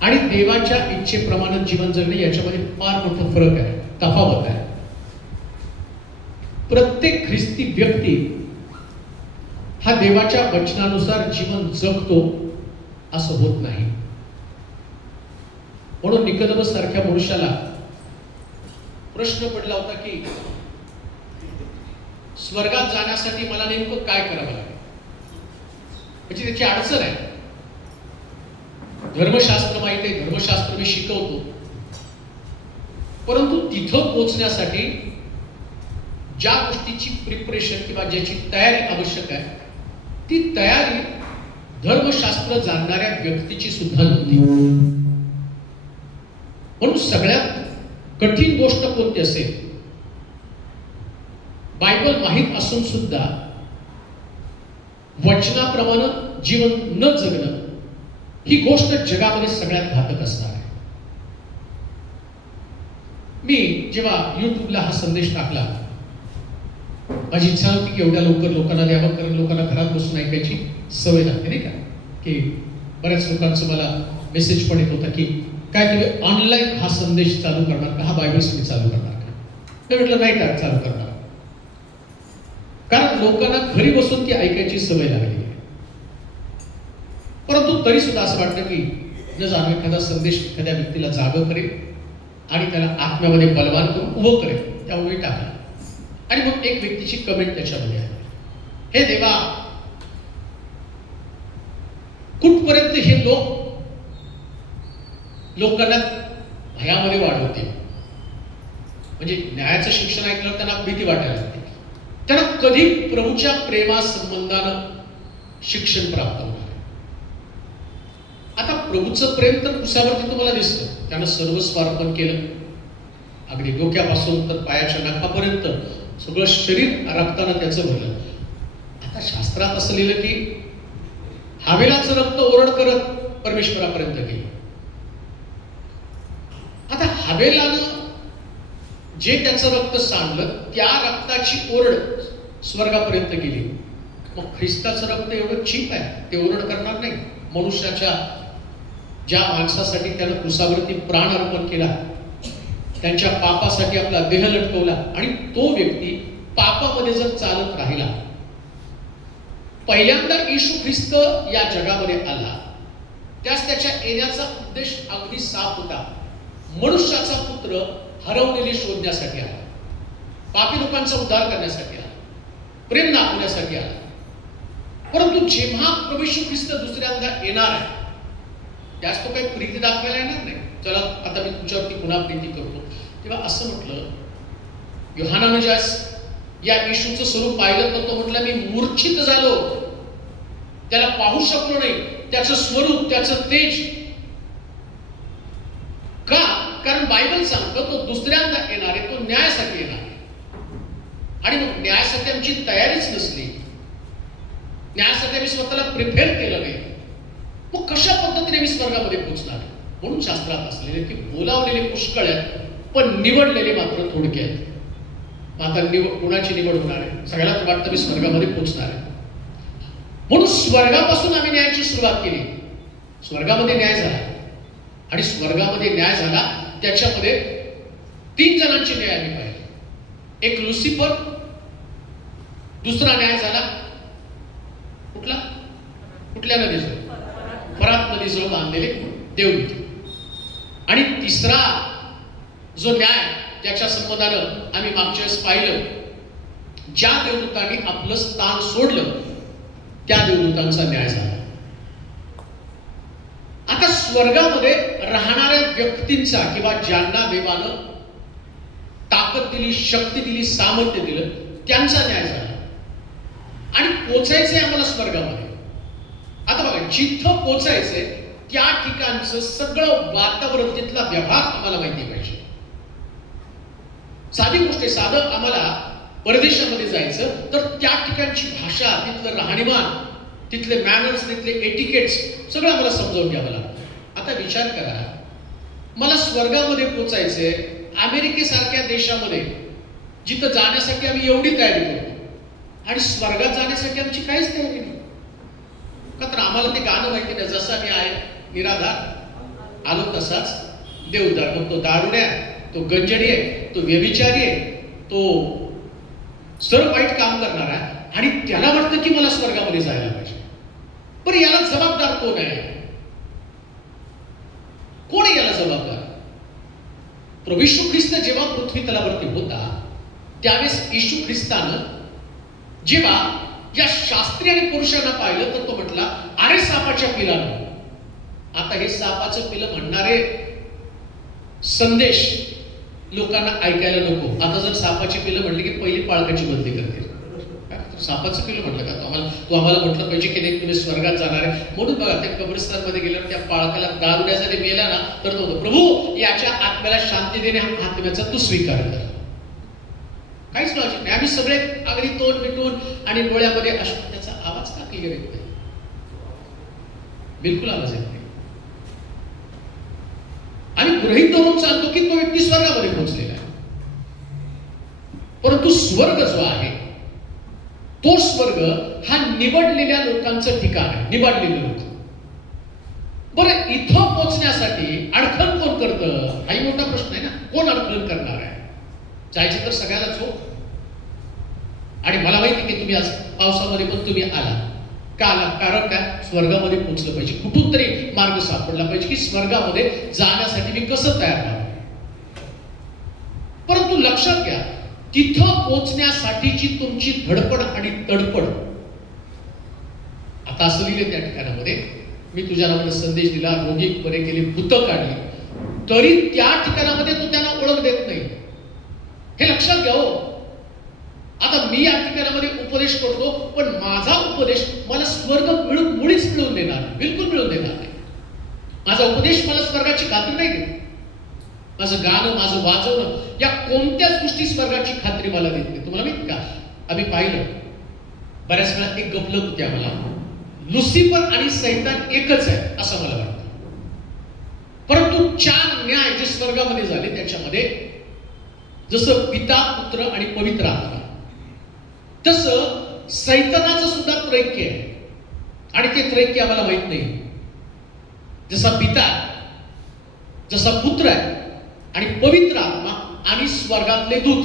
आणि देवाच्या इच्छेप्रमाणे जीवन जगणे याच्यामध्ये फार मोठा फरक आहे, तफावत आहे. प्रत्येक ख्रिस्ती व्यक्ती हा देवाच्या वचनानुसार जीवन जगतो असं होत नाही. म्हणून निकोदेमस सारख्या मनुष्याला प्रश्न पडला होता की स्वर्गात जाण्यासाठी मला नेमकं काय करावं लागेल. म्हणजे त्याची अडचण आहे. धर्मशास्त्र माहिती आहे, धर्मशास्त्र मी शिकवतो, परंतु तिथं पोहोचण्यासाठी ज्या गोष्टीची प्रिपरेशन किंवा ज्याची तयारी आवश्यक आहे ती तयारी धर्मशास्त्र जाणणाऱ्या व्यक्तीची सुद्धा नव्हती. म्हणून सगळ्यात कठीण गोष्ट कोणती असेल, बायबल माहीत असून सुद्धा वचनाप्रमाणे जीवन न जगणं ही गोष्ट जगामध्ये सगळ्यात घातक असणार आहे. मी जेव्हा युट्यूबला हा संदेश टाकला, माझी इच्छा होती की एवढ्या लवकर लोकांना द्यावं, कारण लोकांना घरात बसून ऐकायची सवय लागते नाही का. की बऱ्याच लोकांचं मला मेसेज पण येत होता की काय तुम्ही ऑनलाईन हा संदेश चालू करणार का, हा बायबल स्टडी चालू करणार का. मी म्हटलं नाही का चालू करणार, कारण लोकांना घरी बसून ती ऐकायची सवय लागली आहे. परंतु तरी सुद्धा असं वाटतं की न जाणून एखादा संदेश एखाद्या व्यक्तीला जागं करेल आणि त्याला आत्म्यामध्ये बलवान करून उभं करेल, त्यामुळे टाकला. आणि मग एक व्यक्तीची कमेंट त्याच्यामध्ये आहे, हे देवा कुठपर्यंत हे लोकांना भयामध्ये वाढवते. म्हणजे न्यायाचं शिक्षण ऐकल्यावर त्यांना भीती वाटायला लागते. त्यांना कधी प्रभूच्या प्रेमा संबंधानं शिक्षण प्राप्त होणार. आता प्रभूचं प्रेम तर पुसावरती तुम्हाला दिसतं. त्यानं सर्वस्व अर्पण केलं, अगदी डोक्यापासून तर पायाच्या नाकापर्यंत सगळं शरीर रक्तानं त्याचं भरलं. आता शास्त्रात असं लिहिलं की हावेलाचं रक्त ओरड करत परमेश्वरापर्यंत गेलं. आता हावेलानं जे त्याचं रक्त सांडलं त्या रक्ताची ओरड स्वर्गापर्यंत गेली. मग ख्रिस्ताचं रक्त एवढं चीप आहे, ते ओरड करणार नाही. मनुष्याच्या ज्या माणसासाठी त्यानं क्रुसावरती प्राण अर्पण केला, त्यांच्या पापासाठी आपला देह लटकवला, आणि तो व्यक्ती पापामध्ये जर चालत राहिला, पहिल्यांदा येशू ख्रिस्त या जगामध्ये आला, त्याच्या येण्याचा उद्देश अगदी साफ होता. मनुष्याचा पुत्र हरवलेले शोधण्यासाठी आला, पापी लोकांचा उद्धार करण्यासाठी आला, प्रेम दाखवण्यासाठी आला. परंतु जेव्हा प्रभू येशू ख्रिस्त दुसऱ्यांदा येणार आहे, त्यास तो काही प्रीती दाखवायला येणार नाही. चला आता मी तुमच्यावरती पुन्हा प्रीती करतो. तेव्हा असं म्हटलं, योहानानं ज्या या येशूचं स्वरूप पाहिलं तर तो म्हटलं मी मूर्छित झालो, त्याला पाहू शकलो नाही, त्याचं स्वरूप, त्याचं तेज. का? कारण बायबल सांगतो तो दुसऱ्यांदा येणार आहे, तो न्यायासाठी येणार आहे. आणि मग न्यायासाठी आमची तयारीच नसली, न्यायासाठी आम्ही स्वतःला प्रिपेअर केलं नाही, मग कशा पद्धतीने मी स्वर्गामध्ये पोहोचणार. म्हणून शास्त्रात असलेले की बोलावलेले पुष्कळ आहेत पण निवडलेले मात्र थोडके आहेत. आता कोणाची निवड होणार आहे? सगळ्यात वाटतं मी स्वर्गामध्ये पोहोचणार आहे. म्हणून स्वर्गापासून आम्ही न्यायाची सुरुवात केली. स्वर्गामध्ये न्याय झाला, आणि स्वर्गामध्ये न्याय झाला त्याच्यामध्ये 3 जणांचे न्याय आम्ही पाहिले. एक लुसिफर, दुसरा न्याय झाला कुठल्या नदीजवळ, फरात नदीजवळ बांधलेले देवदूत, आणि तिसरा जो न्याय ज्याच्या संबंधानं आम्ही मागच्या वेळेस पाहिलं, ज्या देवदूतांनी आपलं स्थान सोडलं त्या देवदूतांचा न्याय झाला. आता स्वर्गामध्ये राहणाऱ्या व्यक्तींचा किंवा ज्यांना देवानं ताकद दिली, शक्ती दिली, सामर्थ्य दिलं, त्यांचा न्याय झाला. आणि पोचायचंय आम्हाला स्वर्गामध्ये. आता बघा, जिथं पोचायचंय त्या ठिकाणचं सगळं वातावरण, तिथला व्यवहार आम्हाला माहिती पाहिजे. साधी गोष्ट आहे, साधं आम्हाला परदेशामध्ये जायचं तर त्या ठिकाणची भाषा, तिथलं राहणीमान, तिथले मॅनर्स, तिथले एटिकेट्स सगळं आम्हाला समजावून घ्यावं लागतं. आता विचार करा, मला स्वर्गामध्ये पोचायचंय अमेरिकेसारख्या देशामध्ये, जिथं जाण्यासाठी आम्ही एवढी तयारी करतो, आणि स्वर्गात जाण्यासाठी आमची काहीच तयारी नाही. का तर आम्हाला ते गाणं माहिती नाही, जसं मी आहे निराधार आलो तसाच देवदार. मग तो दारुड्या, तो गंजडी आहे, तो व्यभिचारी आहे, तो सर्व वाईट काम करणारा आहे, आणि त्याला वाटतं की मला स्वर्गामध्ये जायला पाहिजे. पण याला जबाबदार कोण आहे? कोण आहे याला जबाबदार? प्रभू येशू ख्रिस्त जेव्हा पृथ्वी तलावरती होता त्यावेळेस येशू ख्रिस्तानं जेव्हा या शास्त्री आणि पुरुषांना पाहिलं तर तो म्हटला, अरे सापाच्या पिलानं. आता हे सापाचं पिलं म्हणणारे संदेश लोकांना ऐकायला नको. आता जर सापाची पिलं म्हणली की पहिली पाळकाची बंदी करतील. सापाचं पिलं म्हटलं का तू आम्हाला म्हटलं पाहिजे की नाही तुम्ही स्वर्गात जाणार आहे. म्हणून बघा त्या कब्रिस्तान मध्ये गेल्यावर त्या पाळकाला दारुड्या जरी मेला ना तर तो प्रभू याच्या आत्म्याला शांती देणे, हा आत्म्याचा तू स्वीकार कर. काहीच लॉजिक नाही. आम्ही सगळे अगदी तोंड मिटून आणि डोळ्यामध्ये त्याचा आवाज का क्लिअर येत नाही? बिलकुल आवाज येत नाही. आणि गृहीत धरून चालतो की तो व्यक्ती स्वर्गामध्ये पोहोचलेला आहे. परंतु स्वर्ग जो आहे तो स्वर्ग हा निवडलेल्या लोकांचं ठिकाण आहे. निवडलेले लोक. बरं इथं पोहोचण्यासाठी अडखण कोण करतं? हाही मोठा प्रश्न आहे ना. कोण अडखण करणार आहे? जायचे तर सगळ्यालाच हो. आणि मला माहिती की तुम्ही आज पावसामध्ये पण तुम्ही आला का आला? कारण काय? स्वर्गामध्ये पोहोचलं पाहिजे. कुठून तरी मार्ग सापडला पाहिजे की स्वर्गामध्ये जाण्यासाठी मी कसं तयार व्हावं. परंतु लक्षात घ्या, तिथं पोहोचण्यासाठीची तुमची धडपड आणि तडपड. आता असं लिहिले त्या ठिकाणामध्ये, मी तुझ्या नावाने संदेश दिला, रोगी बरे केले, भूतं काढली, तरी त्या ठिकाणामध्ये तू त्यांना ओळख देत नाही. हे लक्षात घ्या हो. आता मी या ठिकाणामध्ये उपदेश करतो, पण माझा उपदेश मला स्वर्ग मुळीच मिळवून देणार, बिलकुल मिळवून देणार नाही. माझा उपदेश मला स्वर्गाची खात्री नाही देत. माझं गाणं, माझं वाजवणं, या कोणत्याच गोष्टी स्वर्गाची खात्री मला देत नाही. तुम्हाला माहिती का, आम्ही पाहिलं बऱ्याच वेळा एक गपलत होती आम्हाला, लुसिफर आणि सैतान एकच आहे असं मला वाटतं. परंतु 4 न्याय जे स्वर्गामध्ये झाले त्याच्यामध्ये जसं पिता, पुत्र आणि पवित्र आत्मा, तसं सैतानाचं सुद्धा त्रैक्य आहे. आणि ते त्रैक्य आम्हाला माहित नाही. जसा पिता, जसा पुत्र आहे आणि पवित्र आत्मा आणि स्वर्गातले दूत,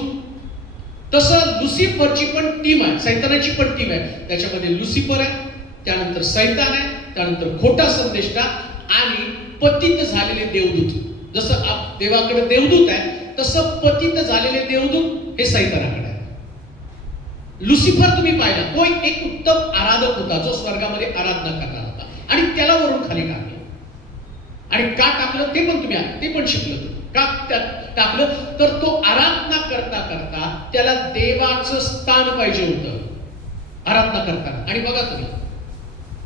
तसं लुसिफरची पण टीम आहे, सैतानाची पण टीम आहे. त्याच्यामध्ये लुसिफर आहे, त्यानंतर सैतान आहे, त्यानंतर खोटा संदेष्टा आणि पतित झालेले देवदूत. जसं देवाकडे देवदूत आहे तसं पतित झालेले देवदूत हे सैतानाकडे आहे. लुसिफर तुम्ही पाहिला, तो एक उत्तम आराधक होता जो स्वर्गामध्ये आराधना करणार होता आणि त्याला वरून खाली टाकलं. आणि का टाकलं ते पण तुम्ही ते पण शिकलो. का टाकलं तर तो आराधना करता करता त्याला देवाचं स्थान पाहिजे होतं आराधना करताना. आणि बघा तुम्ही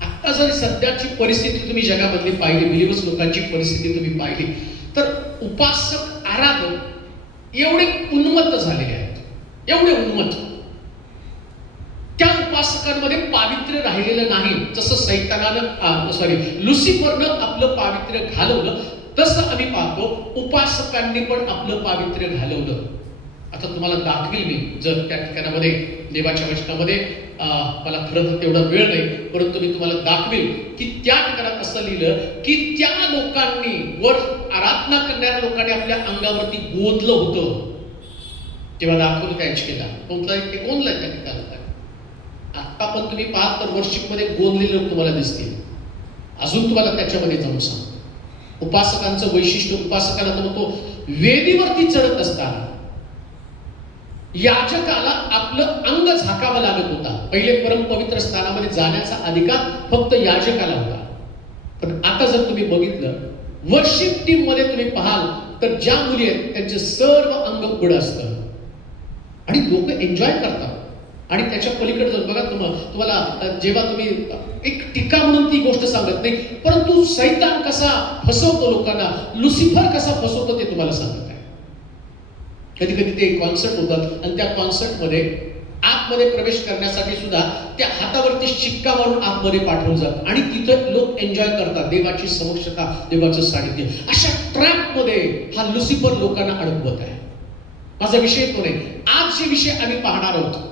आता जर सध्याची परिस्थिती तुम्ही जगामधली पाहिली, बिलीव्हर्स लोकांची परिस्थिती तुम्ही पाहिली, तर उपासक आराधक एवढे उन्मत्त झालेले आहेत, एवढे उन्मत्त. त्या उपासकांमध्ये पावित्र्य राहिलेलं नाही. जसं सैतानानं लुसिफरनं आपलं पावित्र्य घालवलं, तसं आम्ही पाहतो उपासकांनी पण आपलं पावित्र्य घालवलं. आता तुम्हाला दाखवील मी, जर त्या ठिकाणामध्ये देवाच्या वचनामध्ये मला खरं तर तेवढा वेळ नाही, परंतु मी तुम्हाला दाखवील की त्या ठिकाणात असं लिहिलं की त्या लोकांनी, वर आराधना करणाऱ्या लोकांनी आपल्या अंगावरती गोंधलं होतं. तेव्हा दाखवलं त्या केला कोणतं ते गोंधलं त्या ठिकाणी. आता पण तुम्ही पाहत तर वर्शिप मध्ये गोंधलेले लोक तुम्हाला दिसतील. अजून तुम्हाला त्याच्यामध्ये जाऊन सांग, उपासकांचं वैशिष्ट्य, उपासकाला तो वेदीवरती चढत असताना याजकाला आपलं अंग झाकावं लागत होता. पहिले परम पवित्र स्थानामध्ये जाण्याचा अधिकार फक्त याजकाला होता. पण आता जर तुम्ही बघितलं वर्शिप टीम मध्ये तुम्ही पाहाल तर ज्या मुली आहेत त्यांचे सर्व अंग उघड असतं आणि लोक एन्जॉय करतात. आणि त्याच्या पलीकडे जर बघा तुम्हाला जेव्हा तुम्ही एक टीका म्हणून ती गोष्ट सांगत नाही, परंतु सैतान कसा फसवतो लोकांना, लुसिफर कसा फसवतो ते तुम्हाला सांगत आहे. कधी कधी ते कॉन्सर्ट होतात आणि त्या कॉन्सर्टमध्ये आतमध्ये प्रवेश करण्यासाठी सुद्धा त्या हातावरती शिक्का मारून आतमध्ये पाठवलं जातं आणि तिथं लोक एन्जॉय करतात, देवाची समक्षता, देवाचं सानिध्य. अशा ट्रॅपमध्ये हा लुसिफर लोकांना अडकवत आहे. माझा विषय तो नाही. आज जे विषय आम्ही पाहणार आहोत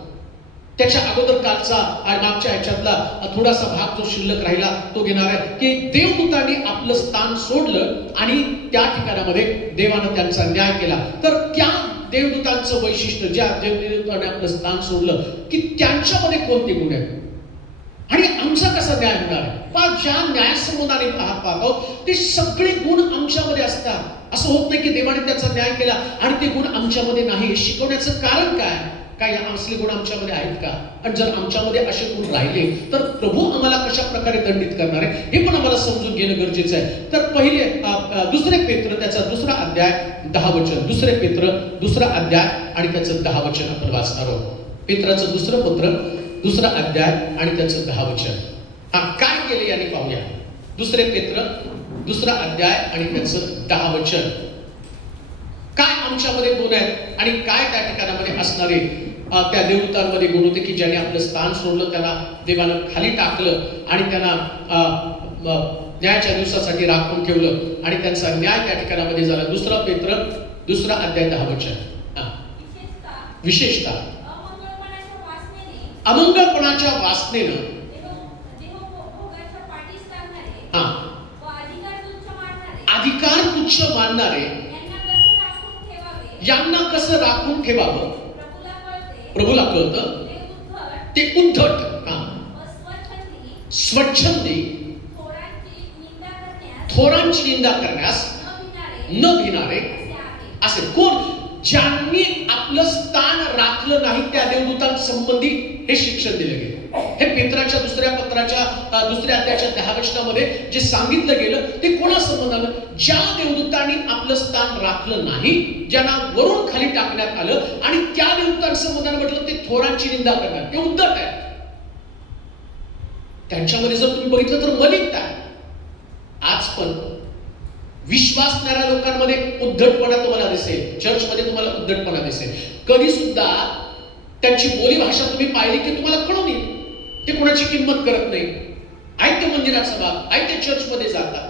त्याच्या अगोदर कालचा आणि मागच्या ह्याच्यातला थोडासा भाग जो शिल्लक राहिला तो घेणार आहे की देवदूतांनी आपलं स्थान सोडलं आणि त्या ठिकाणामध्ये देवानं त्यांचा न्याय केला. तर त्या देवदूतांचं वैशिष्ट्य, ज्या देवदूतांनी आपलं स्थान सोडलं की त्यांच्यामध्ये कोणते गुण आहेत आणि आमचा कसा न्याय होणार आहे. पण ज्या न्यायसंबंधाने पाहतो ते सगळे गुण आमच्यामध्ये असतात. असं होत नाही की देवाने त्याचा न्याय केला आणि ते गुण आमच्यामध्ये नाही. शिकवण्याचं कारण काय? काय असले गुण आमच्यामध्ये आहेत का? आणि जर आमच्यामध्ये असे गुण राहिले तर प्रभू आम्हाला कशा प्रकारे दंडित करणार आहे हे पण आम्हाला समजून घेणं गरजेचं आहे. तर पहिले दुसरे पेत्र त्याचा 2रा अध्याय 10 वचन, दुसरे पेत्र 2रा अध्याय आणि त्याचं 10 वचन आपण वाचणार आहोत. पेत्राचं 2रं पत्र 2रा अध्याय आणि त्याचं 10 वचन. काय केले याने पाहूया. दुसरे पेत्र 2रा अध्याय आणि त्याचं 10 वचन. काय आमच्यामध्ये गुण आहेत आणि काय त्या ठिकाणामध्ये असणारे त्या देवदूतांमध्ये गुण होते की ज्याने आपलं स्थान सोडलं, त्याला देवानं खाली टाकलं आणि त्यांना न्यायाच्या दिवसासाठी राखून ठेवलं आणि त्यांचा न्याय त्या ठिकाणामध्ये झाला. 2 पेत्र 2रा अध्याय 10 वचन. विशेषतः अमंगळपणाच्या वासनेनं अधिकार तुच्छ मानणारे यांना कसं राखून ठेवावं प्रभूला कळतं. ते उद्धट, स्वच्छंदी, थोरांची निंदा करण्यास न भिणारे असे कोण? ज्यांनी आपलं स्थान राखलं नाही त्या देवदूतांसंबंधी हे शिक्षण दिलं गेलं. हे पेत्राच्या 2ऱ्या पत्राच्या 2ऱ्या अध्यायाच्या 10 वचनामध्ये जे सांगितलं गेलं ते कोणा संबंधानं? ज्या देवदूतांनी आपलं स्थान राखलं नाही, ज्यांना वरून खाली टाकण्यात आलं आणि त्या देवदूतांसंबंधानं म्हटलं ते थोरांची निंदा करणार, ते उद्धट आहेत. त्यांच्यामध्ये जर तुम्ही बघितलं तर मलिकता आहे. आज पण विश्वासणाऱ्या लोकांमध्ये उद्धटपणा तुम्हाला दिसेल. चर्चमध्ये तुम्हाला उद्धटपणा दिसेल. कधी सुद्धा त्यांची बोली भाषा तुम्ही पाहिली की तुम्हाला कळून येईल. ते कोणाची किंमत करत नाही. आहेत ते मंदिराचा भाग, आहेत ते चर्चमध्ये जातात.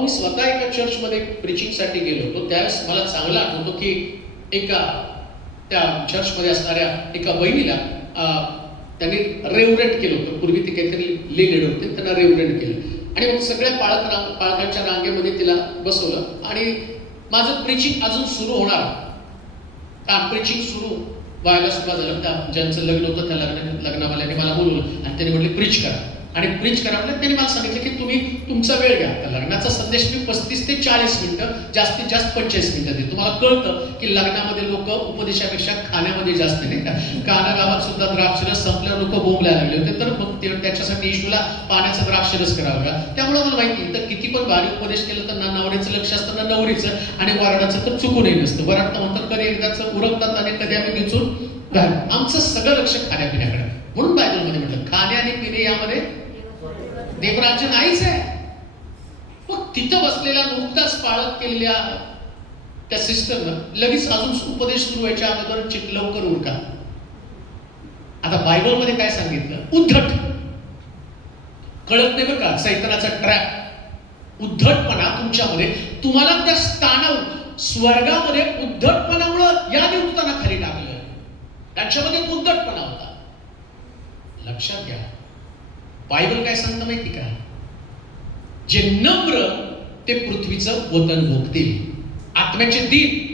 मी स्वतः एका चर्चमध्ये प्रीचिंगसाठी गेलो होतो. त्यावेळेस मला चांगलं आठवतो की एका त्या चर्चमध्ये असणाऱ्या एका बहिणीला त्यांनी रेव्हरंट केलं होतं. पूर्वी ते काहीतरी लेलेड होते, त्यांना रेव्हरंट केलं आणि मग सगळ्या पालकांच्या रांगेमध्ये तिला बसवलं आणि माझं प्रीचिंग अजून सुरू होणार. प्रीचिंग सुरू व्हायला सुरुवात झालं. त्या ज्यांचं लग्न होतं त्या लग्नवाल्याने मला बोलवलं आणि त्यांनी म्हटले प्रीच करा. आणि प्रीच करा म्हटलं. त्यांनी मला सांगितलं की तुम्ही तुमचा वेळ घ्या. त्या लग्नाचा संदेश मी 35 ते 40 मिनिटं, जास्तीत जास्त 45 मिनिटं देतो. तुम्हाला कळतं की लग्नामध्ये लोक उपदेशापेक्षा खाण्यामध्ये जास्त नाही का. काना गावात सुद्धा द्राक्षरस संपल्यावर लोक बोंबलायला लागले होते, तर मग त्याच्यासाठी येशूला पाण्याचा द्राक्षरस करावा का. त्यामुळे मला माहिती तर किती पण भारी उपदेश केलं तर ना नवऱ्याचं लक्ष असतं ना नवरीचं आणि वराडाचं तर चुकूनही नसतं. वराड म्हणतात कधी एकदाच उरकतात आणि कधी आम्ही निचून आमचं सगळं लक्ष खाण्यापिण्याकडे. म्हणून बायबलमध्ये म्हटलं खाणे आणि पिणे यामध्ये देवराज्य नाहीच आहे. मग तिथं बसलेल्या नुकताच पाळत केलेल्या त्या सिस्टरनं लगेच अजून उपदेश सुरू व्हायच्या अगोदर लवकर उरका. आता बायबलमध्ये काय सांगितलं? उद्धट. कळत नाही बरं का, सैतानाचा ट्रॅप. उद्धटपणा तुमच्यामध्ये, तुम्हाला त्या स्थानावर स्वर्गामध्ये उद्धटपणामुळं या देवदूतांना खाली टाकलं. त्यांच्यामध्ये उद्धटपणा होता. लक्षात घ्या, बायबल काय सांगतं माहिती का? जे नम्र ते पृथ्वीचं वतन भोगतील. आत्म्याचे दिन.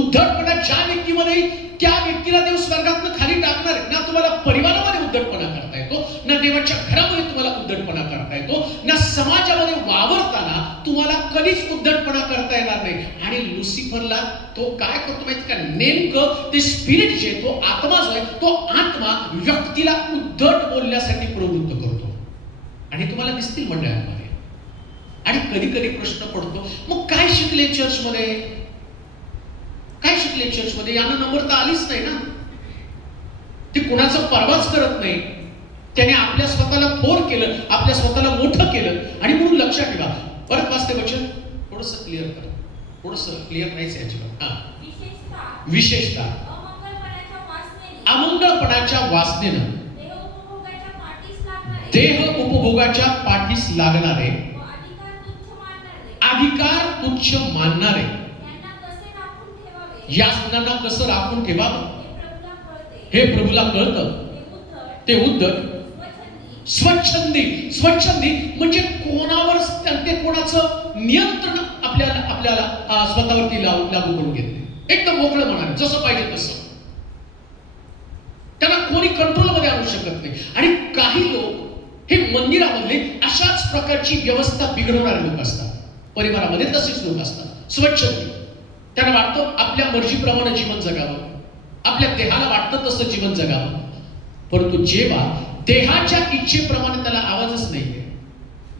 उद्धटपणा ज्या व्यक्तीमध्ये, त्या व्यक्तीला देव स्वर्गातनं खाली टाकणार आहे. ना तुम्हाला परिवारामध्ये उद्धटपणा करता येतो, ना देवाच्या घरामध्ये तुम्हाला उद्धटपणा करता येतो, ना समाजामध्ये वावरताना तुम्हाला कधीच उद्धटपणा करता येणार नाही. आणि लुसिफरला तो काय करतो माहिती का? नेमकं ते स्पिरिट जे, तो आत्मा जो आहे, तो आत्मा व्यक्तीला उद्धट बोलण्यासाठी प्रवृत्त करतो. आणि तुम्हाला दिसतील मंडळांमध्ये. आणि कधी कधी प्रश्न पडतो, मग काय शिकले चर्चमध्ये? काय शिकले चर्चमध्ये? यानं नम्रता आलीच नाही ना. ते कुणाचा परवाच करत नाही. त्याने आपल्या स्वतःला थोर केलं, आपल्या स्वतःला मोठं केलं. आणि म्हणून लक्षात ठेवा, परत वाचते वचन, थोडंसं क्लिअर करा. थोडंसं क्लिअर नाहीच याच्यावर. विशेषतः अमंगळपणाच्या वासनेनं देह उपभोगाच्या पाठीस लागणारे, अधिकार तुच्छ मानणारे, या गुणांना कसं राखून ठेवावं हे प्रभूला कळतं. ते उद्धट स्वच्छंदी म्हणजे कोणावर ते कोणाचं नियंत्रण आपल्याला स्वतःवरती लागू करून घेत नाही. एकदम मोकळं म्हणाले, जसं पाहिजे तसं. त्यांना कोणी कंट्रोलमध्ये आणू शकत नाही. आणि काही लोक हे मंदिरामधले अशाच प्रकारची व्यवस्था बिघडवणारे लोक असतात. परिवारामध्ये तसेच लोक असतात. स्वच्छंदी, त्यांना वाटतं आपल्या मर्जीप्रमाणे जीवन जगावं, आपल्या देहाला वाटतं तसं जीवन जगावं. परंतु जेव्हा देहाच्या इच्छेप्रमाणे त्याला आवाजच नाहीये,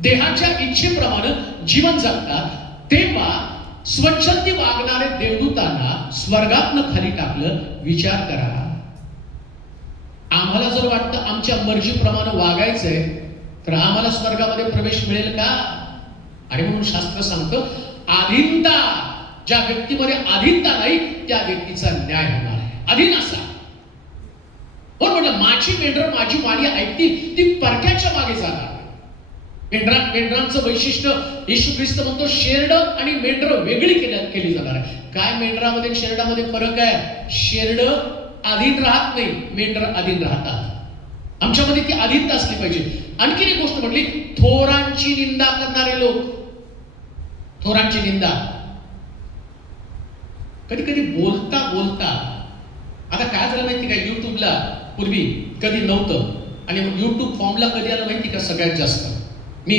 देहाच्या इच्छेप्रमाणे जीवन जगतात, तेव्हा स्वच्छंदी वागणारे देवदूतांना स्वर्गातनं खाली टाकलं. विचार करा, आम्हाला जर वाटतं आमच्या मर्जीप्रमाणे वागायचंय तर आम्हाला स्वर्गामध्ये प्रवेश मिळेल का? आणि म्हणून शास्त्र सांगतं, अधीनता, ज्या व्यक्तीमध्ये अधीनता नाही त्या व्यक्तीचा न्याय होणार आहे. अधीन असा पण म्हटलं, माझी मेंढर माझी वाणी ऐकतील, ती परक्याच्या मागे जाणार. मेंढरांचं वैशिष्ट्य येशू ख्रिस्त म्हणतो, शेरड आणि मेंढर वेगळी केली जाणार आहे. काय मेंढरामध्ये शेरडामध्ये फरक आहे? शेरड अधीन राहत नाही, मेंढर अधीन राहतात. आमच्यामध्ये ती अधीनता असली पाहिजे. आणखी एक गोष्ट म्हटली, थोरांची निंदा करणारे लोक. थोरांची निंदा कधी कधी बोलता आता काय झालं माहिती का, युट्यूबला पूर्वी कधी नव्हतं आणि युट्यूब फॉर्मला कधी आलं माहिती का? सगळ्यात जास्त. मी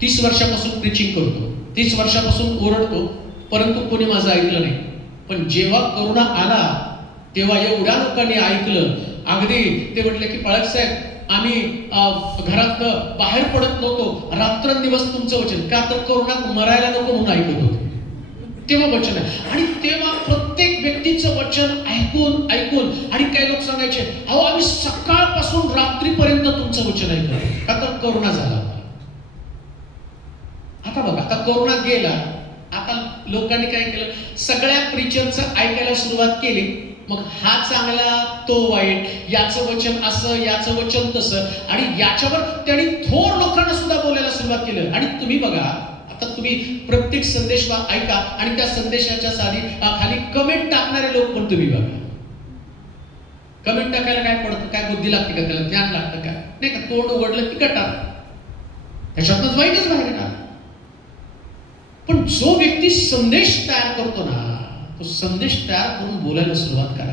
30 वर्षापासून प्रीचिंग करतो, 30 वर्षापासून ओरडतो, परंतु कोणी माझं ऐकलं नाही. पण जेव्हा कोरोना आला तेव्हा एवढ्या लोकांनी ऐकलं. अगदी ते म्हटले की पळक साहेब, आम्ही घरात बाहेर पडत नव्हतो, रात्रंदिवस तुमचं वचन, का तर कोरोनात मरायला नको म्हणून ऐकत होते. तेव्हा वचन आहे. आणि तेव्हा प्रत्येक व्यक्तीचं वचन ऐकून आणि काही लोक सांगायचे, अहो आम्ही सकाळपासून रात्रीपर्यंत तुमचं वचन ऐकतो, का तर कोरोना झाला. आता बघा, आता कोरोना गेला, आता लोकांनी काय केलं, सगळ्या प्रीचरचं ऐकायला सुरुवात केली. मग हा चांगला तो वाईट, याचं वचन असं, याचं वचन तसं, आणि याच्यावर त्यांनी थोर लोकांना सुद्धा बोलायला सुरुवात केलं. आणि तुम्ही बघा, आता तुम्ही प्रत्येक संदेश ऐका आणि त्या संदेशाच्या खाली कमेंट टाकणारे लोक पण तुम्ही बघा. कमेंट टाकायला काय पडतं? काय बुद्धी लागते का त्याला? ज्ञान लागतं का? नाही का? तोंड उघडलं की गटार, त्याच्यातच वाईटच बाहेर येणार. पण जो व्यक्ती संदेश तयार करतो ना, तो संदेश तयार करून बोलायला सुरुवात करा.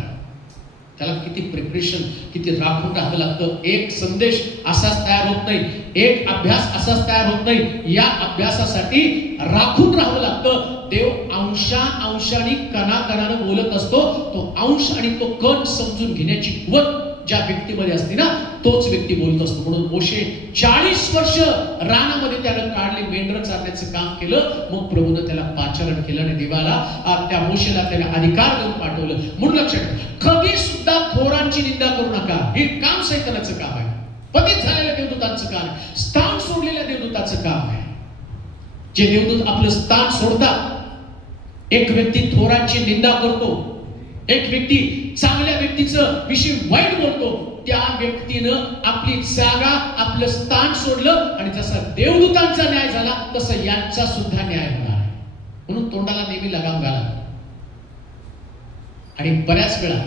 त्याला किती प्रिपरेशन, किती राखून टाकावं लागतं. एक संदेश असाच तयार होत नाही, एक अभ्यास असाच तयार होत नाही. या अभ्यासासाठी राखून राहावं लागतं. देव अंशाने कणाकणानं बोलत असतो. तो अंश आणि तो कण समजून घेण्याची कुवत ज्या व्यक्तीमध्ये असते ना, तोच व्यक्ती बोलत असतो. म्हणून मोशे 40 वर्ष रानामध्ये त्यानं काढले, मेंढर चालण्याचं काम केलं. मग प्रभूनं त्याला पाचारण केलं आणि देवाला, त्या मोशेला त्याने अधिकार देऊन पाठवलं. म्हणून लक्षात, कधी सुद्धा थोरांची निंदा करू नका. हे काम सैतानाचं काम आहे. पतित झालेल्या देवदूतांचं काम आहे. स्थान सोडलेल्या देवदूताचं काम आहे. जे देवदूत आपलं स्थान सोडतात, एक व्यक्ती थोरांची निंदा करतो, एक व्यक्ती चांगल्या व्यक्तीचं विषयी वाईट बोलतो, त्या व्यक्तीनं आपली जागा, आपलं स्थान सोडलं. आणि जसा देवदूतांचा न्याय झाला तसं यांचा सुद्धा न्याय होणार आहे. म्हणून तोंडाला नेहमी लगाम घाला. आणि बऱ्याच वेळा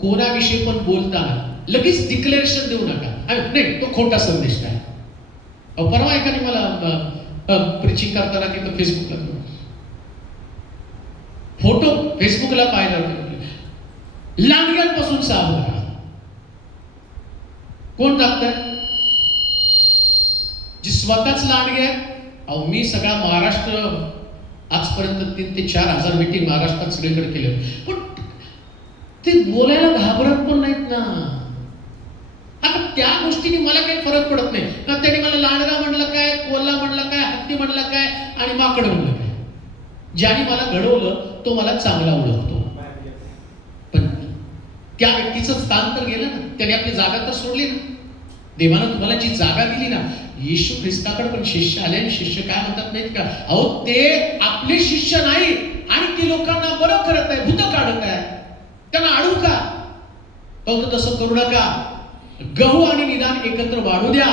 कोणाविषयी पण बोलताना लगेच डिक्लेरेशन देऊ नका, नाही तो खोटा संदेश काय. परवा एकाने मला प्रीचिंग करताना तिथं फेसबुकला फोटो फेसबुकला पाहिला, लांडग्यांपासून सावध राहा. कोण टाकतंय? जे स्वतःच लांडगे आहेत. अहो, मी सगळा महाराष्ट्र आजपर्यंत 3,000 ते 4,000 मीटिंग महाराष्ट्रात सगळीकडे केले, पण ते बोलायला घाबरत पण नाहीत ना. आता त्या गोष्टीने मला काही फरक पडत नाही ना. त्यांनी मला लांडगा म्हणलं काय, कोल्हा म्हणलं काय, हत्ती म्हणलं काय आणि माकड म्हणलं काय. ज्याने मला घडवलं तो मला चांगला ओळखतो. पण त्या व्यक्तीचं स्थान तर गेलं ना, त्याने आपली जागा तर सोडली ना. देवानं तुम्हाला जी जागा दिली ना, येशू ख्रिस्ताकडे पण शिष्य आले आणि शिष्य काय म्हणतात माहित का? अहो, ते आपले शिष्य नाही आणि ते लोकांना बरं करत आहे, भूत काढत आहे, त्यांना अडू का? तो तसं करू नका. गहू आणि निदान एकत्र वाढू द्या.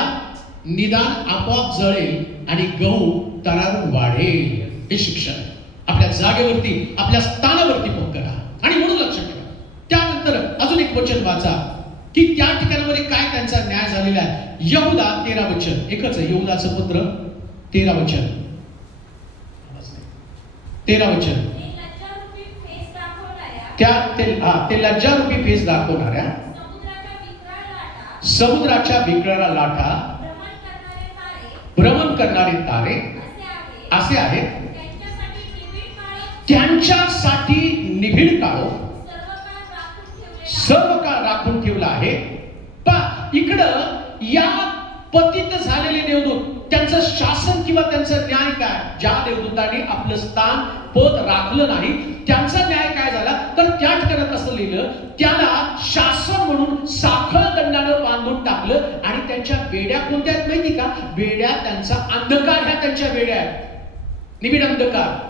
निदान आपोआप जळेल आणि गहू तरारून वाढेल. हे शिक्षण आपल्या जागेवरती, आपल्या स्थानावरती पक्का राहा. आणि म्हणून लक्षात ठेवा, त्यानंतर अजून एक वचन वाचा की त्या ठिकाणामध्ये काय त्यांचा न्याय झालेला आहे. यहूदा 13 वचन, एकच आहे यहूदाचं पत्र 13 वचन, 13 वचन. ते लज्जारूपी फेस दाखवणाऱ्या समुद्राच्या विक्राळा लाटा भ्रमण करणारे तारे असे आहेत, त्यांच्यासाठी निबिड काळो सर्व काळ राखून ठेवला आहे. इकडं या पतित झालेले देवदूत त्यांचं शासन किंवा त्यांचं न्याय काय, ज्या देवदूतांनी आपलं स्थान पद राखलं नाही त्यांचा न्याय काय झाला तर त्या ठिकाणी असं लिहिलं, त्याला शासन म्हणून साखळ दंडानं बांधून टाकलं. आणि त्यांच्या बेड्या कोणत्या आहेत माहिती का, बेड्या त्यांचा अंधकार, ह्या त्यांच्या बेड्या आहेत, निबिड अंधकार.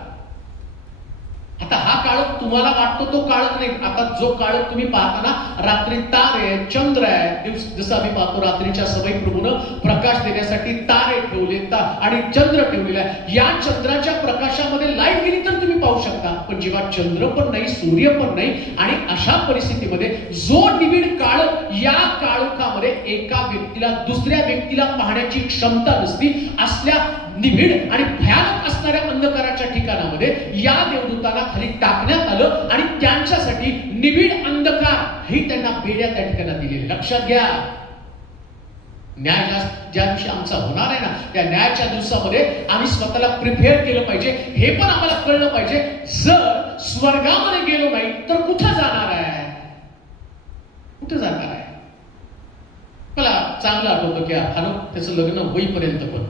आता हा काळोख तुम्हाला वाटतो तो काळोख नाही. आता जो काळोख तुम्ही पाहता ना, रात्री तारे चंद्र आहे, जसं आम्ही पाहतो रात्रीच्या सवयी प्रभूनं प्रकाश देण्यासाठी तारे ठेवले आणि चंद्र ठेवलेला आहे. या चंद्राच्या प्रकाशामध्ये लाईट गेली तर तुम्ही पाहू शकता, पण जेव्हा चंद्र पण नाही सूर्य पण नाही आणि अशा परिस्थितीमध्ये जो निबिड काळोख, या काळोखामध्ये एका व्यक्तीला दुसऱ्या व्यक्तीला पाहण्याची क्षमता नसती, असल्या निबिड आणि भयानक असणाऱ्या अंधकाराच्या ठिकाणामध्ये या देवदूताला खाली टाकण्यात आलं आणि त्यांच्यासाठी निबिड अंधकार ही त्यांना बेड्या त्या ठिकाणी दिलेली. लक्षात घ्या, न्याय ज्या दिवशी आमचा होणार आहे ना, त्या न्यायाच्या दिवसामध्ये आम्ही स्वतःला प्रिपेअर केलं पाहिजे. हे पण आम्हाला कळलं पाहिजे, जर स्वर्गामध्ये गेलो नाही तर कुठं जाणार आहे, कुठं जाणार आहे. मला चांगलं आठवतं की हनोक त्याचं लग्न होईपर्यंत पण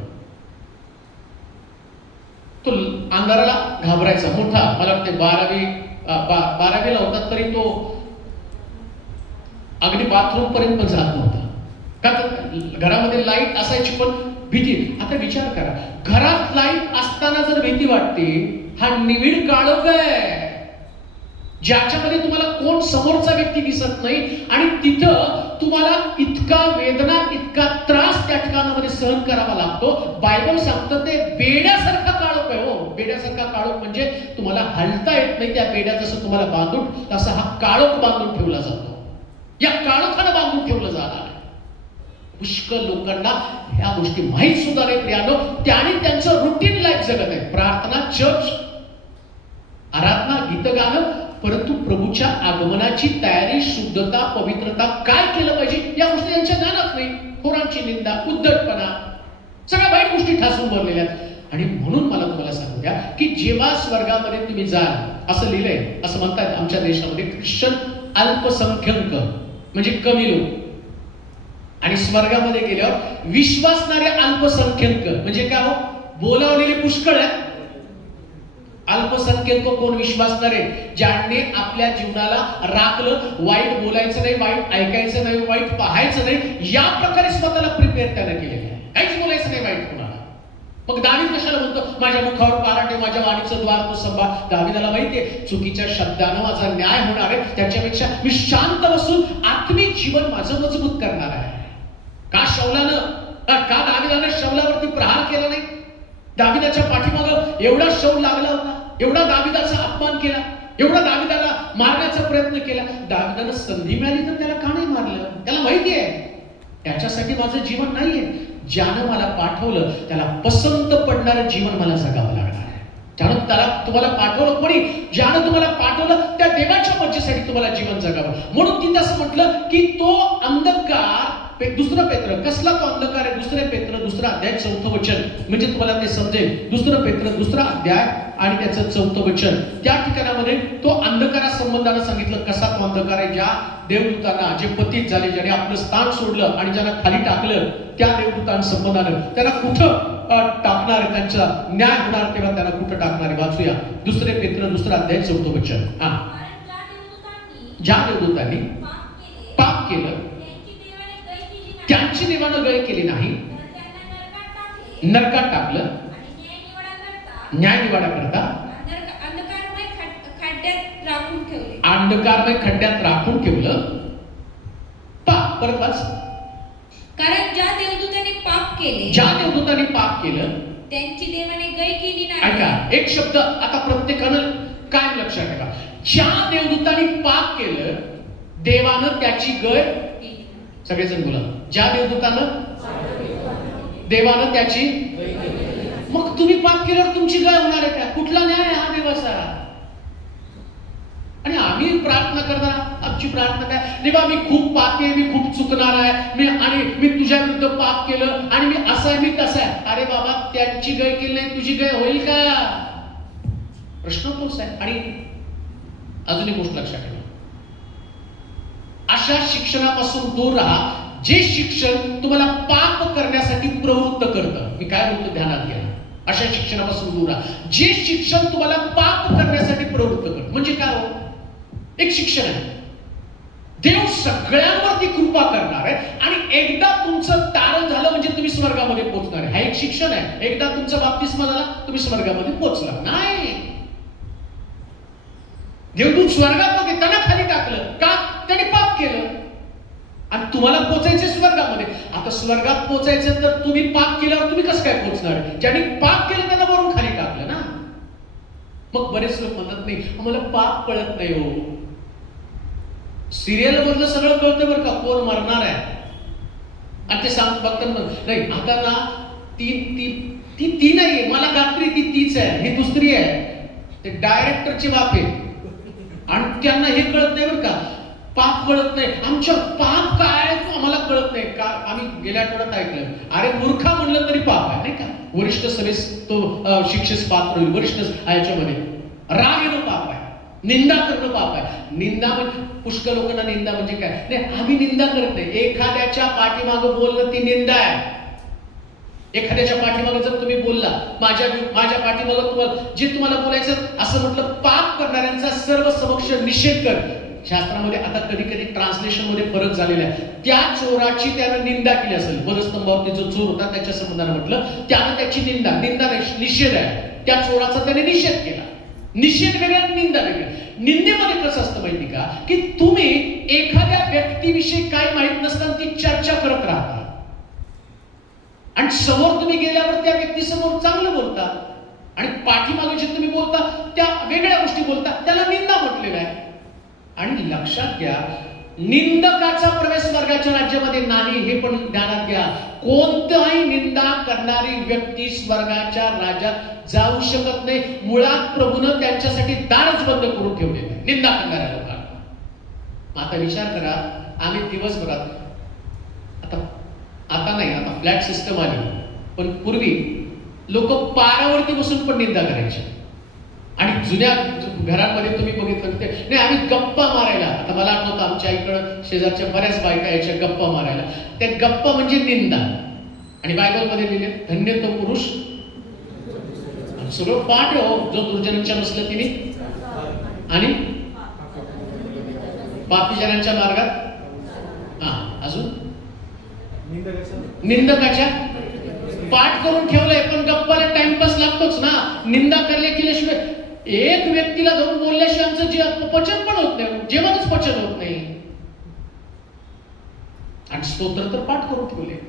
तो अंधाराला घाबरायचा मोठा, मला वाटते 12वीला होता तरी तो अगदी बाथरूम पर्यंत पण जात नव्हता, का तर घरामध्ये लाईट असायची पण भीती. आता विचार करा, घरात लाईट असताना जर भीती वाटते, हा निबिड काळोख आहे ज्याच्यामध्ये तुम्हाला कोण समोरचा व्यक्ती दिसत नाही आणि तिथं तुम्हाला इतका वेदना इतका त्रास त्या ठिकाणामध्ये सहन करावा लागतो. बायबल सांगतं ते बेड्यासारखा काळोख आहे. हो, बेड्यासारखा काळोख म्हणजे तुम्हाला हलता येत नाही. त्या बेड्या जसं तुम्हाला बांधून तसा हा काळोख बांधून ठेवला जातो, या काळोखानं बांधून ठेवलं जाणार. पुष्कळ लोकांना ह्या गोष्टी माहीत सुद्धा नाही प्रियानो, त्याने त्यांचं रुटीन लाईफ जगत आहे, प्रार्थना, चर्च, आराधना, गीत गाणं, परंतु प्रभूच्या आगमनाची तयारी, शुद्धता, पवित्रता काय केलं पाहिजे या गोष्टी त्यांच्या ज्ञानात नाही. पोरांची निंदा, उद्धटपणा, सगळ्या वाईट गोष्टी ठासून भरलेल्या आहेत. आणि म्हणून मला तुम्हाला सांगू द्या की जेव्हा स्वर्गामध्ये तुम्ही जाल, असं लिहिलंय, असं म्हणतात आमच्या देशामध्ये ख्रिश्चन अल्पसंख्याक म्हणजे कमी लोक, आणि स्वर्गामध्ये गेल्यावर विश्वासणारे अल्पसंख्याक म्हणजे काय हो, बोलावलेले पुष्कळ आहे. अल्पसंख्याक कोण विश्वासणारे, ज्यांनी आपल्या जीवनाला राखलं, वाईट बोलायचं नाही, वाईट ऐकायचं नाही, वाईट पाहायचं नाही, या प्रकारे स्वतःला प्रिपेअर त्याला केलेलं आहे. काहीच बोलायचं नाही वाईट कोणाला. मग दावीद कशाला म्हणतो, माझ्या मुखावर पाराटे, माझ्या वाणीचं द्वार तो सांभाळ. दावीदाला माहितीये चुकीच्या शब्दानं माझा न्याय होणार आहे, त्याच्यापेक्षा मी शांत बसून आत्मिक जीवन माझं मजबूत करणार आहे. का दावीदाने शौलावरती प्रहार केला नाही? दावीदाच्या पाठीमागं एवढा शौल लागला होता, एवढा दावीदाचा अपमान केला, एवढा दावीदाला मारण्याचा प्रयत्न केला. दावीदाला संधी मिळाली तर त्याला का नाही मारलं? त्याला माहिती आहे त्याच्यासाठी माझं जीवन नाहीये, ज्यानं मला पाठवलं त्याला पसंत पडणारं जीवन मला जगावं लागणार आहे. त्यानं तुम्हाला पाठवलं कोणी, ज्यानं तुम्हाला पाठवलं त्या देवाच्या मर्जीसाठी तुम्हाला जीवन जगावं. म्हणून तिथे असं म्हटलं की तो अंधकार, दुसरं पेत्र, कसला तो अंधकार आहे? दुसरे पेत्र 2 अध्याय 4 वचन, म्हणजे तुम्हाला ते समजेल. 2 पेत्र 2 अध्याय आणि त्याचं 4 वचन, त्या ठिकाणामध्ये तो अंधकारा संबंधानं सांगितलं कसा तो अंधकार आहे. ज्या देवदूतांना, जे पतित झाले, ज्याने आपलं स्थान सोडलं आणि ज्यांना खाली टाकलं, त्या देवदूतांसंबंधानं त्यांना कुठं टाकणार आहे, त्यांचा न्याय होणार तेव्हा त्यांना कुठं टाकणार आहे? वाचूया 2 पेत्र 2 अध्याय 4 वचन. ज्या देवदूतांनी पाप केलं, त्यांची देवानं गय केली नाही, नरकात टाकलं, न्याय निवाडा करता अंधकारमय खड्ड्यात राखून ठेवलं. परत वाच. कारण ज्या देवदूतांनी पाप केलं त्यांची देवाने गय केली नाही. ऐका, एक शब्द आता प्रत्येकानं काय लक्षात ठेवा. ज्या देवदूतांनी पाप केलं, देवानं त्याची गय, सगळेजण बोला, ज्या देवदूतानं देवानं त्याची, मग तुम्ही पाप केल्यावर तुमची गय होणार आहे का? कुठला न्याय आहे हा देवाचा? आणि आम्ही प्रार्थना करणार, आमची प्रार्थना काय, देवा मी खूप पापी आहे, मी खूप चुकणार आहे, मी तुझ्या विरुद्ध पाप केलं आणि मी असं आहे, मी तसं आहे. अरे बाबा, त्यांची गय केली नाही, तुझी गय होईल का? प्रश्न तोच आहे. आणि अजून एक गोष्ट लक्षात ठेवा, अशा शिक्षणापासून दूर राहा जे शिक्षण तुम्हाला पाप करण्यासाठी प्रवृत्त करतं. मी काय बोलतो ध्यानात घ्या, अशा शिक्षणापासून दूर राहा जे शिक्षण तुम्हाला पाप करण्यासाठी प्रवृत्त करतं. म्हणजे काय हो, एक शिक्षण आहे, देव सगळ्यांवरती कृपा करणार आहे आणि एकदा तुमचं तारण झालं म्हणजे तुम्ही स्वर्गामध्ये पोहोचणार आहे. हा एक शिक्षण आहे. एकदा तुमचा बाप्तिस्मा झाला तुम्ही स्वर्गामध्ये पोहोचला नाही. देवदूत स्वर्गात होते, त्यांना खाली टाकलं का? त्याने पाप केलं. आणि तुम्हाला पोचायचे स्वर्गामध्ये. आता स्वर्गात पोचायचं तर तुम्ही पाप केल्यावर तुम्ही कसं काय पोहोचणार? ज्यांनी पाप केलं त्यांना वरून खाली टाकलं ना. मग बरेच लोक म्हणतात नाही आम्हाला पाप कळत नाही. हो, सिरियल मधलं सगळं कळतं बरं का, कोण मरणार आहे आणि ते सांग बघताना नाही आता ना ती नाहीये, मला खात्री ती तीच आहे, ही दुसरी आहे. ते डायरेक्टरचे बाप आहे आणि त्यांना हे कळत नाही बरं का, पाप कळत नाही. आमच्या पाप काय आम्हाला कळत नाही का? आम्ही गेल्या आठवड्यात ऐकलं, अरे मूर्खा म्हणलं तरी पाप आहे नाही का? वरिष्ठ सभेस तो शिक्षेस पात्र होईल. वरिष्ठ याच्यामध्ये राग येणं पाप आहे, निंदा करणं पाप आहे. निंदा म्हणजे पुष्कळ लोकांना निंदा म्हणजे काय, नाही आम्ही निंदा करत नाही. एखाद्याच्या पाठीमागं बोलणं ती निंदा आहे. एखाद्याच्या पाठीमागं जर तुम्ही बोलला, माझ्या पाठीमागं तुम्हाला जे तुम्हाला बोलायचं असं म्हटलं, पाप करणाऱ्यांचा सर्व समक्ष निषेध कर. शास्त्रामध्ये आता कधी कधी ट्रान्सलेशन मध्ये फरक झालेला आहे. त्या चोराची त्यानं निंदा केली असेल, वधस्तंभावरती जो चोर होता त्याच्या संबंधाने म्हटलं, त्यानं त्याची निंदा निषेध आहे. त्या चोराचा त्याने निषेध केला. निषेध वेगळा, निंदा वेगळा. निंदेमध्ये कसं असतं माहिती का, की तुम्ही एखाद्या व्यक्तीविषयी काय माहित नसताना ती चर्चा करत राहता आणि समोर तुम्ही गेल्यावर त्या व्यक्ती समोर चांगलं बोलता आणि पाठीमागे जे तुम्ही बोलता त्या वेगळ्या गोष्टी बोलता, त्याला निंदा म्हटलेलं आहे. आणि लक्षात घ्या, निंदकाचा प्रवेश स्वर्गाच्या राज्यामध्ये नाही, हे पण ध्यानात घ्या. कोणताही निंदा करणारी व्यक्ती स्वर्गाच्या राज्यात जाऊ शकत नाही. मुळात प्रभूनं त्यांच्यासाठी दारच बंद करून ठेवले निंदा करणाऱ्या लोकांना. आता विचार करा, आम्ही दिवसभरात आता नाही, आता फ्लॅट सिस्टम आली, पण पूर्वी लोक पारावरती बसून पण निंदा करायचे. आणि जुन्या घरांमध्ये तुम्ही बघितलं ते नाही, आम्ही गप्पा मारायला, आता मला आठवतं आमच्या इकडं शेजारच्या बऱ्याच बायका यायच्या गप्पा मारायला. त्या गप्पा म्हणजे निंदा. आणि बायबलमध्ये लिहिले, धन्य तो पुरुष, सगळं पाठ हो, जो दुर्जनांच्या नसलं तिने आणि पापीजनांच्या मार्गात, हा अजून निंदकाच्या पाठ करून ठेवलंय. पण गप्पाला टाइमपास लागतोच ना. निंदा केल्याशिवाय एक व्यक्तीला धरून बोलल्याशिवाय आमचं पचन पण होत नाही, जेवणच पचन होत नाही. आणि स्तोत्र तर पाठ करून ठेवले.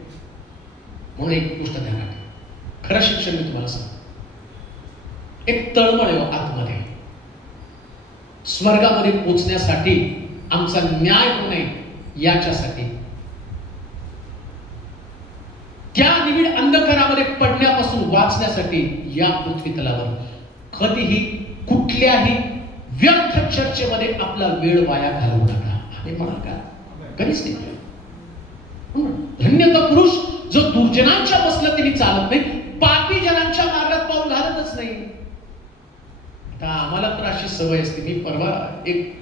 म्हणून एक गोष्ट ध्यानात ठेवा, खरं शिक्षण मी तुम्हाला सांगतो, एक तळमळ आहे आतमध्ये. स्वर्गामध्ये पोचण्यासाठी, आमचा न्याय होणे याच्यासाठी, त्या निविड अंधकारामध्ये पडण्यापासून वाचण्यासाठी या पृथ्वी तलावर कधीही कुठल्याही व्यर्थ चर्चेमध्ये आपला वेळ वाया घालवू नका. आणि म्हणा का, कधीच नाही. धन्य तो पुरुष जो दुर्जनांच्या मसलतीने चालत नाही, पापी जनांच्या मार्गात पाऊल घालतच नाही. आता आम्हाला तर अशी सवय असते. मी परवा एक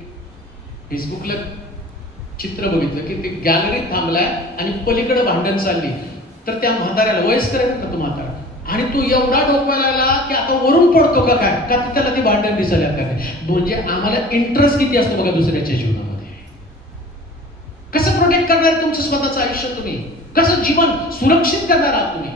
फेसबुकला चित्र बघितलं की ते गॅलरीत थांबलाय आणि पलीकडे भांडण चालली. तर त्या म्हाताऱ्याला, वयस्कर आहे का तो म्हातारा, आणि तो एवढा डोकवायला लागला की आता वरून पडतो का काय, का त्याला ती भांडण दिसायला काय. म्हणजे आम्हाला इंटरेस्ट किती असतो बघा दुसऱ्याच्या जीवनामध्ये. कसं प्रोटेक्ट करणार तुमचं स्वतःचं आयुष्य, तुम्ही कसं जीवन सुरक्षित करणार आहात तुम्ही.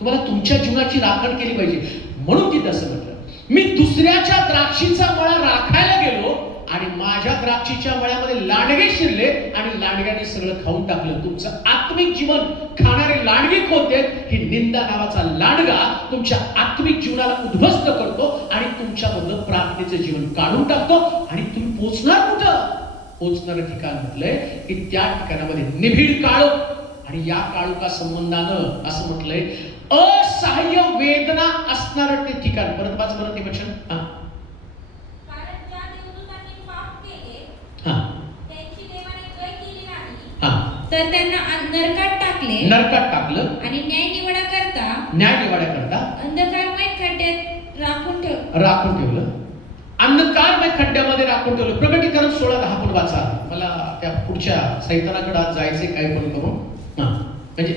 तुम्हाला तुमच्या जीवनाची राखण केली पाहिजे. म्हणून तिथं असं म्हटलं, मी दुसऱ्याच्या द्राक्षीचा मळा राखायला गेलो आणि माझ्या द्राक्षीच्या मळ्यामध्ये लांडगे शिरले आणि लांडग्याने सगळं खाऊन टाकलं. तुमचं आत्मिक जीवन खाणारे लांडगे कोणते? ही निंदा नावाचा लांडगा तुमच्या आत्मिक जीवनाला उद्ध्वस्त करतो आणि तुमच्यामधलं प्रार्थनेचं जीवन काढून टाकतो. आणि तुम्ही पोचणार कुठं? पोचणारं ठिकाण म्हटलंय की त्या ठिकाणामध्ये निबिड काळोख, आणि या काळोखा संबंधानं असं म्हटलंय असहाय्य वेदना असणारं ते ठिकाण. परत वाच बरं ते वचन. कारण ज्या देवदूतांनी पाप केले हा त्यांची देवाने गय केली नाही, हा तर त्यांना नरकात टाकले, नरकात टाकलं, आणि न्याय निवाड्याकरता अंधकारमय खड्ड्यात राखून ठेवलं. अंधकारमय खड्ड्यामध्ये राखून ठेवलं. प्रकटीकरण 16:10 पण वाचा. मला त्या पुढच्या सैतानाकडे आज जायचे काय पण करून. हा म्हणजे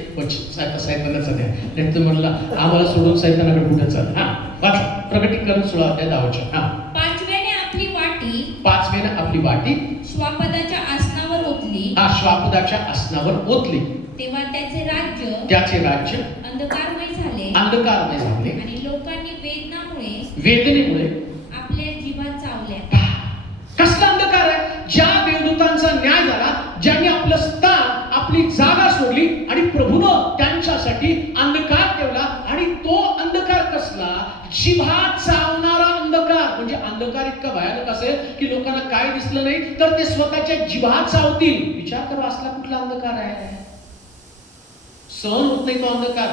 सैतानाचा द्या, नाही तर म्हणला आम्हाला सोडून सैतानाकडे कुठे चाल. हा वाचा प्रकटीकरण 16:10. हा पाचव्याने आपली वाटी श्वापदाच्या आसनावर ओतली. हा श्वापदाच्या आसनावर ओतली. तेव्हा त्याचे राज्य अंधकारमय झाले, आणि लोकांनी वेदनेमुळे आपल्या जीवात चावल्या. कसला अंधकार आहे? ज्या देवदूतांचा न्याय झाला, ज्यांनी आपलं स्थान, आपली जागा सोडली, आणि प्रभूनं त्यांच्यासाठी अंधकार ठेवला. आणि तो अंधकार कसला? जिव्हात चावणारा अंधकार. म्हणजे अंधकार इतका भयानक असेल की लोकांना काय दिसलं नाही तर ते स्वतःच्या जिव्हात चावतील. विचार करा असला कुठला अंधकार आहे? सहन होत नाही तो अंधकार.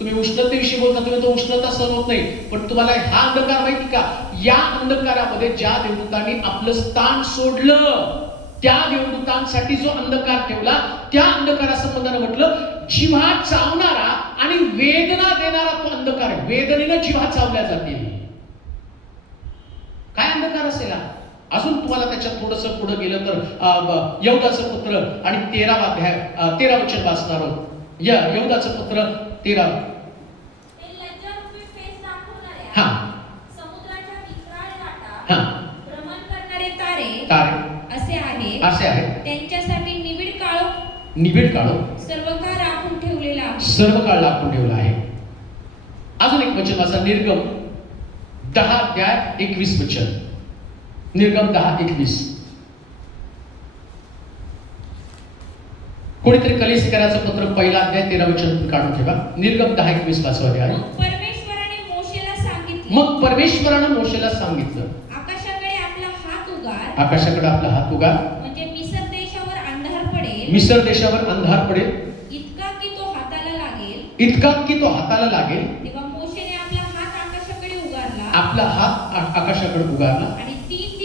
तुम्ही उष्णतेविषयी बोलता, तुम्ही तो उष्णता सहन होत नाही, पण तुम्हाला हा अंधकार माहिती का? या अंधकारामध्ये ज्या देवदूतांनी आपलं स्थान सोडलं, त्या देवदूतांसाठी जो अंधकार ठेवला, त्या अंधकारा संबंधाने म्हटलं जिव्हात चावणारा आणि वेदना देणारा तो अंधकार. वेदनेनं जिव्हात चावल्या जातील. काय अंधकार असेल? अजून तुम्हाला त्याच्यात थोडंसं पुढे गेलं तर यहूदाचं पुत्र आणि 13वा अध्याय 13 वचन वाचणार आहोत. यहूदाचं पुत्र 13. हा समुद्राच्या विकराळ लाटा, हा भ्रमण करणारे तारे तारे असे आहे. त्यांच्यासाठी निबिड काळोख सर्व काळ राखून ठेवला आहे. अजून एक वचन वाचा. निर्गम 10:21 वचन. निर्गम 10:21. कोणीतरी कलेसिकराचं पत्र 1 अध्याय 13 वचन काढून ठेवा. निर्गम 10:21 वाचवा द्या. मग परमेश्वरानं मोशेला सांगितलं, आकाशाकडे आपला हात उगार, म्हणजे मिस्र देशावर अंधार पडेल, इतका की तो हाताला लागेल. तेव्हा मोशेने आपला हात आकाशाकडे उगारला, आणि 3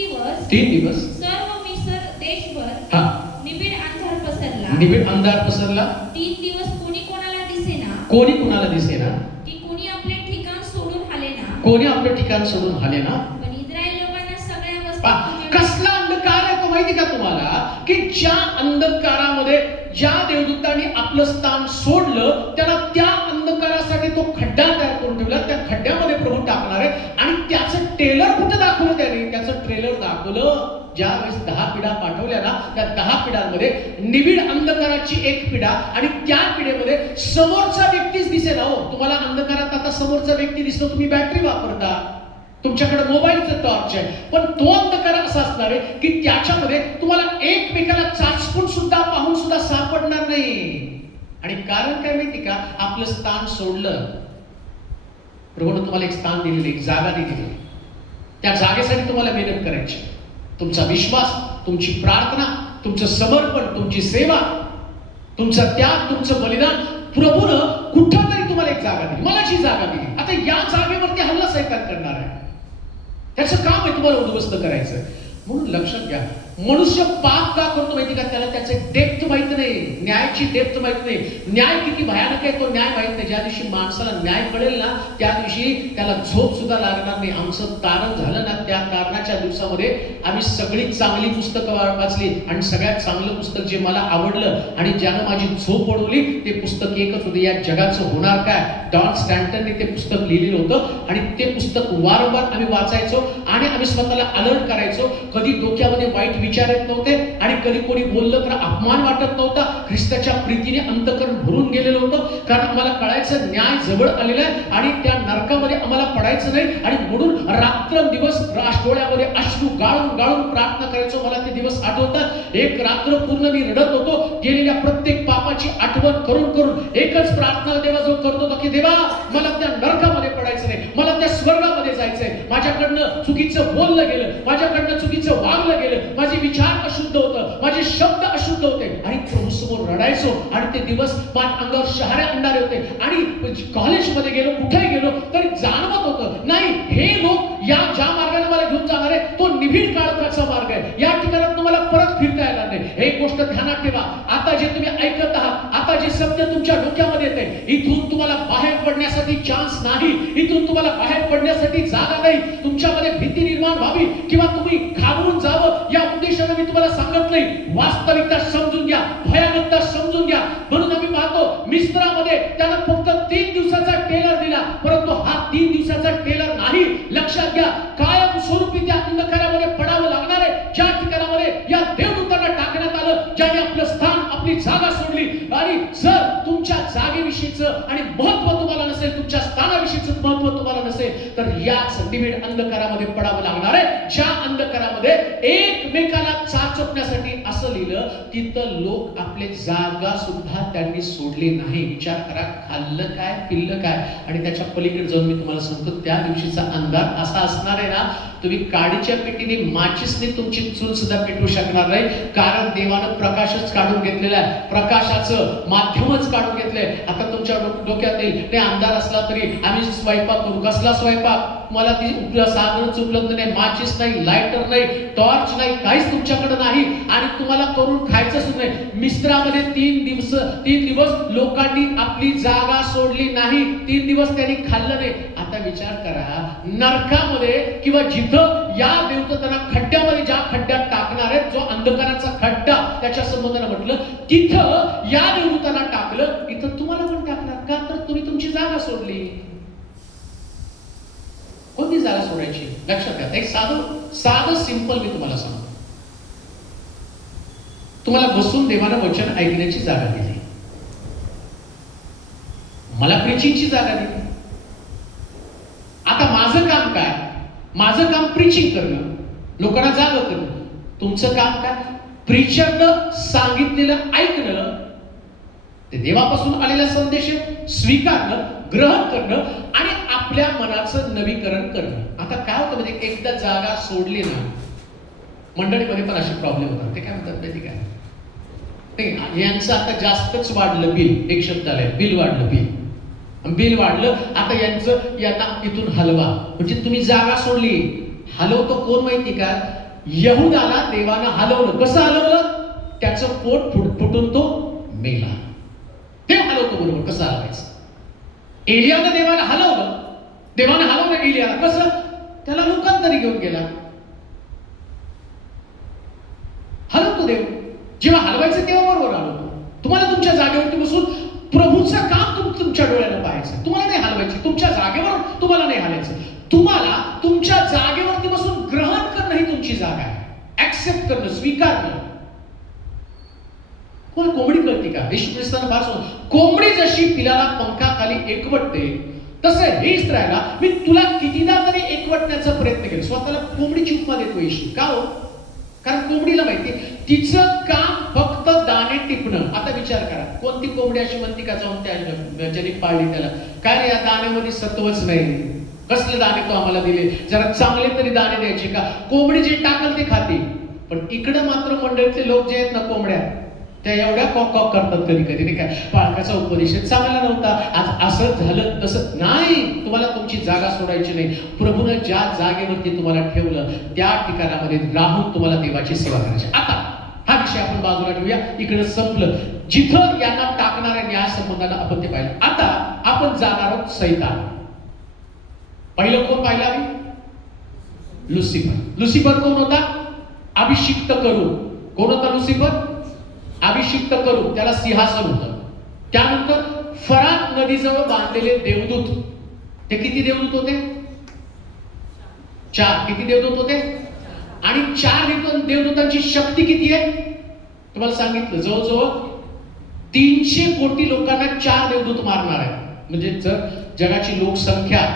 दिवस सर्व मिस्र देशभर निबिड अंधार पसरला. 3 दिवस कोणी कोणाला दिसेना, की कोणी आपले ठिकाण सोडून हालेना. पण इस्रायल लोकांना सगळ्या वस्तू. कसला अंधकार आहे तो माहिती का तुम्हाला? की ज्या अंधकारामध्ये ज्या देवदूतांनी आपलं स्थान सोडलं, त्याला त्या अंधकारासाठी तो खड्डा तयार करून ठेवला. त्या खड्ड्यामध्ये प्रभू टाकणार आहे. आणि त्याचं ट्रेलर कुठे दाखवलं त्याने? त्याचं ट्रेलर दाखवलं ज्या वेळेस 10 पिढा पाठवल्या ना, त्या 10 पिढांमध्ये निबिड अंधकाराची एक पिढा, आणि त्या पिढेमध्ये समोरचा व्यक्तीच दिसेना. हो, तुम्हाला अंधकारात आता समोरचा व्यक्ती दिसतो, तुम्ही बॅटरी वापरता, तुमच्याकडे मोबाईलचं टॉर्च आहे, पण तो अंधकार असा असणार आहे की त्याच्यामध्ये तुम्हाला एकमेकाला चाचपून सुद्धा पाहून सुद्धा सापडणार नाही. आणि कारण काय माहिती का? आपलं स्थान सोडलं. प्रभूने तुम्हाला एक स्थान दिलेलं, एक जागा दिलेली. त्या जागेसाठी तुम्हाला मेहनत करायची. तुमचा विश्वास, तुमची प्रार्थना, तुमचं समर्पण, तुमची सेवा, तुमचा त्याग, तुमचं बलिदान. प्रभूनं कुठं तरी तुम्हाला एक जागा दिली. मला जी जागा दिली, आता या जागेवरती हल्ला सैतान करणार आहे. त्याचं काम आहे तुम्हाला उद्ध्वस्त करायचं. म्हणून लक्षात घ्या, मनुष्य पाप का करतो माहिती का? त्याला त्याचे डेप्थ माहित नाही, न्यायाची डेप्थ माहित नाही. न्याय किती भयानक आहे तो न्याय माहित नाही. ज्या दिवशी माणसाला न्याय कळेल ना, त्या दिवशी त्याला झोप सुद्धा लागणार नाही. आमचं तारण झालं ना, त्या तारणाच्या दिवसामध्ये आम्ही सगळी चांगली पुस्तकं वाचली, आणि सगळ्यात चांगलं पुस्तक जे मला आवडलं आणि ज्यानं माझी झोप उडवली ते पुस्तक एकच होतं, या जगाचं होणार काय. डॉन स्टॅन्टनने ते पुस्तक लिहिलेलं होतं, आणि ते पुस्तक वारंवार आम्ही वाचायचो, आणि आम्ही स्वतःला अलर्ट करायचो. कधी डोक्यामध्ये वाईट विचार येत नव्हते, आणि कधी कोणी बोललं तर अपमान वाटत नव्हता. ख्रिस्ताच्या प्रीतीने अंतःकरण भरून गेलेलं होतं, कारण आम्हाला कळायचं न्याय जवळ आलेला आहे, आणि त्या नरकामध्ये आम्हाला पडायचं नाही. आणि म्हणून रात्रंदिवस डोळ्यामध्ये अश्रू गाळून प्रार्थना करायचो. मला ते दिवस आठवतात. एक रात्र पूर्ण मी रडत होतो, गेलेल्या प्रत्येक पापाची आठवण करून एकच प्रार्थना देवाजवळ करत होतो की देवा, मला त्या नरकामध्ये पडायचं नाही, मला त्या स्वर्गामध्ये जायचंय. माझ्याकडनं चुकीचं बोललं गेलं, माझ्याकडनं चुकीचं वागलं गेलं, माझे विचार बसलो होते आणि प्रभू समोर रडायचो आणि ते दिवस माझ्या अंगावर शहाऱ्या आणणारे होते. आणि कॉलेजमध्ये गेलो, कुठे गेलो तरी जाणवत होतं नाही, हे लोक ज्या मार्गाने मला घेऊन जाणार आहे तो निबिड काळाचा मार्ग आहे. या ठिकाणात तुम्हाला परत फिरता येणार नाही. एक गोष्ट ध्यानात ठेवा, आता जे तुम्ही ऐकत आहात, आता जे सत्य तुमच्या डोक्यामध्ये येते, इथून तुम्हाला बाहेर पडण्यासाठी चान्स नाही, इथून तुम्हाला बाहेर पडण्यासाठी जागा नाही. तुमच्यामध्ये भीती निर्माण व्हावी किंवा तुम्ही घाबरून जावं या उद्देशाने मी तुम्हाला सांगत नाही. वास्तविकता समजून घ्या, भयानकता समजून घ्या. म्हणून आम्ही पाहतो मिस्त्रामध्ये त्याला फक्त 3 दिवसाचा टेलर दिला, परंतु हा 3 दिवसाचा टेलर नाही. लक्षात घ्या, कायम स्वरूपी त्या अंधकारामध्ये पडावं लागणार आहे. ज्या ठिकाणामध्ये या देवदूतांना टाकण्यात आलं, ज्याने आपलं स्थान, आपली जागा सोडली. आणि जर तुमच्या जागेविषयीचं आणि महत्व तुम्हाला नसेल, तुमच्या स्थानाविषयीचं महत्व तुम्हाला नसेल, तर याच निबिड अंधकारामध्ये पडावं लागणार आहे. ज्या अंधकारामध्ये एकमेकाला चाचपण्यासाठी असं लिहिलं, तिथं लोक आपले जागा सुद्धा त्यांनी सोडली नाही. विचार करा, खाल्लं काय, पिल्लं काय. आणि त्याच्या पलीकडे जाऊन मी तुम्हाला सांगतो, त्या दिवशीचा अंधार असा असणार आहे ना, तुम्ही काडीच्या पेटीने, माचीसने तुमची चूल सुद्धा पेटवू शकणार नाही. कारण देवानं प्रकाशच काढून घेतलेला आहे, प्रकाशाचं माध्यमच काढून घेतलंय. आता तुमच्या डोक्यात येईल, ते अंधार असला तरी आम्ही स्वयंपाक करू. कसला स्वयंपाक? मला ती साधनच उपलब्ध नाही, माचीस नाही, लायटर नाही, टॉर्च नाही, काहीच तुमच्याकडे नाही आणि तुम्हाला करून खायचंच नाही. मिस्त्रामध्ये 3 दिवस लोकांनी आपली जागा सोडली नाही, 3 दिवस त्यांनी खाल्लं नाही. आता विचार करा, नरकामध्ये किंवा जिथं या देवदूतांना खड्ड्यामध्ये, ज्या खड्ड्यात टाकणार आहेत, जो अंधकाराचा खड्डा त्याच्या संबंधाने म्हटलं, तिथं या देवदूतांना टाकलं, इथं तुम्हाला पण टाकणार. का? तर तुम्ही तुमची जागा सोडली. कोणती जागा सोडायची? लक्षात घ्या, एक साधं सिंपल मी तुम्हाला सांगतो. तुम्हाला बसून देवानं वचन ऐकण्याची जागा दिली, मला प्रीचिंगची जागा दिली. आता माझं काम काय? माझं काम प्रीचिंग करणं, लोकांना जागा करणं. तुमचं काम काय? प्रीचरनं सांगितलेलं ऐकणं, ते देवापासून आलेला संदेश स्वीकारणं, ग्रहण करणं आणि आपल्या मनाचं नवीकरण करणं. आता काय होतं म्हणजे, एकदा जागा सोडली ना, मंडळीमध्ये पण असे प्रॉब्लेम होतात. ते काय म्हणतात माहिती काय, ते यांचं आता जास्तच वाढलं बिल. एक शब्द आलाय, बिल वाढलं, बिल वाढलं. आता यांना इथून हलवा. म्हणजे तुम्ही जागा सोडली. हलवतो कोण माहिती का? यहुदाला देवानं हलवलं. कसं हलवलं? त्याचं पोट फुटून तो मेला. देव हलवतो बरोबर. कसं हलवायचं? एलियानं देवाला हलवलं. देवानं हलवलं एलियाला. कसं? त्याला लोकांतरी घेऊन गेला. हलवतो देव. जेव्हा हलवायचं तेव्हा बरोबर हलवतो. तुम्हाला तुमच्या जागेवरती बसून प्रभूचं काम तुमच्या डोळ्यानं पाहायचं. तुम्हाला नाही हलवायचं. तुमच्या जागेवर तुम्हाला नाही हलायचं. तुम्हाला तुमच्या जागेवरती बसून ग्रहण करणं ही तुमची जागा आहे. ऍक्सेप्ट करणं, स्वीकारणं. कोण कोंबडी कळते का? येशू ख्रिस्तानं फार कोंबडी जशी पिलाला पंखाखाली एकवटते, तसं हे इस्रायला मी तुला कितीदा तरी एकवटण्याचा प्रयत्न केला. स्वतःला कोंबडीची उपमा देतो येशू. का हो? कारण कोंबडीला माहिती तिचं काम फक्त दाणे टिपणं. आता विचार करा, कोणती कोंबडी अशी म्हणते का जाऊन त्याने पाळली त्याला, काय रे या दाण्यामध्ये सत्वच नाही, कसले दाणे तो आम्हाला दिले, जरा चांगले तरी दाणे द्यायचे का? कोंबडी जे टाकल ते खाते. पण इकडे मात्र मंडळीतले लोक जे आहेत ना, कोंबड्या त्या एवढ्या कॉक कॉक करतात कधी कधी, नाही काय, पाळकाचा उपदेश चांगला नव्हता, आज असं झालं तसं नाही. तुम्हाला तुमची जागा सोडायची नाही. प्रभूनं ज्या जागेवरती तुम्हाला ठेवलं त्या ठिकाणामध्ये राहून तुम्हाला देवाची सेवा करायची. आता हा विषय आपण बाजूला ठेवूया, इकडे संपलं. जिथं यांना टाकणाऱ्या न्याय संबंधानं आपण ते पाहिलं. आता आपण जाणार आहोत सैतान. पहिलं कोण पाहिलं आम्ही? लुसिफर. लुसिफर कोण होता? अभिषिक्त करू. कोण होता लुसिफर? अभिषिक्त करू. त्याला सिंहासन होतं. त्यानंतर फरात नदीजवळ बांधलेले देवदूत. ते किती देवदूत होते? 4. किती देवदूत होते? आणि 4 देवदूतांची शक्ती किती आहे? तुम्हाला सांगितलं, जवळजवळ 300 कोटी लोकांना 4 देवदूत मारणार आहे. म्हणजे जर जगाची लोकसंख्या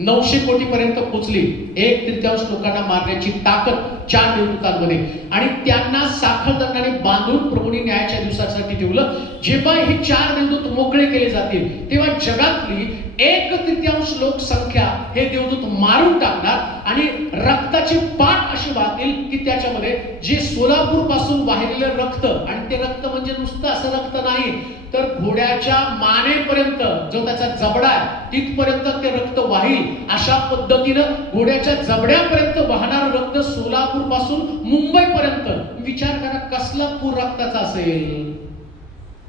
900 कोटी पर्यंत पोहोचली, 1/3 लोकांना मारण्याची ताकद 4 देवदूतांमध्ये. आणि त्यांना साखळदंडाने बांधून प्रभूने न्यायाच्या दिवसासाठी ठेवलं. जेव्हा हे 4 देवदूत मोकळे केले जातील, तेव्हा जगातली 1/3 लोकसंख्या हे देवदूत मारून टाकणार आणि रक्ताची पाट अशी वाहतील की त्याच्यामध्ये जे सोलापूर पासून वाहिलेलं रक्त, आणि ते रक्त म्हणजे नुसतं असं रक्त नाही, तर घोड्याच्या मानेपर्यंत जो त्याचा जबडा आहे तिथपर्यंत ते रक्त वाहील. अशा पद्धतीनं घोड्याच्या जबड्यापर्यंत वाहणारं रक्त सोलापूर पासून मुंबईपर्यंत. विचार करा कसला पूर रक्ताचा असेल.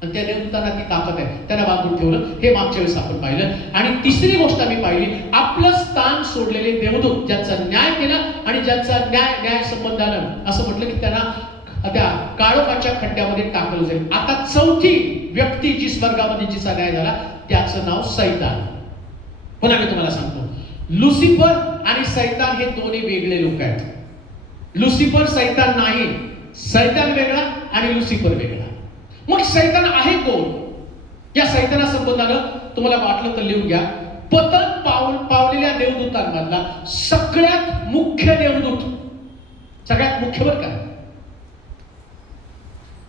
आणि त्या देवदूतांना ती ताकद आहे, त्यांना बांधून ठेवलं. हे मागच्या वेळेस आपण पाहिलं. आणि तिसरी गोष्ट आम्ही पाहिली, आपलं स्थान सोडलेले देवदूत ज्यांचा न्याय केला आणि ज्यांचा न्याय संबंधानं असं म्हटलं की त्यांना त्या काळोखाच्या खड्ड्यामध्ये टाकलं जाईल. आता चौथी व्यक्ती जी स्वर्गामध्ये जिचा न्याय झाला त्याचं नाव सैतान. पुन्हा मी तुम्हाला सांगतो, लुसिफर आणि सैतान हे दोन्ही वेगळे लोक आहेत. लुसिफर सैतान नाही, सैतान वेगळा आणि लुसिफर वेगळा. मग सैतान आहे कोण? या सैताना संबंधानं तुम्हाला वाटलं तर लिहून घ्या. पतन पावलेल्या देवदूतांमधला सगळ्यात मुख्य देवदूत, सगळ्यात मुख्य बरं का.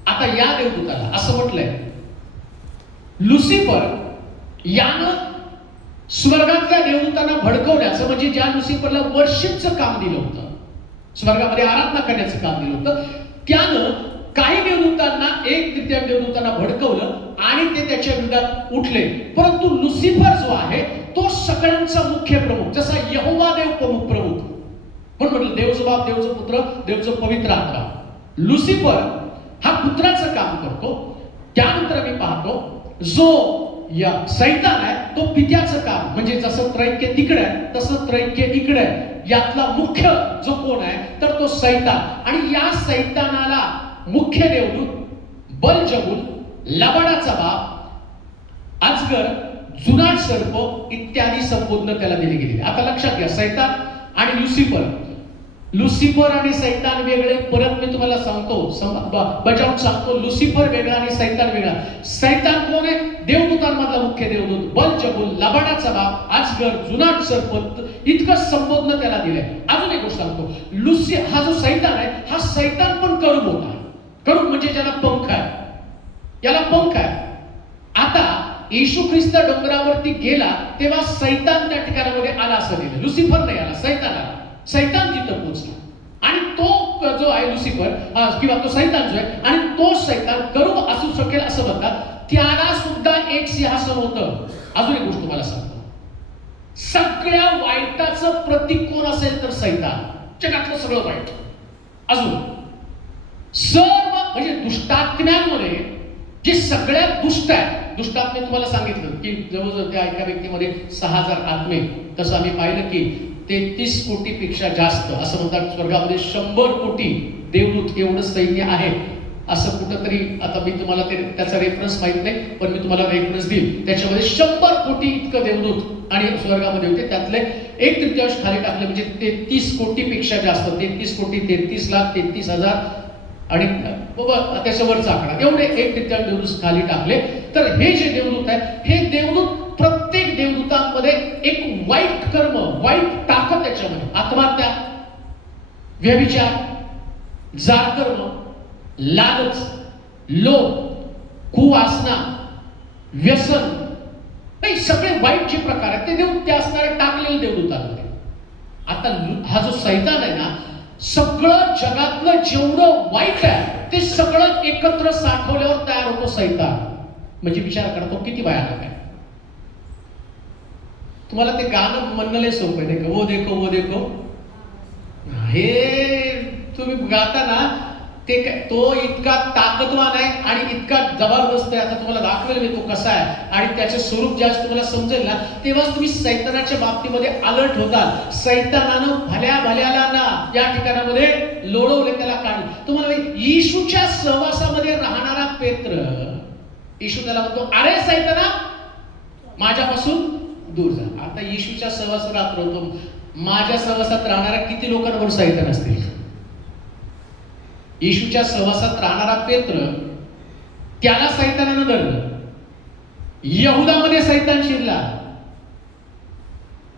आता या देवदूताला असं म्हटलंय, लुसिफर यानं स्वर्गातल्या देवदूतांना भडकवण्याचं, म्हणजे ज्या लुसिफरला वर्शिपचं काम दिलं होतं, स्वर्गामध्ये आराधना करण्याचं काम दिलं होतं, त्यानं काही देवदूतांना 1/3 देवदूतांना भडकवलं आणि ते त्याच्या विरोधात उठले. परंतु लुसिफर जो आहे तो सगळ्यांचा मुख्य प्रमुख, जसा यहोवा देव प्रमुख म्हणून म्हटलं देवचं बाप, देवचं पुत्र, देवचं पवित्र आत्मा. लुसिफर हा पुत्राचं काम करतो. त्यानंतर आम्ही पाहतो जो या सैतान आहे तो पित्याचं काम, म्हणजे जसं त्रैक्य तिकडे आहे तसं त्रैक्य इकडे आहे. यातला मुख्य जो कोण आहे तर तो सैतान. आणि या सैतानाला मुख्य देवदूत बलजबूल, लबाडाचा बाप, अजगर, जुनाट सर्प इत्यादी संबोधन त्याला दिली गेली. आता लक्षात घ्या, सैतान आणि लुसिफर आणि सैतान वेगळे. परत मी तुम्हाला सांगतो, बजावून सांगतो, लुसिफर वेगळा आणि सैतान वेगळा. सैतान कोण आहे? देवदूतांमधला मुख्य देवदूत, बलजबूल, लबाडाचा बाप, अजगर, जुनाट सर्प, इतकं संबोधन त्याला दिलंय. अजून एक गोष्ट सांगतो, हा जो सैतान आहे हा सैतान पण करूब होता. करूब म्हणजे ज्याला पंख आहे, याला पंख आहे. आता येशू ख्रिस्त डोंगरावरती गेला तेव्हा सैतान त्या ठिकाणामध्ये आला असं दिलं. लुसिफर नाही आला, सैतान आला. सैतान तिथं पोहोचला आणि तो जो आहे लुसिफर किंवा तो सैतान जो आहे, आणि तो सैतान करूब असू शकेल असं म्हणतात. त्याला सुद्धा एक सिंहासन होतं. अजून एक गोष्ट तुम्हाला सांगतो, सगळ्या वाईटाचं प्रतीक कोण असेल तर सैतान. जगातलं सगळं वाईट. अजून सर्व म्हणजे दुष्टात्म्यांमध्ये जे सगळ्यात दुष्ट आहे, दुष्टात्मे तुम्हाला सांगितलं की जवळजवळ त्या एका व्यक्तीमध्ये 6000 आत्मे. तसं आम्ही पाहिलं की 33 कोटीपेक्षा जास्त, असं म्हणतात स्वर्गामध्ये 100 कोटी देवदूत एवढं सैन्य आहे असं कुठंतरी. आता मी तुम्हाला त्याचा रेफरन्स माहित नाही, पण मी तुम्हाला रेफरन्स देईल. त्याच्यामध्ये 100 कोटी इतकं देवदूत आणि स्वर्गामध्ये होते. त्यातले 1/3 खाली टाकले म्हणजे 33 कोटीपेक्षा जास्त. 33 कोटी, 33 लाख, 33,000 आणि त्याच्यावरचा आकडा, एवढे 1/3 देवदूत खाली टाकले. तर हे जे देवदूत आहे, हे देवदूत प्रत्येक देवदूतांमध्ये एक वाईट कर्म, वाईट ताकद त्याच्यामध्ये, आत्महत्या, व्यभिचार, जारकर्म, लालच, लोभ, कुवासना, व्यसन, हे सगळे वाईट जे प्रकार आहेत ते देव त्या असणारे टाकलेले देवदूतांमध्ये. आता हा जो सैतान आहे ना, सगळं जगातलं जेवढं वाईट आहे ते सगळं एकत्र साठवल्यावर तयार होतो सैतान. म्हणजे विचार करतो किती भयानक आहे. तुम्हाला ते गाणं म्हणणं सोपं आहे का, वो देखो वो देखो, हे तुम्ही गाता ना, ते तो इतका ताकदवान आहे आणि इतका जबरदस्त आहे. आता तुम्हाला दाखवेल मी तो कसा आहे आणि त्याचे स्वरूप ज्यावेळेस तुम्हाला समजेल ना, तेव्हाच तुम्ही सैतानाच्या बाबतीमध्ये अलर्ट होताल. सैतानानं भल्याला ना या ठिकाणामध्ये लोळवले, त्याला काढलं. तुम्हाला येशूच्या सहवासामध्ये राहणारा पेत्र, येशू त्याला म्हणतो, अरे सैताना माझ्यापासून दूर जा. आता येशूच्या सहवासात राहत होतो, माझ्या सहवासात राहणाऱ्या किती लोकांवर सैतान असतील? येशूच्या सहवासात राहणारा पेत्र, त्याला सैतानानं धरलं. यहुदामध्ये सैतान शिरला.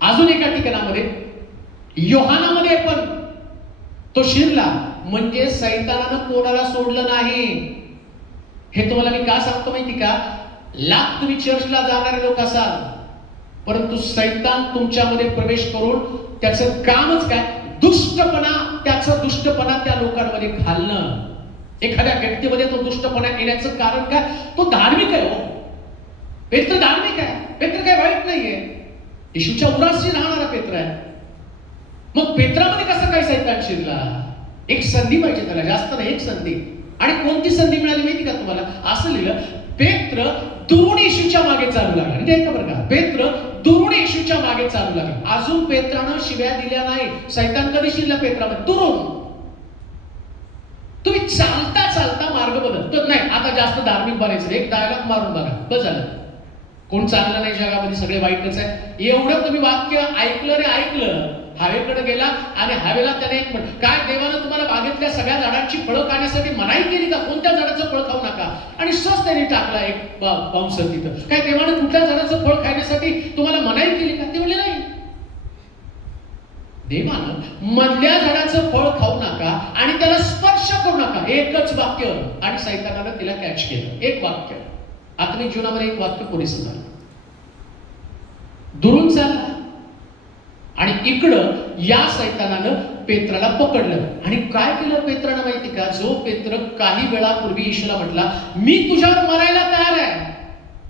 अजून एका ठिकाणामध्ये योहानामध्ये पण तो शिरला. म्हणजे सैतानानं कोणाला सोडलं नाही. हे तुम्हाला मी का सांगतो माहिती का? लाख तुम्ही चर्चला जाणारे लोक असाल, परंतु सैतान तुमच्यामध्ये प्रवेश करून त्याचं कामच काय, दुष्टपणा, त्याचा दुष्टपणा त्या लोकांमध्ये घालणं. एखाद्या व्यक्तीमध्ये तो दुष्टपणा येण्याचं कारण काय, तो धार्मिक आहे. हो, पेत्र धार्मिक आहे, पेत्र काय वाईट नाहीये, येशूच्या उराशी राहणारा पेत्र आहे. मग पेत्रामध्ये कसं काय सैतान शिरला? एक संधी पाहिजे त्याला, जास्त नाही, एक संधी. आणि कोणती संधी मिळाली माहिती का तुम्हाला? असं लिहिलं, पेत्र दुरून येशूच्या मागे चालू लागला. म्हणजे ऐका बरं का, पेत्र दुरून येशूच्या मागे चालू लागला. अजून पेत्रानं शिव्या दिल्या नाही. सैतान कधी शिरला पेत्रामध्ये? दुरून. तुम्ही चालता चालता मार्ग बदलतो नाही, आता जास्त धार्मिक बनायचं, एक डायलॉग मारून बघा, बस झालं. कोण चाललं नाही जगामध्ये, सगळे वाईटच आहे. एवढं तुम्ही वाक्य ऐकलं रे ऐकलं, हवेकडे गेला आणि हवेला त्याने एक म्हण, काय देवानं तुम्हाला बागेतल्या सगळ्या झाडांची फळं खाण्यासाठी मनाई केली का? कोणत्या झाडाचं फळ खाऊ नका. आणि स्वस्त त्यांनी टाकला एक बाउन्सर तिथं. काय देवानं कुठल्या झाडाचं फळ खाण्यासाठी तुम्हाला मनाई केली का? ते म्हणले नाही. देवानं मधल्या झाडाचं फळ खाऊ नका आणि त्याला स्पर्श करू नका, एकच वाक्य. आणि सैतानानं तिला कॅच केलं, एक वाक्य. आत्मिक जीवनामध्ये एक वाक्य पुरेसं झालं. दुरून चालला आणि इकडं या सैतानानं पेत्राला पकडलं. आणि काय केलं पेत्रानं माहिती का? जो पेत्र काही वेळापूर्वी येशूला म्हटला, मी तुझ्यावर मरायला तयार आहे,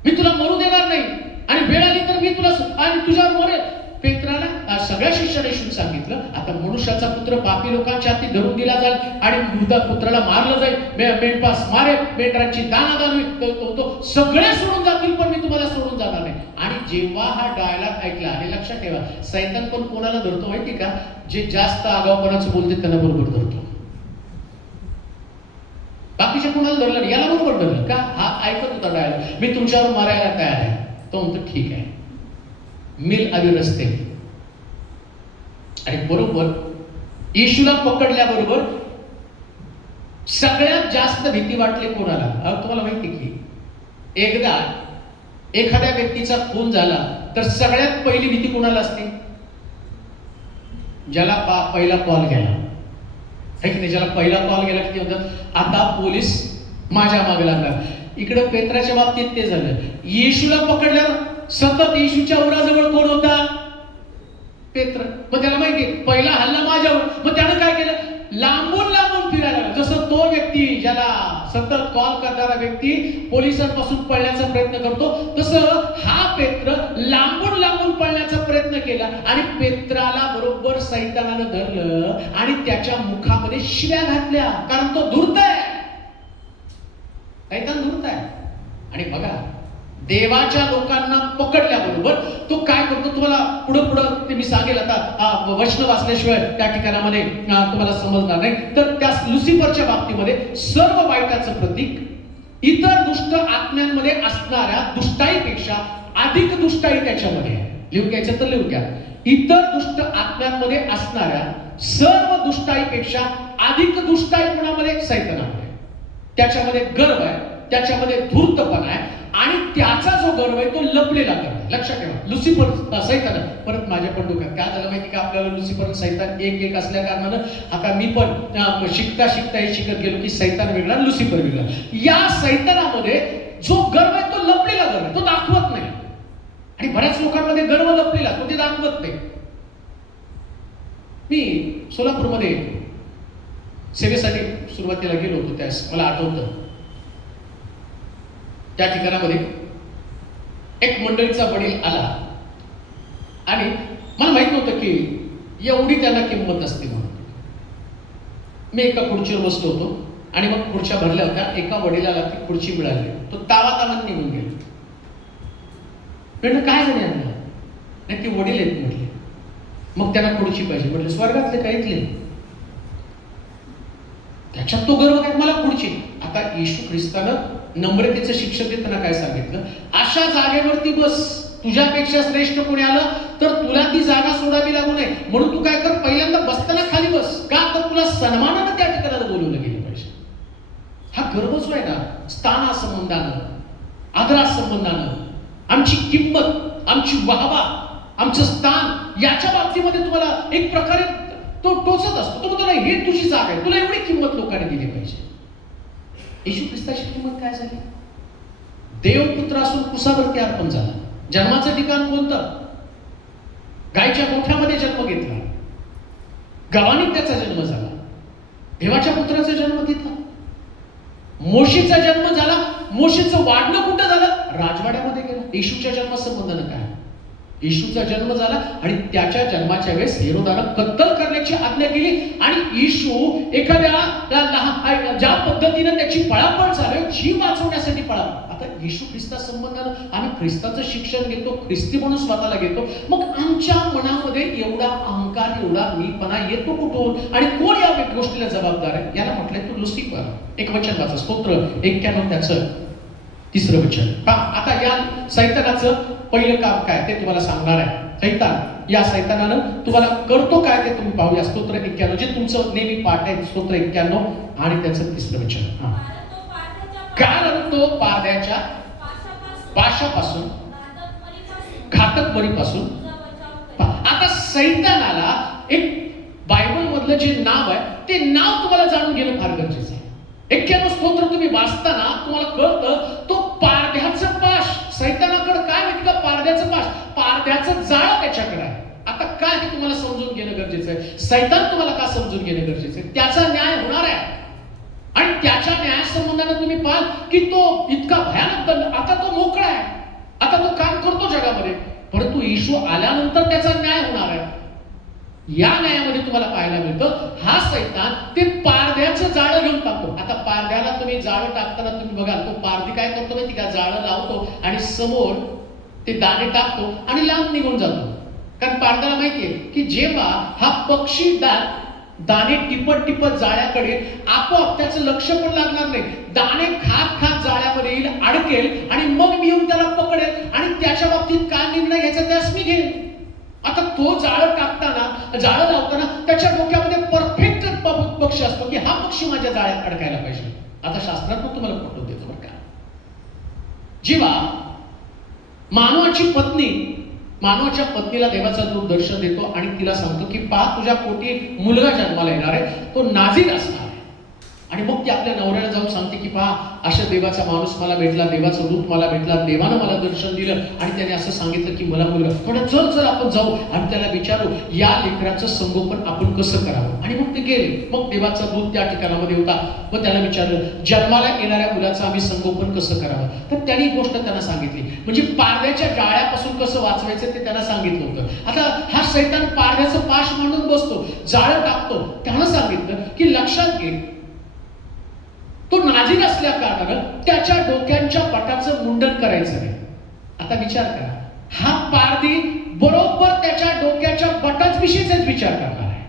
मी तुला मरू देणार नाही, आणि वेळ आली तर मी तुला आणि तुझ्यावर मरेल. पेत्राला सगळ्या शिष्याने येशूने सांगितलं, आता मनुष्याचा पुत्र पापी लोकांच्या हाती धरून दिला जाईल आणि मृदा पुत्राला मारलं जाईल, मेंढपास मारेल, मेंढरांची दानादान होईल, तो सगळे सोडून जातील पण मी तुम्हाला सोडून जाणार नाही. आणि जेव्हा हा डायलॉग ऐकला, आणि लक्षात ठेवा, सैतान पण कोणाला धरतो माहिती का? जे जास्त आगाऊपणाचं बोलते त्यांना बरोबर धरतो. बाकीच्या कोणाला धरलं नाही, याला बरोबर धरलं का? हा ऐकत होता डायलॉग, मी तुमच्यावर मारायला तयार आहे. तो म्हणतो ठीक आहे, मिल आधी रस्ते. आणि बरोबर येशूला पकडल्याबरोबर सगळ्यात जास्त भीती वाटली कोणाला? तुम्हाला माहिती की एकदा एखाद्या व्यक्तीचा खून झाला तर सगळ्यात पहिली भीती कोणाला असते? ज्याला पहिला कॉल गेला, है की नाही? ज्याला पहिला कॉल गेला की म्हणतात आता पोलीस माझ्या मागे लागणार. इकडे पेत्राच्या बाबतीत ते झालं. येशूला पकडल्यावर सतत येशूच्या उराजवळ कोण होता? पेत्र. मग त्याला माहिती पहिला हल्ला माझ्यावर. मग त्यानं काय केलं? लांबून लांबून फिरायला लागला. जसं तो व्यक्ती, ज्याला सतत कॉल करणारा व्यक्ती पोलिसांपासून पळण्याचा प्रयत्न करतो, तसं हा पेत्र लांबून लांबून पळण्याचा प्रयत्न केला. आणि पेत्राला बरोबर सैतानानं धरलं आणि त्याच्या मुखामध्ये शिव्या घातल्या, कारण तो धूर्त आहे. सैतान धूर्त आहे. आणि बघा, देवाच्या लोकांना पकडल्याबरोबर तो काय करतो तुम्हाला पुढं ते मी सांगेल. आता वचन वाचल्याशिवाय त्या ठिकाणामध्ये तुम्हाला समजणार नाही. तर त्या लुसिफरच्या बाबतीमध्ये सर्व वाईटाचं प्रतीक, इतर दुष्ट आत्म्यांमध्ये असणाऱ्या दुष्टाईपेक्षा अधिक दुष्टाई त्याच्यामध्ये आहे. लिहून घ्यायचं तर लिहून घ्या. इतर दुष्ट आत्म्यांमध्ये असणाऱ्या सर्व दुष्टाईपेक्षा अधिक दुष्टाई कोणामध्ये? सैतानामध्ये. त्याच्यामध्ये गर्व आहे, त्याच्यामध्ये धूर्तपणा आहे, आणि त्याचा जो गर्व आहे तो लपलेला गर्व आहे. लक्षात ठेवा, लुसिफर सैतान. परत माझ्या पण डोक्यात काय झालं माहिती का? आपल्याला लुसिफर सैतान एक असल्या कारणानं आता मी पण शिकता शिकता हे शिकत गेलो की सैतान वेगळा, लुसिफर वेगळा. या सैतानामध्ये जो गर्व आहे तो लपलेला गर्व आहे, तो दाखवत नाही. आणि बऱ्याच लोकांमध्ये गर्व लपलेला, तो ते दाखवत नाही. मी सोलापूरमध्ये सेवेसाठी सुरुवातीला गेलो होतो, त्यास मला आठवतं त्या ठिकाणामध्ये एक मंडळीचा वडील आला आणि मला माहित नव्हतं की एवढी त्यांना किंमत असते म्हणून. मी एका खुर्चीवर बसलो होतो आणि मग खुर्च्या भरल्या होत्या. एका वडिलाला ती खुर्ची मिळाली, तो तावातावान निघून गेला. म्हटलं काय झालं यांना? नाही, ती वडील आहेत म्हटले. मग त्यांना खुर्ची पाहिजे. म्हटलं स्वर्गातले काय इथले? त्याच्यात तो गर्व काय? मला खुर्ची. आता येशू ख्रिस्तानं नम्रतेचं शिक्षण देताना काय सांगितलं? अशा जागेवरती बस, तुझ्यापेक्षा श्रेष्ठ कोणी आलं तर तुला ती जागा सोडावी लागू नये. म्हणून तू काय कर, पहिल्यांदा बसताना खाली बस. का? तर तुला सन्मानानं त्या ठिकाणाला बोलवलं गेलं पाहिजे. हा गर्व जो आहे ना, स्थाना संबंधानं, आदरा संबंधानं, आमची किंमत, आमची वाहवा, आमचं स्थान, याच्या बाबतीमध्ये तुम्हाला एक प्रकारे तो टोचत असतो. तो म्हणतो नाही, हे तुझी जागा आहे, तुला एवढी किंमत लोकांनी दिली पाहिजे. येशू ख्रिस्ताची किंमत काय झाली? देवपुत्र असून कुसावरती अर्पण झाला. जन्माचं ठिकाण कोणतं? गायच्या गोठ्यामध्ये जन्म घेतला, गावानीत त्याचा जन्म झाला, देवाच्या पुत्राचा जन्म तिथं, मोशीचा जन्म झाला, मोशीचं वाढणं कुठं झालं? राजवाड्यामध्ये गेलं. येशूच्या जन्मासंबंधानं काय? येशूचा जन्म झाला आणि त्याच्या जन्माच्या वेळेस हेरोदानं कत्तल करण्याची आज्ञा केली आणि येशू एखाद्या ज्या पद्धतीनं त्याची पळापळ झाली, जीव वाचवण्यासाठी पळापळ. आता येशू ख्रिस्ता संबंधानं आम्ही ख्रिस्ताचं शिक्षण घेतो, ख्रिस्ती म्हणून स्वतःला घेतो, मग आमच्या मनामध्ये एवढा अहंकार, एवढा मीपणा येतो कुठून आणि कोण या गोष्टीला जबाबदार आहे? याला म्हटलंय तो लुसिफर. एक वचन वाचा, स्तोत्र 91 त्याचं 3रं वचन. आता या सैतानाचं पहिलं काम काय ते तुम्हाला सांगणार आहे. सैतान, या सैतानानं तुम्हाला करतो काय ते तुम्ही पाहूया. स्तोत्र 91 जे तुमचं नेहमी पाठ आहे, स्तोत्र 91 आणि त्याचं 3रं वचन. कारण तो पारद्याच्या पाशापासून, घातक मरीपासून. आता सैतानाला एक बायबल मधलं जे नाव आहे ते नाव तुम्हाला जाणून घेणं फार गरजेचं आहे. 91 स्तोत्र तुम्ही वाचताना तुम्हाला कळतं तो पारध्याचं पाश. सैतानाकडे काय माहिती का? पारध्याचं पाश, पारध्याचं जाळं त्याच्याकडे आहे. आता काय हे तुम्हाला समजून घेणं गरजेचं आहे. सैतान तुम्हाला का समजून घेणं गरजेचं आहे? त्याचा न्याय होणार आहे आणि त्याच्या न्यायासंबंधानं तुम्ही पाहाल की तो इतका भयानक दंड. आता तो मोकळा आहे, आता तो काम करतो जगामध्ये, परंतु येशू आल्यानंतर त्याचा न्याय होणार आहे. या न्यायामध्ये तुम्हाला पाहायला मिळतं हा सैतान ते पारद्याचं जाळं घेऊन टाकतो. आता पारद्याला तुम्ही जाळं टाकताना तुम्ही बघाल तो पारधी काय करतो माहिती का? जाळं लावतो आणि समोर ते दाणे टाकतो आणि लांब निघून जातो. कारण पारद्याला माहितीये की जेव्हा हा पक्षी दाणे टिपत जाळ्याकडे, आपोआप त्याचं लक्ष पण लागणार नाही, दाणे खात जाळ्यामध्ये येईल, अडकेल आणि मग मी येऊन त्याला पकडेल आणि त्याच्या बाबतीत काय निर्णय घ्यायचा त्यास मी घेईन. आता तो जाळं टाकताना, जाळं लावताना त्याच्या डोक्यामध्ये परफेक्ट पक्ष असतो की हा पक्षी माझ्या जाळ्यात अडकायला पाहिजे. आता शास्त्रात तुम्हाला पटवून देतो बरं का, जेव्हा मानवाच्या पत्नीला देवाचा दूत दर्शन देतो आणि तिला सांगतो की पहा तुझ्या पोटी मुलगा जन्माला येणार आहे, तो नाझीर असणार आहे. आणि मग ती आपल्या नवऱ्याला जाऊन सांगते की पहा अशा देवाचा माणूस मला भेटला, देवाचा दूत मला भेटला, देवानं मला दर्शन दिलं आणि त्याने असं सांगितलं की मला मुलगा. थोडं चल आपण जाऊ आणि त्याला विचारू या लेकराचं संगोपन आपण कसं करावं. आणि मग ते गेले. मग देवाचा दूत त्या ठिकाणामध्ये होता व त्याला विचारलं जन्माला येणाऱ्या मुलाचं आम्ही संगोपन कसं करावं. तर त्याने ही गोष्ट त्यांना सांगितली, म्हणजे पारद्याच्या जाळ्यापासून कसं वाचवायचं ते त्यांना सांगितलं होतं. आता हा सैतान पारद्याचं पाश मांडून बसतो, जाळं टाकतो. त्यानं सांगितलं की लक्षात घे तो नाझीर असल्या कारणानं त्याच्या डोक्यांच्या बटाचं मुंडन करायचं नाही. आता विचार करा, हा पारधी बरोबर त्याच्या डोक्याच्या बटाच विषयीच विचार करणार आहे,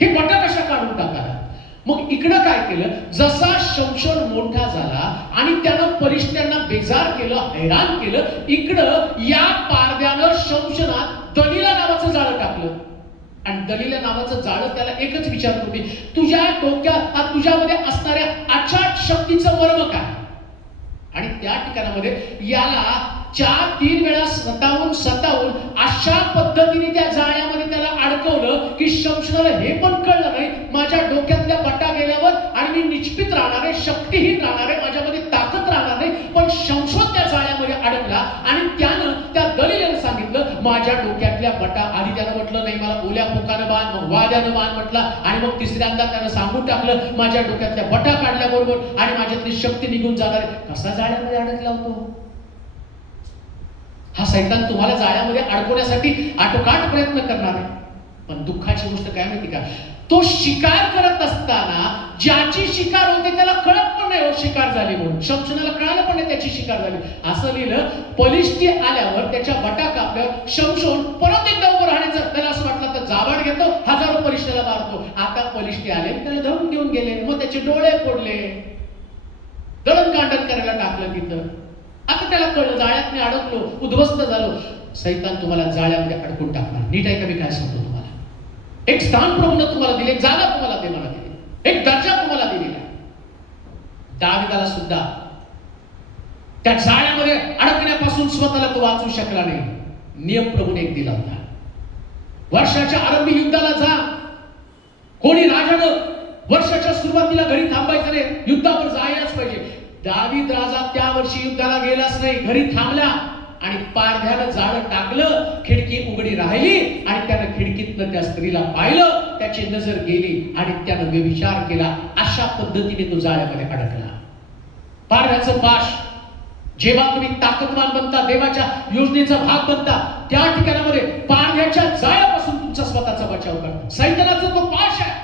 हे बटा कशा काढून टाकणार. मग इकडं काय केलं, जसा शमशोन मोठा झाला आणि त्यानं परिष्ट्यांना बेजार केलं, हैराण केलं, इकडं या पारद्यानं शमशोनात दलीला नावाचं जाळं टाकलं. आणि दलीला नावाचं जाळं त्याला एकच विचारत होती, तुझ्या डोक्यात तुझ्यामध्ये असणाऱ्या अचाट शक्तीचं मर्म काय. आणि त्या ठिकाणामध्ये याला 4-3 वेळा सतावून अशा पद्धतीने त्या जाळ्यामध्ये त्याला अडकवलं की शमशोनाला हे पण कळलं नाही माझ्या डोक्यातल्या बटा गेल्यावर आणि मी निष्पित राहणार आहे, शक्तीहीन राहणार आहे, माझ्यामध्ये ताकद राहणार नाही. पण शमशोन त्या जाळ्यामध्ये अडकला आणि त्यानं त्या दलीलानं सांगितलं माझ्या डोक्यातल्या बटा. आधी त्यानं म्हटलं नाही मला ओल्या पोकानं बांध, मग वाद्यानं बांध म्हटला आणि मग तिसऱ्यांदा त्यानं सांगून टाकलं माझ्या डोक्यातल्या बटा काढल्याबरोबर आणि माझ्यातली शक्ती निघून जाणार आहे. कसा जाळ्यामध्ये अडकला होतो हा सैतान. तुम्हाला जाळ्यामध्ये अडकवण्यासाठी आटोकाट प्रयत्न करणार आहे. पण दुःखाची गोष्ट काय माहिती का, तो शिकार करत असताना ज्याची शिकार होते त्याला कळत पण नाही शिकार झाली म्हणून. शमशोनाला कळालं पण नाही त्याची शिकार झाली. असं लिहिलं, पलिष्टी आल्यावर त्याच्या बटा कापल्यावर शमशोन परत एकदा उभं राहण्याचं त्याला असं वाटलं तर जाबाड घेतो, हजारो पलिष्टीला मारतो. आता पलिष्टी आले त्याला धरून घेऊन गेले, मग त्याचे डोळे फोडले, दळणकांडण करायला टाकलं तिथं. आता त्याला कळलं जाळ्यात मी अडकलो, उद्ध्वस्त झालो. सैतान तुम्हाला जाळ्यामध्ये अडकून टाकणार. नीट आहे का मी काय सांगतो तुम्हाला. एक स्थान प्रभूने तुम्हाला दिले, जागा तुम्हाला देणार दिली, एक दर्जा तुम्हाला दिलेला. दाविदाला सुद्धा त्या जाळ्यामध्ये अडकण्यापासून स्वतःला तो वाचू शकला नाही. नियम प्रभूने एक दिला होता, वर्षाच्या आरंभी युद्धाला जा. कोणी राजानं वर्षाच्या सुरुवातीला घरी थांबायचं नाही, युद्धावर जायलाच पाहिजे. दावीद राजा त्या वर्षी युद्धाला गेलाच नाही, घरी थांबला आणि पारध्यानं जाळं टाकलं, खिडकी उघडी राहिली आणि त्यानं खिडकीतनं त्या स्त्रीला पाहिलं, त्याची नजर गेली आणि त्यानं व्यभिचार केला. अशा पद्धतीने तो जाळ्यामध्ये अडकला. पारध्याचं पाश, जेव्हा तुम्ही ताकदवान बनता, देवाच्या योजनेचा भाग बनता, त्या ठिकाणामध्ये पारध्याच्या जाळ्यापासून तुमचा स्वतःचा बचाव करता. सैतानाचा तो पाश आहे.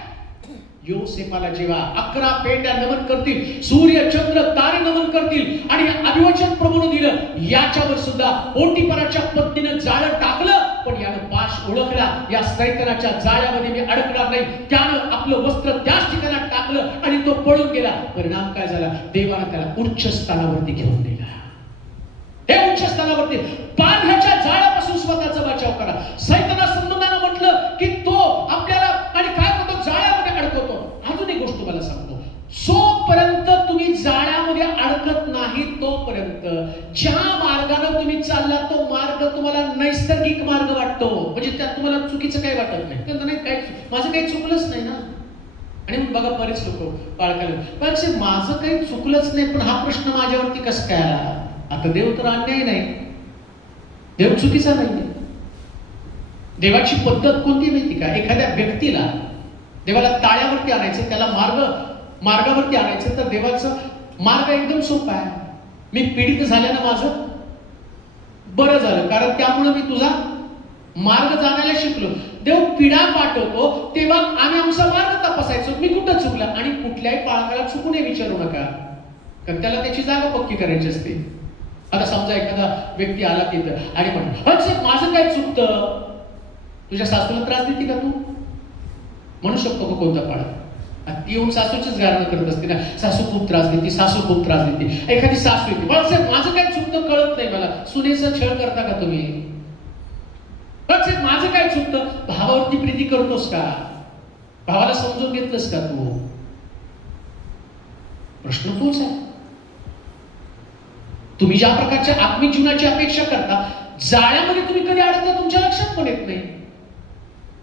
योसेफाला जेव्हा 11 पेंड्या नमन करतील, सूर्य चंद्र तारे नमन करतील आणि हे अभिवचन प्रभूने दिलं, याच्यावर सुद्धा पोटीपराच्या पत्नीनं जाळं टाकलं, पण यानं पाश ओळखला, या सैतानाच्या जाळ्यामध्ये मी अडकणार नाही. त्यानं आपलं वस्त्र त्याच ठिकाणात टाकलं आणि तो पळून गेला. परिणाम काय झाला? देवानं त्याला उच्च स्थानावरती घेऊन दिला. हे उच्च स्थानावरती पारध्याच्या जाळ्यापासून स्वतःचा बचाव करा. सैताना संबंधानं म्हटलं की तो आपल्याला आणि काय करतो? जाळ्यामध्ये अडकवतो. अजून एक गोष्ट मला सांगतो, जोपर्यंत तुम्ही जाळ्यामध्ये अडकत नाही तोपर्यंत ज्या मार्गाने तुम्ही चालला तो मार्ग तुम्हाला नैसर्गिक मार्ग वाटतो, म्हणजे त्यात तुम्हाला चुकीचं काही वाटत नाही. तर नाही, काय माझं काही चुकलंच नाही ना. आणि बघा बरेच लोक पाळकाला पण माझं काही चुकलंच नाही, पण हा प्रश्न माझ्यावरती कसं काय आला? आता देव तर अन्याय नाही, देव चुकीचा नाही. देवाची पद्धत कोणती माहिती का? एखाद्या व्यक्तीला देवाला ताळ्यावरती आणायचं, त्याला मार्गावरती आणायचं, तर देवाचा मार्ग एकदम सोपा आहे. मी पीडित झाल्यानं माझं बरं झालं, कारण त्यामुळे मी तुझा मार्ग जाणायला शिकलो. देव पिढा पाठवतो तेव्हा आम्ही आमचा मार्ग तपासायचो, मी कुठं चुकला. आणि कुठल्याही पाळकाला चुकू नये विचारू नका, कारण त्याला त्याची जागा पक्की करायची असते. आता समजा एखादा व्यक्ती आला तिथं आणि म्हणतो माझं काय चुकतं? तुझ्या सासूला त्रास देते का तू? म्हणू शकतो का कोणता पाळा? ती येऊन सासूचीच गारणं करत असते ना, सासू खूप त्रास देते, सासू खूप त्रास देते. एखादी सासू येते, माझं काय चुकतं कळत नाही मला. सुनेचा छळ करता का तुम्ही? माझं काय चुकतं? भावावरती प्रीती करतोस का? भावाला समजून घेतलंस का तू? प्रश्न तोच आहे. तुम्ही ज्या प्रकारच्या आत्मिक जीवनाची अपेक्षा करता, जाळ्यामध्ये तुम्ही कधी अडकता तुमच्या लक्षात पण येत नाही.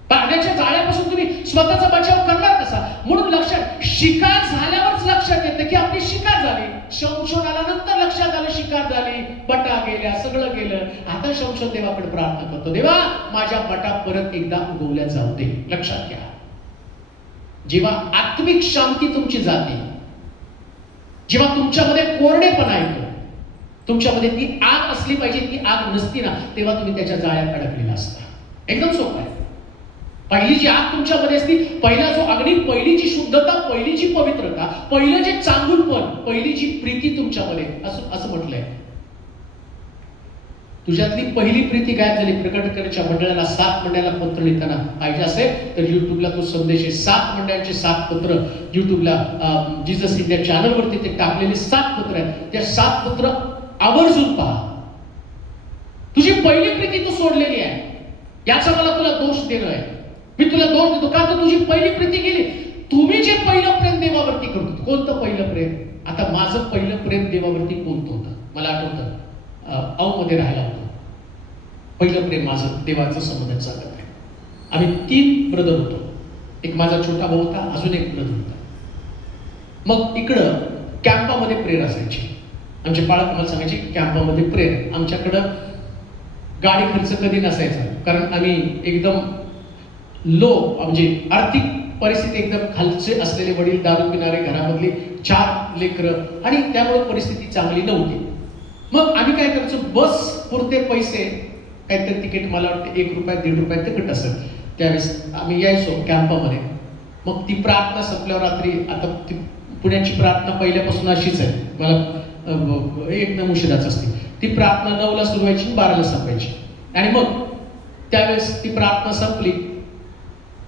पारध्याच्या जाळ्यापासून तुम्ही स्वतःचा बचाव करणार कसा? म्हणून लक्षात, शिकार झाल्यावरच लक्षात येतं की आपली शिकार झाली. संशोधन आल्यानंतर लक्षात आलं शिकार झाली, बटा गेल्या, सगळं गेलं. आता संशोधन देवाकडे प्रार्थना करतो, देवा माझ्या बटा परत एकदा उगवल्या जाऊ दे. लक्षात घ्या, जेव्हा आत्मिक शांती तुमची जाते, जेव्हा तुमच्यामध्ये कोरडेपणा येतो, तुमच्यामध्ये ती आग असली पाहिजे, ती आग नसती ना, तेव्हा तुम्ही त्याच्या जाळ्यात अडकलेला असता. एकदम सोपं आहे. पहिली जी आग तुमच्यामध्ये असती, पहिला जो अग्नी, पहिली जी शुद्धता, पहिली जी पवित्रता, पहिलं जे चांगुलपण, पहिली जी प्रीती तुमच्यामध्ये, असं म्हटलंय. तुझ्यातली पहिली प्रीती गायब झाली. प्रकटकरच्या मंडळाला 7 मंडळाला पत्र लिहिताना पाहिजे असेल तर युट्यूबला तो संदेश आहे. 7 मंडळांचे 7 पत्र युट्यूबला जीसस इंडिया चॅनलवरती ते टाकलेले 7 पत्र आहेत. त्या 7 पत्र आवर्जून पहा. तुझी पहिली प्रीती तू सोडलेली आहे, याचा मला तुला दोष देणं आहे. मी तुला दोष देतो का? तर तुझी पहिली प्रीती गेली. तुम्ही जे पहिलं प्रेम देवावरती करतो, कोणतं पहिलं प्रेम? आता माझं पहिलं प्रेम देवावरती कोणतं होतं? मला आठवतं, मध्ये राहायला होतो. पहिलं प्रेम माझं देवाचं संबंध चालत आहे. आम्ही 3 ब्रदर होतो. एक माझा छोटा भाऊ होता, अजून एक ब्रदर होता. मग इकडं कॅम्पामध्ये प्रेयर असायची. आमचे पाळक मला सांगायचे की कॅम्पामध्ये प्रेयर. आमच्याकडं गाडी खर्च कधी नसायचा, कारण आम्ही एकदम लो, म्हणजे आर्थिक परिस्थिती एकदम खालचे असलेले वडील, दारू पिणारे, घरामधली 4 लेकरं, आणि त्यामुळे परिस्थिती चांगली नव्हती. मग आम्ही काय करायचो, बस पुरते पैसे, काहीतरी तिकीट मला वाटतं 1 रुपया 1.5 रुपया तिकीट असेल, त्यावेळेस आम्ही यायचो कॅम्पामध्ये. मग ती प्रार्थना संपल्यावर रात्री, आता ती पुण्याची प्रार्थना पहिल्यापासून अशीच आहे, मला एकदम उशिराच असते. ती प्रार्थना 9ला सुरू व्हायची, 12ला संपायची. आणि मग त्यावेळेस ती प्रार्थना संपली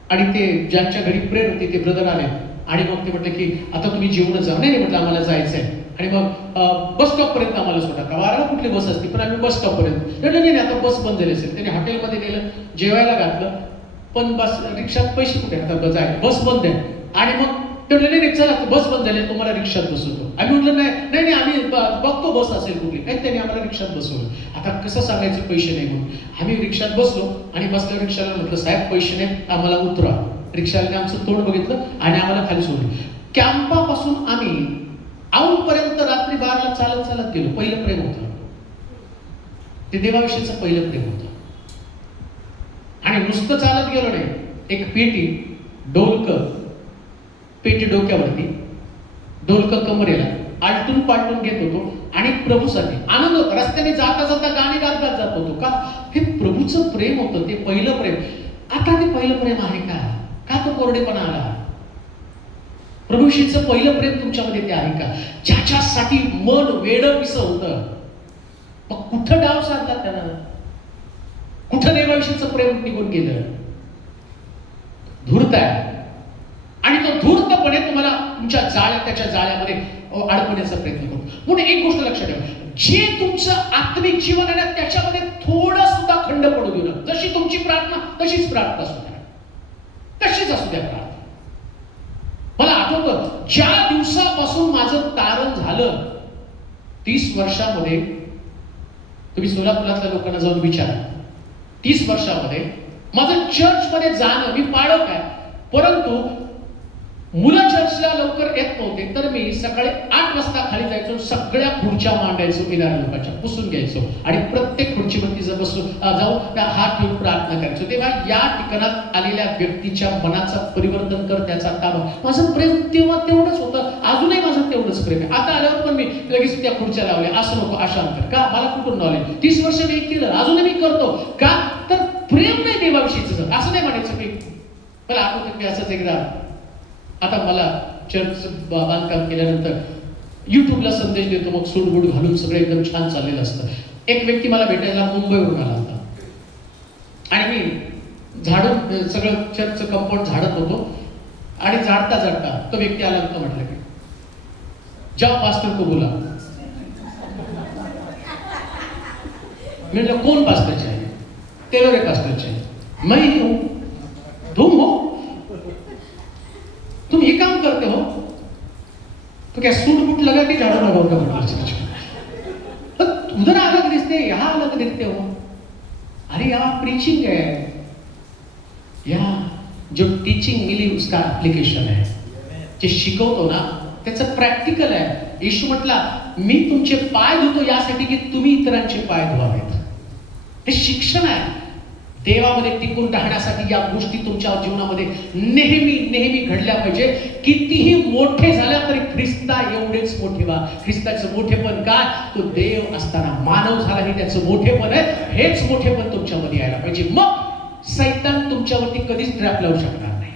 आणि ते ज्यांच्या घरी प्रेयर होते ते ब्रदर आले आणि मग ते म्हटलं की आता तुम्ही जेवून जा. नाही म्हटलं आम्हाला जायचं आहे. आणि मग बस स्टॉप पर्यंत आम्हाला सोडा. वाराला कुठली बस असते, पण आम्ही बस स्टॉप पर्यंत. नाही आता बस बंद झाली असेल. त्यांनी हॉटेलमध्ये नेलं, जेवायला घातलं, पण बस रिक्षात पैसे कुठे? आता जाय, बस बंद आहे. आणि मग ते म्हटलं नाही चला बस बंद झाली, तुम्हाला रिक्षात बसवतो. आम्ही म्हटलं नाही आम्ही बघतो बस असेल कुठली. काही त्यांनी आम्हाला रिक्षात बसवलं. आता कसं सांगायचं पैसे नाही म्हणून. आम्ही रिक्षात बसलो आणि बसल्यावर रिक्षाला म्हटलं साहेब पैसे नाही, आम्हाला उतरा. रिक्षाने आमचं तोंड बघितलं आणि आम्हाला खाली सोडलं. कॅम्पापासून आम्ही औंधपर्यंत रात्री 12ला चालत गेलो. पहिलं प्रेम होतं. ते देवाविषयीचं पहिलं प्रेम होतं. आणि नुसतं चालत गेलो नाही, एक पेटी, डोलकं, पेटी डोक्यावरती, डोलकं कमरेला, आलटून पालटून घेत होतो आणि प्रभूसाठी आनंद होता. रस्त्याने जाता जाता गाणी गात गात जात होतो. का? हे प्रभूचं प्रेम होतं, ते पहिलं प्रेम. आता ते पहिलं प्रेम आहे का? का तो कोरडेपणा आला? प्रभूशीचं पहिलं प्रेम तुमच्यामध्ये ते आहे का? ज्याच्यासाठी मन वेडं पिसं होतं, मग कुठं डाव साधला त्यानं? कुठं देवाविषयीचं प्रेम निघून गेलं? धूर्त आहे. आणि तो धूर्तपणे तुम्हाला तुमच्या त्याच्या जाळ्यामध्ये अडकवण्याचा प्रयत्न करतो. म्हणून एक गोष्ट लक्षात ठेवा, जे तुमचं आत्मिक जीवन आहे ना, त्याच्यामध्ये थोडा सुद्धा खंड पडू देऊ नका. जशी तुमची प्रार्थना तशीच प्रार्थना असू द्या, तशीच असू द्या प्रार्थना. मला आठवतं, ज्या दिवसापासून माझं तारण झालं, 30 वर्षामध्ये, तुम्ही सोलापुरातल्या लोकांना जाऊन विचारा, 30 वर्षामध्ये माझं चर्चमध्ये जाणं, मी पाळत आहे, परंतु मुलं चर्चला लवकर येत नव्हते, तर मी सकाळी 8 वाजता खाली जायचो, सगळ्या खुर्च्या मांडायचो, येणाऱ्या लोकांच्या पुसून घ्यायचो आणि प्रत्येक खुर्चीवरती जाऊन त्या हात ठेवून प्रार्थना करायचो. तेव्हा या ठिकाणात आलेल्या व्यक्तीच्या मनाचं परिवर्तन कर, त्याचा काम. माझं प्रेम तेव्हा तेवढंच होतं, अजूनही माझं तेवढंच प्रेम आहे. आता आल्यावर पण मी लगेच त्या खुर्च्या लावल्या, असं नको, अशांतर. का? मला कुठून नॉलेज? 30 वर्ष मी केलं, अजूनही मी करतो. का? तर प्रेम नाही देवाविषयीचं. असं नाही म्हणायचं की मला आठवतं की असंच एकदा, आता मला चर्च बांधकाम केल्यानंतर युट्यूबला संदेश देतो, मग सूटबूट घालून सगळं एकदम छान चाललेलं असतं. एक व्यक्ती मला भेटायला मुंबईवरून आला होता आणि मी झाडून सगळं चर्चचं कंपाऊंड झाडत होतो आणि झाडता झाडता तो व्यक्ती आला होता. म्हटलं की जाओ पास्टर को बोला. म्हटलं कोण पास्टर चाहिए? टेलर पास्टर चाहिए. मैं ही हूं. तुम हो? तुम ये काम करते हो? तो क्या सूट बूट लगा के झाड़ू लगाओगे? उधर अलग दिखते, यहाँ अलग दिखते हो. अरे यहाँ प्रीचिंग है, यहाँ जो टीचिंग मिली उसका एप्लीकेशन है. जे शिकवतो ना त्याचं प्रॅक्टिकल आहे. येशू म्हटला, मी तुमचे पाय धुतो यासाठी की तुम्ही इतरांचे पाय धुवावेत. हे शिक्षण आहे. देवामध्ये टिकून राहण्यासाठी या गोष्टी तुमच्या जीवनामध्ये नेहमी नेहमी घडल्या पाहिजे. कितीही मोठे झाल्या तरी ख्रिस्ता एवढेच मोठे व्हा. ख्रिस्ताचं मोठेपण काय? तो देव असताना मानव झाला हे त्याचं मोठेपण आहे. हेच मोठेपण तुमच्यामध्ये यायला पाहिजे. मग सैतान तुमच्यावरती कधीच ट्रॅप लावू शकणार नाही.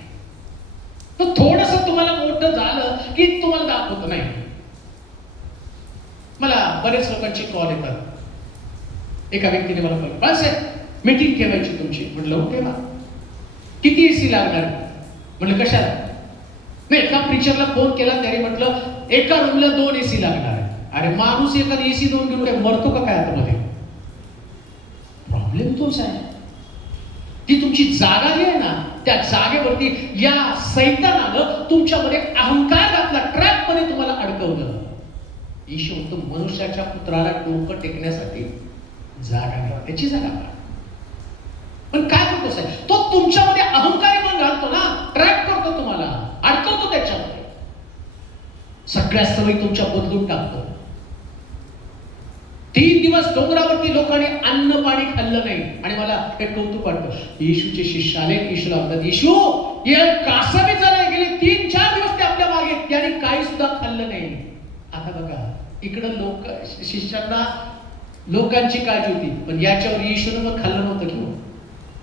तर थोडंसं तुम्हाला मोठं झालं की तुम्हाला दाखवत नाही. मला बरेच लोकांचे कॉल येतात. एका व्यक्तीने मला कॉल, बाळासाहेब मीटिंग ठेवायची तुमची. म्हटलं ठेवा. किती एसी लागणार? म्हटलं कशाला? नाही, एका प्रीचरला फोन केला, त्याने म्हटलं एका रूमला 2 एसी लागणार आहे. अरे माणूस एखादी एसी 2 घेऊन काय मरतो का काय आतमध्ये? प्रॉब्लेम तोच आहे. ती तुमची जागा जी आहे ना, त्या जागेवरती या सैतानानं तुमच्यामध्ये अहंकार घातला, ट्रॅप मध्ये तुम्हाला अडकवलं. येशू म्हणतो मनुष्याच्या पुत्राला डोकं टेकण्यासाठी जागा नाही, त्याची जागा पहा. पण काय करतो साहेब? तो तुमच्यामध्ये अहंकारी मन घालतो ना, ट्रॅप करतो, तुम्हाला अडकवतो त्याच्यामध्ये. सगळ्या सवयी तुमच्या बदलून टाकतो. 3 दिवस डोंगरावरती लोकांनी अन्न पाणी खाल्लं नाही आणि मला हे कौतुक वाटतं. येशूचे शिष्य आले, येशूला म्हणतात, येशू हे कासावी चालले गेले 3-4 दिवस ते आपल्या मागे, त्याने काही सुद्धा खाल्लं नाही. आता बघा, इकडं लोक शिष्यांना लोकांची काळजी होती, पण याच्यावर येशूने मग खाल्लं नव्हतं की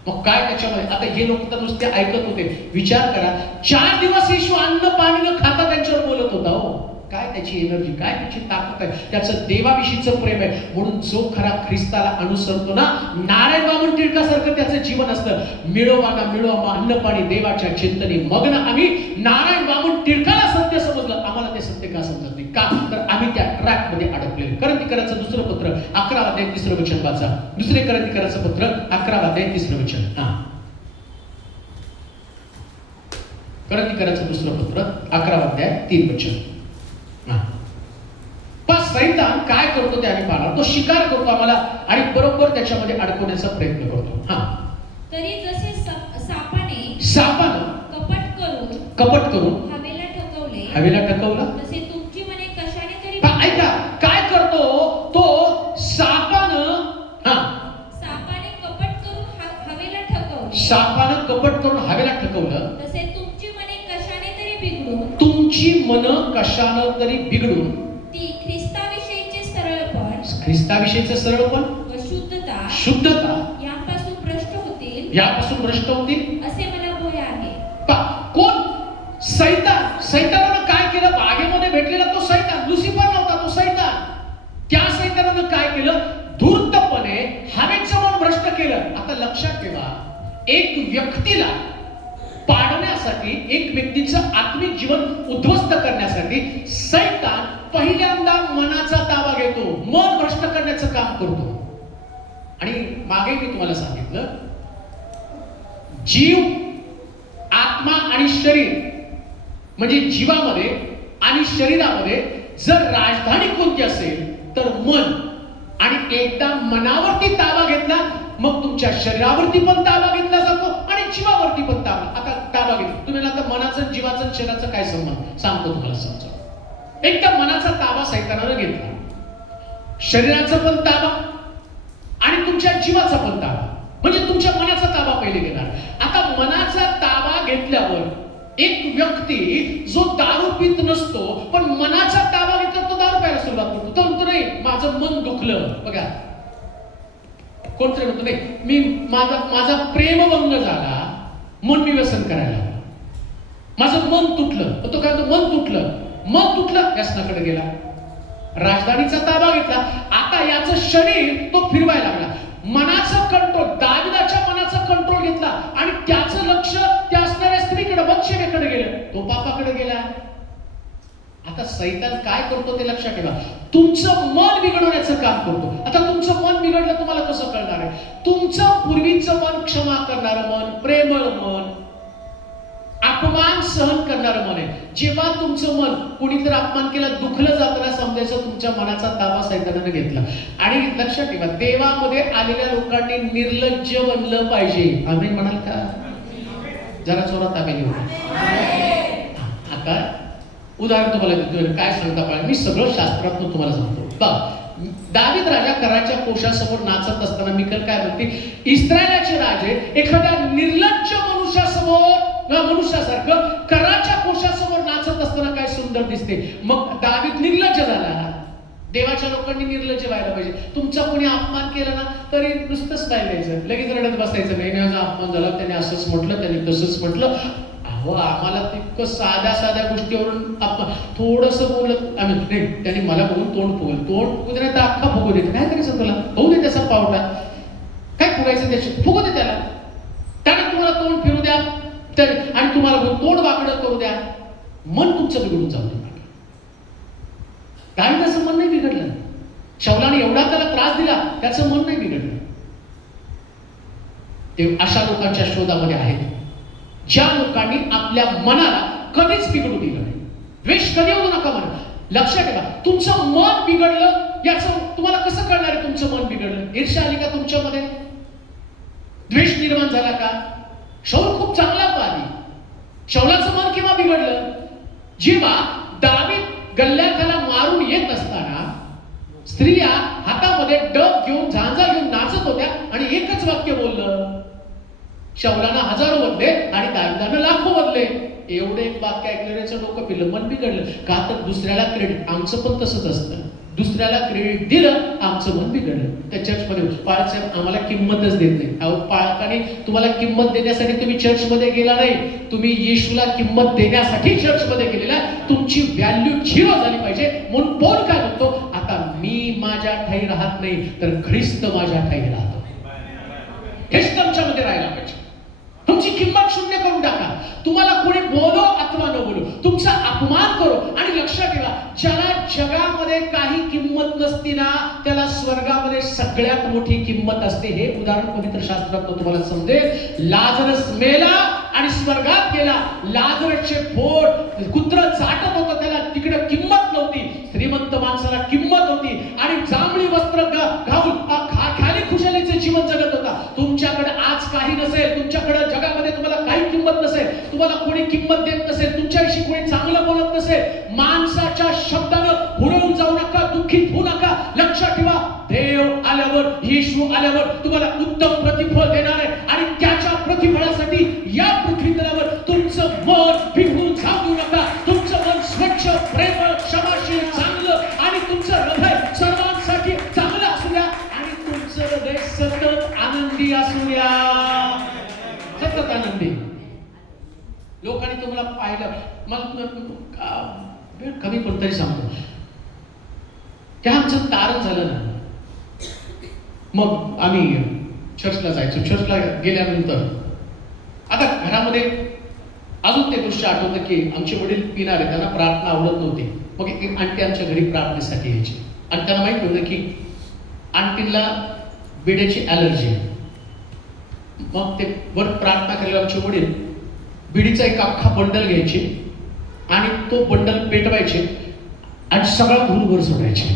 मग काय त्याच्यामध्ये? आता हे लोक तर नुसते ऐकत होते. विचार करा, 4 दिवस येशू अन्न पाणी न खाता त्यांच्यावर बोलत होता. हो, काय त्याची एनर्जी, काय त्याची ताकद आहे, त्याचं देवाविषयीचं प्रेम आहे. म्हणून जो खरा ख्रिस्ताला अनुसरतो ना, नारायण वामन टिळकासारखं त्याचं जीवन असतं. मिळवा ना मिळवा अन्न पाणी देवाच्या चिंतने मग्न. आम्ही नारायण वामन टिळकाला सत्य समजलं, आम्हाला ते सत्य का समजत नाही? का? तर आम्ही त्या ट्रॅक मध्ये अडकलेलो. करंथीकरांचं 2 पत्र 11 अध्याय 3 वचन वाचा. 2 करंथीकरांचं पत्र 11 अध्याय 3 वचन. करंथीकरांचं 2 पत्र 11 अध्याय 3 वचन. सैतान काय करतो ते आम्ही पाहणार. तो शिकार करतो आम्हाला आणि बरोबर त्याच्यामध्ये अडकवण्याचा प्रयत्न करतो. तरी जसे सापाने कपट करून हवेला टकवलं, तसे तुमची मने कशाने तरी ऐका काय करतो तो. सापानं सापानं कपट करून हवेला ठकवलं, तसे तुमची मने कशाने तरी बिघडून तुमची मन कशानं तरी बिघडून ती ख्रिस्ताविषयीचे सरळपण ख्रिस्ताविषयीचं सरळपण व शुद्धता यापासून भ्रष्ट होतील यापासून भ्रष्ट होतील. असे मला भय आहे. कोण? सैतानानं काय केलं? बागेमध्ये भेटलेला तो सैतान, लुसिफर नव्हता, तो सैतान. त्या सैतानानं काय केलं? धूर्तपणे हवेचं मन भ्रष्ट केलं. आता लक्षात ठेवा, एक व्यक्तीला पाडण्यासाठी, एक व्यक्तीचं आत्मिक जीवन उद्ध्वस्त करण्यासाठी सैतान पहिल्यांदा मनाचा ताबा घेतो, मन भ्रष्ट करण्याचं काम करतो. आणि मागे मी तुम्हाला सांगितलं, जीव, आत्मा आणि शरीर म्हणजे जीवामध्ये आणि शरीरामध्ये जर राजधानी कोणती असेल तर मन. आणि एकदा मनावरती ताबा घेतला, मग तुमच्या शरीरावरती पण ताबा घेतला जातो आणि जीवावरती पण ताबा. आता ताबा घेतला तुम्ही, आता मनाचं, जीवाचं, शरीराचं काय संबंध सांगतो तुम्हाला समजा. एकदा मनाचा ताबा सैतानानं घेतला, शरीराचा पण ताबा आणि तुमच्या जीवाचा पण ताबा, म्हणजे तुमच्या मनाचा ताबा पहिले घेणार. आता मनाचा ताबा घेतल्यावर एक व्यक्ती जो दारू पित नसतो पण मनाचा ताबा घेतला, तो दारू प्यायला सुरुवात करतो. तो म्हणतो नाही माझं मन दुखलं. बघा, कोणतरी म्हणतो नाही मी माझा प्रेमभंग झाला म्हणून मी व्यसन करायला लागलो, माझं मन तुटलं. तो काय म्हणतो? मन तुटलं व्यसनाकडे गेला, राजधानीचा ताबा घेतला. आता याचं शरीर तो फिरवायला लागला. मनाचा कंट्रोल, दाविदाच्या मनाचा कंट्रोल घेतला आणि त्याचं लक्ष त्या असणाऱ्या स्त्रीकडे, बत्शेबेकडे गेलं, तो पापाकडे गेला. आता सैतान काय करतो ते लक्षात ठेवा, तुमचं मन बिघडवण्याचं काम करतो. आता तुमचं मन बिघडलं तुम्हाला कसं कळणार आहे? तुमचं पूर्वीचं मन क्षमा करणारं मन, प्रेमळ मन, अपमान सहन करणारं मन आहे. जेव्हा तुमचं मन कोणीतरी अपमान केला, दुखलं जाताना समजायचं तुमच्या मनाचा ताबा सैतानाने घेतला. आणि लक्षात ठेवा, देवामध्ये आलेल्या लोकांनी निर्लज्ज बनलं पाहिजे. आम्ही म्हणाल का? जरा जोरात आम्ही आता उदाहरण तुम्हाला देतो, काय सांगता पाहिजे. मी सगळं शास्त्रातून तुम्हाला सांगतो. दावीद राजा कराच्या कोशासमोर नाचत असताना मिकल काय म्हणते, इस्रायलाचे राजे एखाद्या निर्लज्ज मनुष्यासारखं कराच्या कोशासमोर नाचत असताना काय सुंदर दिसते. मग दावीद निर्लज्ज झाला. देवाच्या लोकांनी निर्लज्ज व्हायला पाहिजे. तुमचा कोणी अपमान केला ना तरी नुसतंच नाही द्यायचं, लगेच रडत बसायचं नाही, माझा अपमान झाला, त्याने असंच म्हटलं, त्याने तसंच म्हटलं. अहो, आम्हाला तितकं साध्या गोष्टीवरून थोडस बोलत आम्ही नाही, त्याने मला बघून तोंड फुगू दे, तर अख्खा फुगू दे. काय करायचं तुला? होऊ दे त्याचा पावटा, काय फुगायचं त्याची, फुगू दे त्याला. त्याने तुम्हाला तोंड फिरू द्या आणि तुम्हाला तोंड वाकडं करू द्या, मन तुमचं बिघडून जाऊ दे. दावीदाचं मन नाही बिघडलं, शौलाने एवढा त्याला त्रास दिला, त्याचं मन नाही बिघडलं. ते अशा लोकांच्या शोधामध्ये आहेत ज्या लोकांनी आपल्या मनाला कधीच बिघडू दिलं नाही. द्वेष कधी होऊ नका म्हणा. लक्षात ठेवा, तुमचं मन बिघडलं याचं तुम्हाला कसं कळणार आहे? तुमचं मन बिघडलं, ईर्ष्या आली का तुमच्यामध्ये? द्वेष निर्माण झाला का? शौल खूप चांगला होता आधी. शौलाचं मन केव्हा बिघडलं? जेव्हा दावीद गल्ल्यात त्याला मारून येत असताना स्त्रिया हातामध्ये डब घेऊन, झांजा घेऊन नाचत होत्या आणि एकच वाक्य बोललं, शौलानं हजारो बदले आणि दाविदानं लाखो बदले. एवढे एक वाक्य ऐकल्याचं डोकं फिरलं, मन बिघडलं. का तर दुसऱ्याला क्रेडिट, आमचं पण तसंच असतं, दुसऱ्याला क्रेडिट दिलं आमचं मन बिघडलं. त्या चर्चमध्ये पाळसाहेब आम्हाला किंमतच देत नाही. अहो, पाळकाने तुम्हाला किंमत देण्यासाठी तुम्ही चर्चमध्ये गेला नाही, तुम्ही येशूला किंमत देण्यासाठी चर्चमध्ये गेलेला. तुमची व्हॅल्यू 0 झाली पाहिजे. म्हणून पौल काय म्हणतो, आता मी माझ्या ठाई राहत नाही तर ख्रिस्त माझ्या ठाई राहतो. हेच तुमच्यामध्ये राहायला पाहिजे. तुमची किंमत शून्य करून टाका. तुम्हाला कोणी बोलो अथवा न बोलो, तुमचा अपमान करो, आणि लक्षात ठेवा, ज्याला जगामध्ये काही किंमत नसती ना त्याला स्वर्गामध्ये सगळ्यात मोठी किंमत असते. हे उदाहरण पवित्र शास्त्रात तुम्हाला समजेल. लाजरस मेला आणि स्वर्गात गेला. लाजरसचे पोट कुत्र चाटत होतं, त्याला तिकडे किंमत नव्हती. श्रीमंत माणसाला किंमत होती आणि जांभळी वस्त्र घालून खाली खुशालीचे जीवन जगत होता. तुमच्याकडे आज काही नसेल, तुमच्याकडे जगामध्ये तुम्हाला काही किंमत नसेल, तुम्हाला कोणी किंमत देत नसेल, तुमच्याविषयी कोणी चांगलं बोलत नसेल, माणसाच्या शब्दानं हुरळून जाऊ नका, दुःखित होऊ नका. लक्षात ठेवा, देव आल्यावर, येशू आल्यावर तुम्हाला उत्तम प्रतिफळ देणार आहे आणि त्याच्या प्रतिफळा या पृथ्वी तलावर तुमचं मन बिघडून जाऊ देऊ नका. तुमचं मन स्वच्छ, प्रेमळ, क्षमाशील, चांगलं आणि तुमचं हृदय सर्वांसाठी चांगलं असू द्या आणि तुमचं हृदय सतत आनंदी असू द्या. सतत आनंदी. लोकांनी तुम्हाला पाहिलं, मला वेळ कमी पण तरी सांगतो, त्या आमचं तारण झालं ना, मग आम्ही चर्चला जायचो. चर्चला गेल्यानंतर आता घरामध्ये अजून ते दृश्य आठवतं की आमचे वडील पिणारे, त्यांना प्रार्थना आवडत नव्हती. मग एक आंटी आमच्या घरी प्रार्थनेसाठी यायची आणि त्यांना माहित होतं की आंटीला बिड्याची ॲलर्जी आहे. मग ते वर प्रार्थना करायला आमचे वडील बिडीचा एक अख्खा बंडल घ्यायचे आणि तो बंडल पेटवायचे आणि सगळा धूर वर सोडायचे.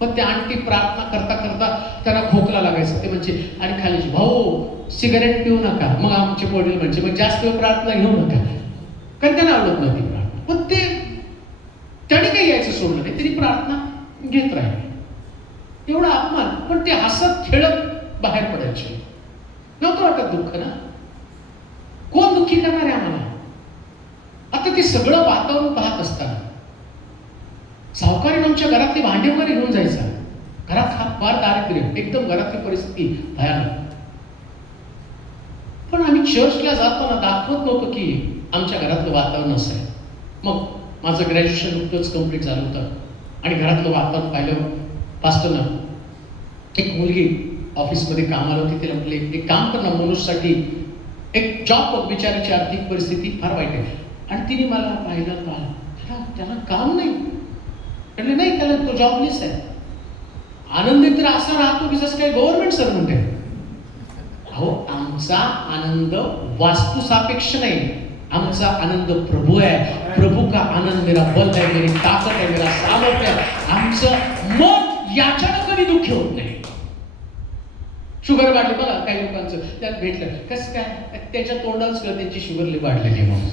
पण त्या आंटी प्रार्थना करता करता त्यांना खोकला लागायचा. ते म्हणजे आणि खाली, भाऊ सिगारेट पिऊ नका. मग आमचे वडील म्हणजे मग जास्त वेळ प्रार्थना घेऊ नका, कारण त्यांना आवडत नव्हती प्रार्थना. पण ते त्याने काही यायचं सोडलं नाही, तरी प्रार्थना घेत राहिले. एवढा अपमान, पण ते हसत खेळत बाहेर पडायचे. नव्हतं वाटत दुःख ना, कोण दुःखी करणार आहे आम्हाला. आता ते सगळं वातावरण पाहत असताना सावकारीने आमच्या घरातली भांडी वगैरे घेऊन जायचा. घरात फार दारिद्र्य, एकदम घरातली परिस्थिती भयानक. पण आम्ही चर्चला जाताना दाखवत नव्हतो की आमच्या घरातलं वातावरण असं आहे. मग माझं ग्रॅज्युएशन नुकतंच कम्प्लीट झालं होतं आणि घरातलं वातावरण पाहिलं पास्टरनं, एक मुलगी ऑफिसमध्ये कामाला होती. तिला म्हटले, एक काम कर ना, मनुष्यसाठी एक जॉब बघ, बिचाराची आर्थिक परिस्थिती फार वाईट आहे. आणि तिने मला पाहिलं, त्याला काम नाही. म्हटले नाही, त्याला तो जॉबलेस आहे. आनंदी तर असा राहतो की जसं काही गव्हर्नमेंट सर्वंट आहे. अहो, आमचा आनंद वास्तू सापेक्ष नाही, आमचा आनंद प्रभू आहे. प्रभू का आनंद मेरा बल है, मेरी ताकद है, मेरा सामर्थ्य आहे. आमचं मन याच्यानं कधी दुःखी होत नाही. शुगर वाढली बघा काही लोकांचं, त्यात भेटलं कसं काय, त्याच्या तोंडावरच त्यांची शुगर वाढलेली, मग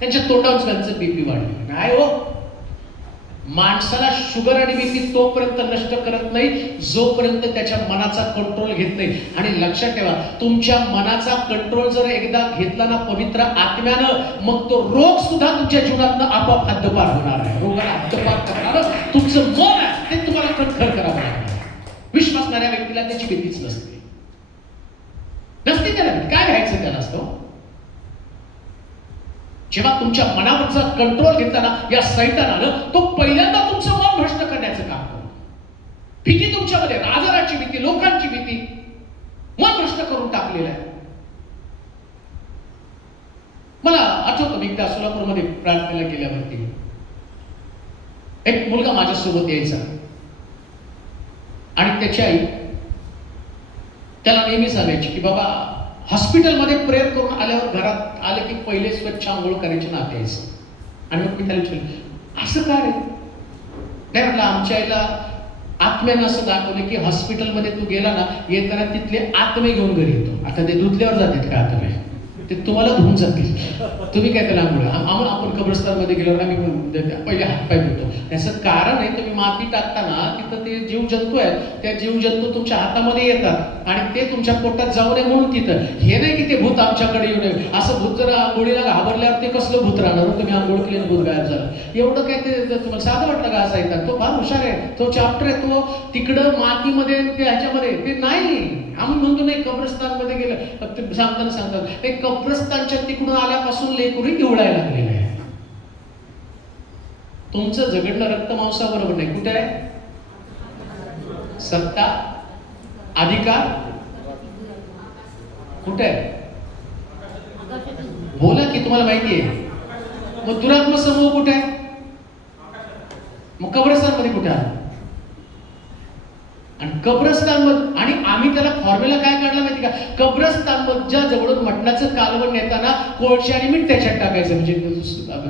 त्यांच्या तोंडावरच त्यांचं बीपी वाढलेलं नाही. हो, माणसाला शुगर आणि बीपी तोपर्यंत नष्ट करत नाही जोपर्यंत त्याच्या मनाचा कंट्रोल घेत नाही. आणि लक्षात ठेवा, तुमच्या मनाचा कंट्रोल जर एकदा घेतला ना पवित्र आत्म्यानं, मग तो रोग सुद्धा तुमच्या जीवनातनं आपोआप हद्दपार होणार आहे. रोगाला हद्दपार करणार तुमचं मन आहे, ते तुम्हाला कणखर करावं लागणार. विश्वासणाऱ्या व्यक्तीला त्याची भीतीच नसते. त्याला काय घ्यायचं त्याला असतं. जेव्हा तुमच्या मनावरचा कंट्रोल घेतला ना या सैतानानं, तो पहिल्यांदा तुमचं मन भ्रष्ट करण्याचं काम करतो. भीती तुमच्यामध्ये, आजाराची भीती, लोकांची भीती, मन भ्रष्ट करून टाकलेलं आहे. मला आठवतं मी एकदा सोलापूरमध्ये प्रार्थनेला गेल्यावरती एक मुलगा माझ्यासोबत यायचा आणि त्याची आई त्याला नेहमी सांगायची की बाबा, हॉस्पिटलमध्ये प्रेयर करून आल्यावर घरात आले की पहिले स्वच्छ आंघोळ करायचे ना यायचं. आणि मग मी त्याला विचारलं, असं काय रे? नाही म्हटलं, आमच्या आईला आत्म्यानं असं दाखवलं की हॉस्पिटलमध्ये तू गेला ना, येताना तिथले आत्मे घेऊन घरी येतो. आता ते धुतल्यावर जातात का आत्मे? ते तुम्हाला धुवून जातील. तुम्ही काय त्याला आंघोळ, आम्हाला आपण कब्रस्तानमध्ये गेल्यावर आम्ही पहिले हातपाय धुतो. त्याचं कारण आहे, तुम्ही माती टाकताना तिथं ते जीवजंतू आहेत, त्या जीवजंतू तुमच्या हातामध्ये येतात आणि ते तुमच्या पोटात जाऊ नये म्हणून तिथं. हे नाही की ते भूत आमच्याकडे येऊ नये. असं भूत जर आंघोळीला घाबरल्यावर ते कसलं भूत राहणार? तुम्ही आंघोळ केली भूत गायब झालं. एवढं काय ते तुम्हाला साधं वाटलं का असा येतात? तो फार हुशार आहे, तो चॅप्टर आहे. तो तिकडं मातीमध्ये ह्याच्यामध्ये ते नाही. आम्ही म्हणतो नाही कब्रस्तानमध्ये गेलं, सांगतात ते कब्रस्तानच्या तिकडून आल्यापासून लेकरू इवळायला लागलेलं आहे. तुमचं झगडणं रक्तमांसाबरोबर नाही. कुठे आहे सत्ता, अधिकार? कुठे आहे? बोला की तुम्हाला माहिती आहे. मग दुरात्मा समूह कुठे आहे? मग कब्रस्तानमध्ये कुठे आहे? आणि कब्रस्तानमध्ये, आणि आम्ही त्याला फॉर्म्युला काय काढला माहिती का? कब्रस्तानमधच्या जवळून मटणाचं कालवण नेताना कोळशी आणि मीठ त्याच्यात टाकायचं. म्हणजे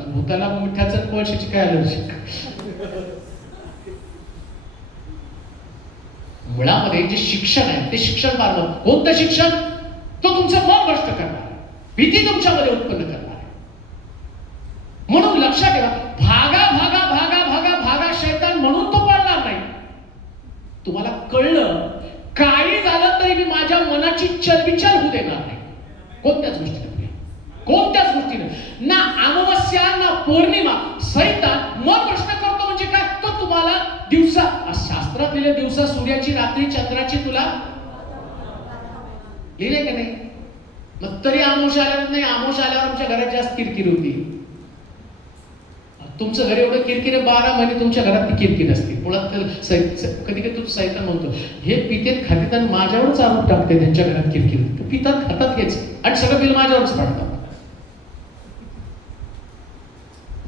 भूताला मिठाचं कोळशीची काय अलर्जी? मुळामध्ये जे शिक्षण आहे ते शिक्षण मार्ग. कोणतं शिक्षण? तो तुमचं मन भ्रष्ट करणार, भीती तुमच्यामध्ये उत्पन्न करणार. म्हणून लक्षात ठेवा, भागा भागा भागा भागा भागा शैतान म्हणून तो पळणार नाही. तुम्हाला कळलं काही झालं तरी मी माझ्या मनाची चलबिचल होऊ देणार नाही. कोणत्याच गोष्टीने प्रिय, कोणत्याच गोष्टीने ना अमावस्या ना पौर्णिमा सैतान मन भ्रष्ट करतो. म्हणजे काय? तो तुम्हाला दिवसा, शास्त्रात लिहिले दिवसा सूर्याची रात्री चंद्राची तुला लिहिले का नाही? मग तरी आमोश आल्यावर नाही, आमोश आल्यावर आमच्या घरात जास्त किरकिर होती. तुमचं घर एवढं किरकिर आहे, 12 महिने तुमच्या घरात ती किरकिर असते. मुळात कधी कधी तू सैतान म्हणतो हे पितेत खातेत आणि माझ्यावरच आरोप टाकते त्यांच्या घरात किरकिर. पितात खातात हेच आणि सगळं बिल माझ्यावरच पडतात.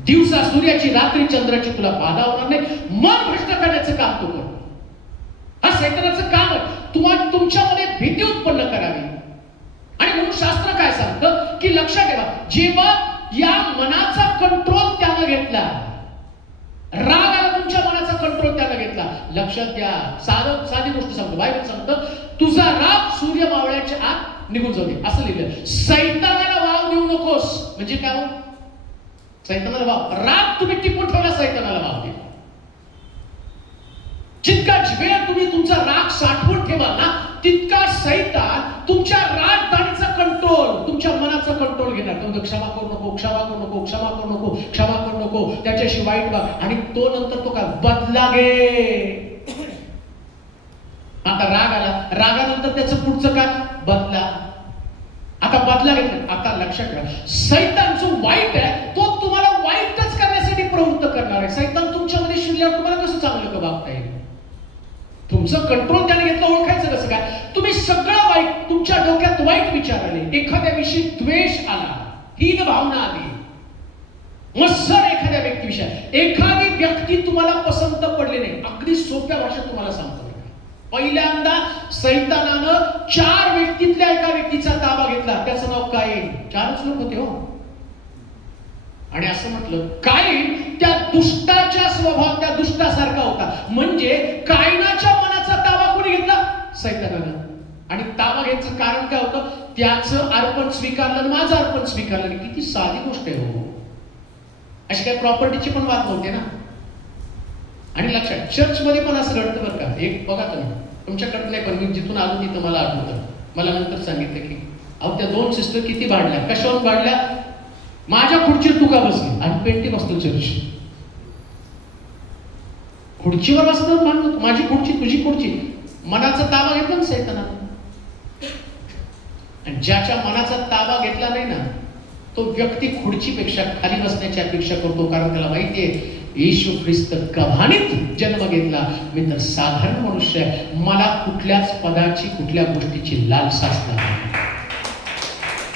दिवसा सूर्याची रात्री चंद्राची तुला बाधा होणार नाही. मन भ्रष्ट करण्याचं काम तू कर. हा सैतानाचं काम आहे. तुम्हाला तुमच्यामध्ये भीती उत्पन्न करावी. आणि म्हणून शास्त्र काय सांगतं की लक्षात ठेवा, जेव्हा या मनाचा कंट्रोल त्यानं घेतला, रागाला तुमच्या मनाचा कंट्रोल त्यानं घेतला. लक्षात घ्या, साधी गोष्ट सांगतो, बायबल सांगतं तुझा राग सूर्य मावळ्याच्या आत निघून जाऊ दे, असं लिहिलं. सैतानाला वाव देऊ नकोस. म्हणजे काय हो? सैतानाला वाव, राग तुम्ही टिपून ठेवला, सैतानाला वाव दे. जितका वेळ तुम्ही तुमचा राग साठवून ठेवाल ना, तितका सैतान तुमच्या राजधानीचा कंट्रोल, तुमच्या मनाचा कंट्रोल घेणार. तो क्षमा करू नको, क्षमा करू नको, क्षमा करू नको, क्षमा करू नको, त्याच्याशी वाईट वाग. आणि तो नंतर तो काय बदला घे. आता राग आला, रागानंतर त्याचं पुढचं काय? बदला. आता बदला घेतला. आता लक्षात ठेवा, सैतान जो वाईट आहे तो तुम्हाला वाईटच करण्यासाठी प्रवृत्त करणार आहे. सैतान तुमच्यामध्ये शिरल्यावर तुम्हाला कसं चांगलं का वागता येईल? तुमचं कंट्रोल त्याने घेतलं. ओळखायचं कसं काय? तुम्ही सगळं वाईट, तुमच्या डोक्यात वाईट विचार आले, एखाद्याविषयी द्वेष आला, हीन भावना आली, मत्सर एखाद्या व्यक्तीविषयी, एखादी व्यक्ती तुम्हाला पसंत पडली नाही. अगदी सोप्या भाषेत तुम्हाला सांगतो, पहिल्यांदा सैतानानं 4 व्यक्तीतल्या एका व्यक्तीचा ताबा घेतला. त्याचं नाव कायीन. 4च लोक होते हो. आणि असं म्हटलं कायीन त्या दुष्टाच्या स्वभाव, त्या दुष्टासारखा होता. म्हणजे कायीनाच्या मनाचा ताबा कोणी घेतला? सैतानानं. आणि ताबा घ्यायचं कारण काय होतं? त्याचं अर्पण स्वीकारलं आणि माझं अर्पण स्वीकारलं. किती साधी गोष्ट आहे हो. अशी काही प्रॉपर्टीची पण बात नव्हते ना. आणि लक्षात, चर्च मध्ये पण असं घडतं बरं का. एक बघा तुम्ही, तुमच्याकडे नाही पण मी जिथून आलो तिथं मला आठवतं, मला नंतर सांगितलं की अहो त्या 2 सिस्टर किती भांडल्या. कशावर भांडल्या? माझ्या खुर्चीवर तुका बसली आणि पेंटी बसतो चर्च. खुर्चीवर बसतो मानतो, माझी खुर्ची तुझी खुर्ची. मनाचा ताबा घेतला ना सैतानानं. आणि ज्याच्या मनाचा ताबा घेतला नाही ना, तो व्यक्ती खुर्चीपेक्षा खाली बसण्याची अपेक्षा करतो. कारण त्याला माहितीये येशू ख्रिस्त गव्हाणीत जन्म घेतला. मी तर साधारण मनुष्य आहे, मला कुठल्याच पदाची, कुठल्या गोष्टीची लालसा असणार,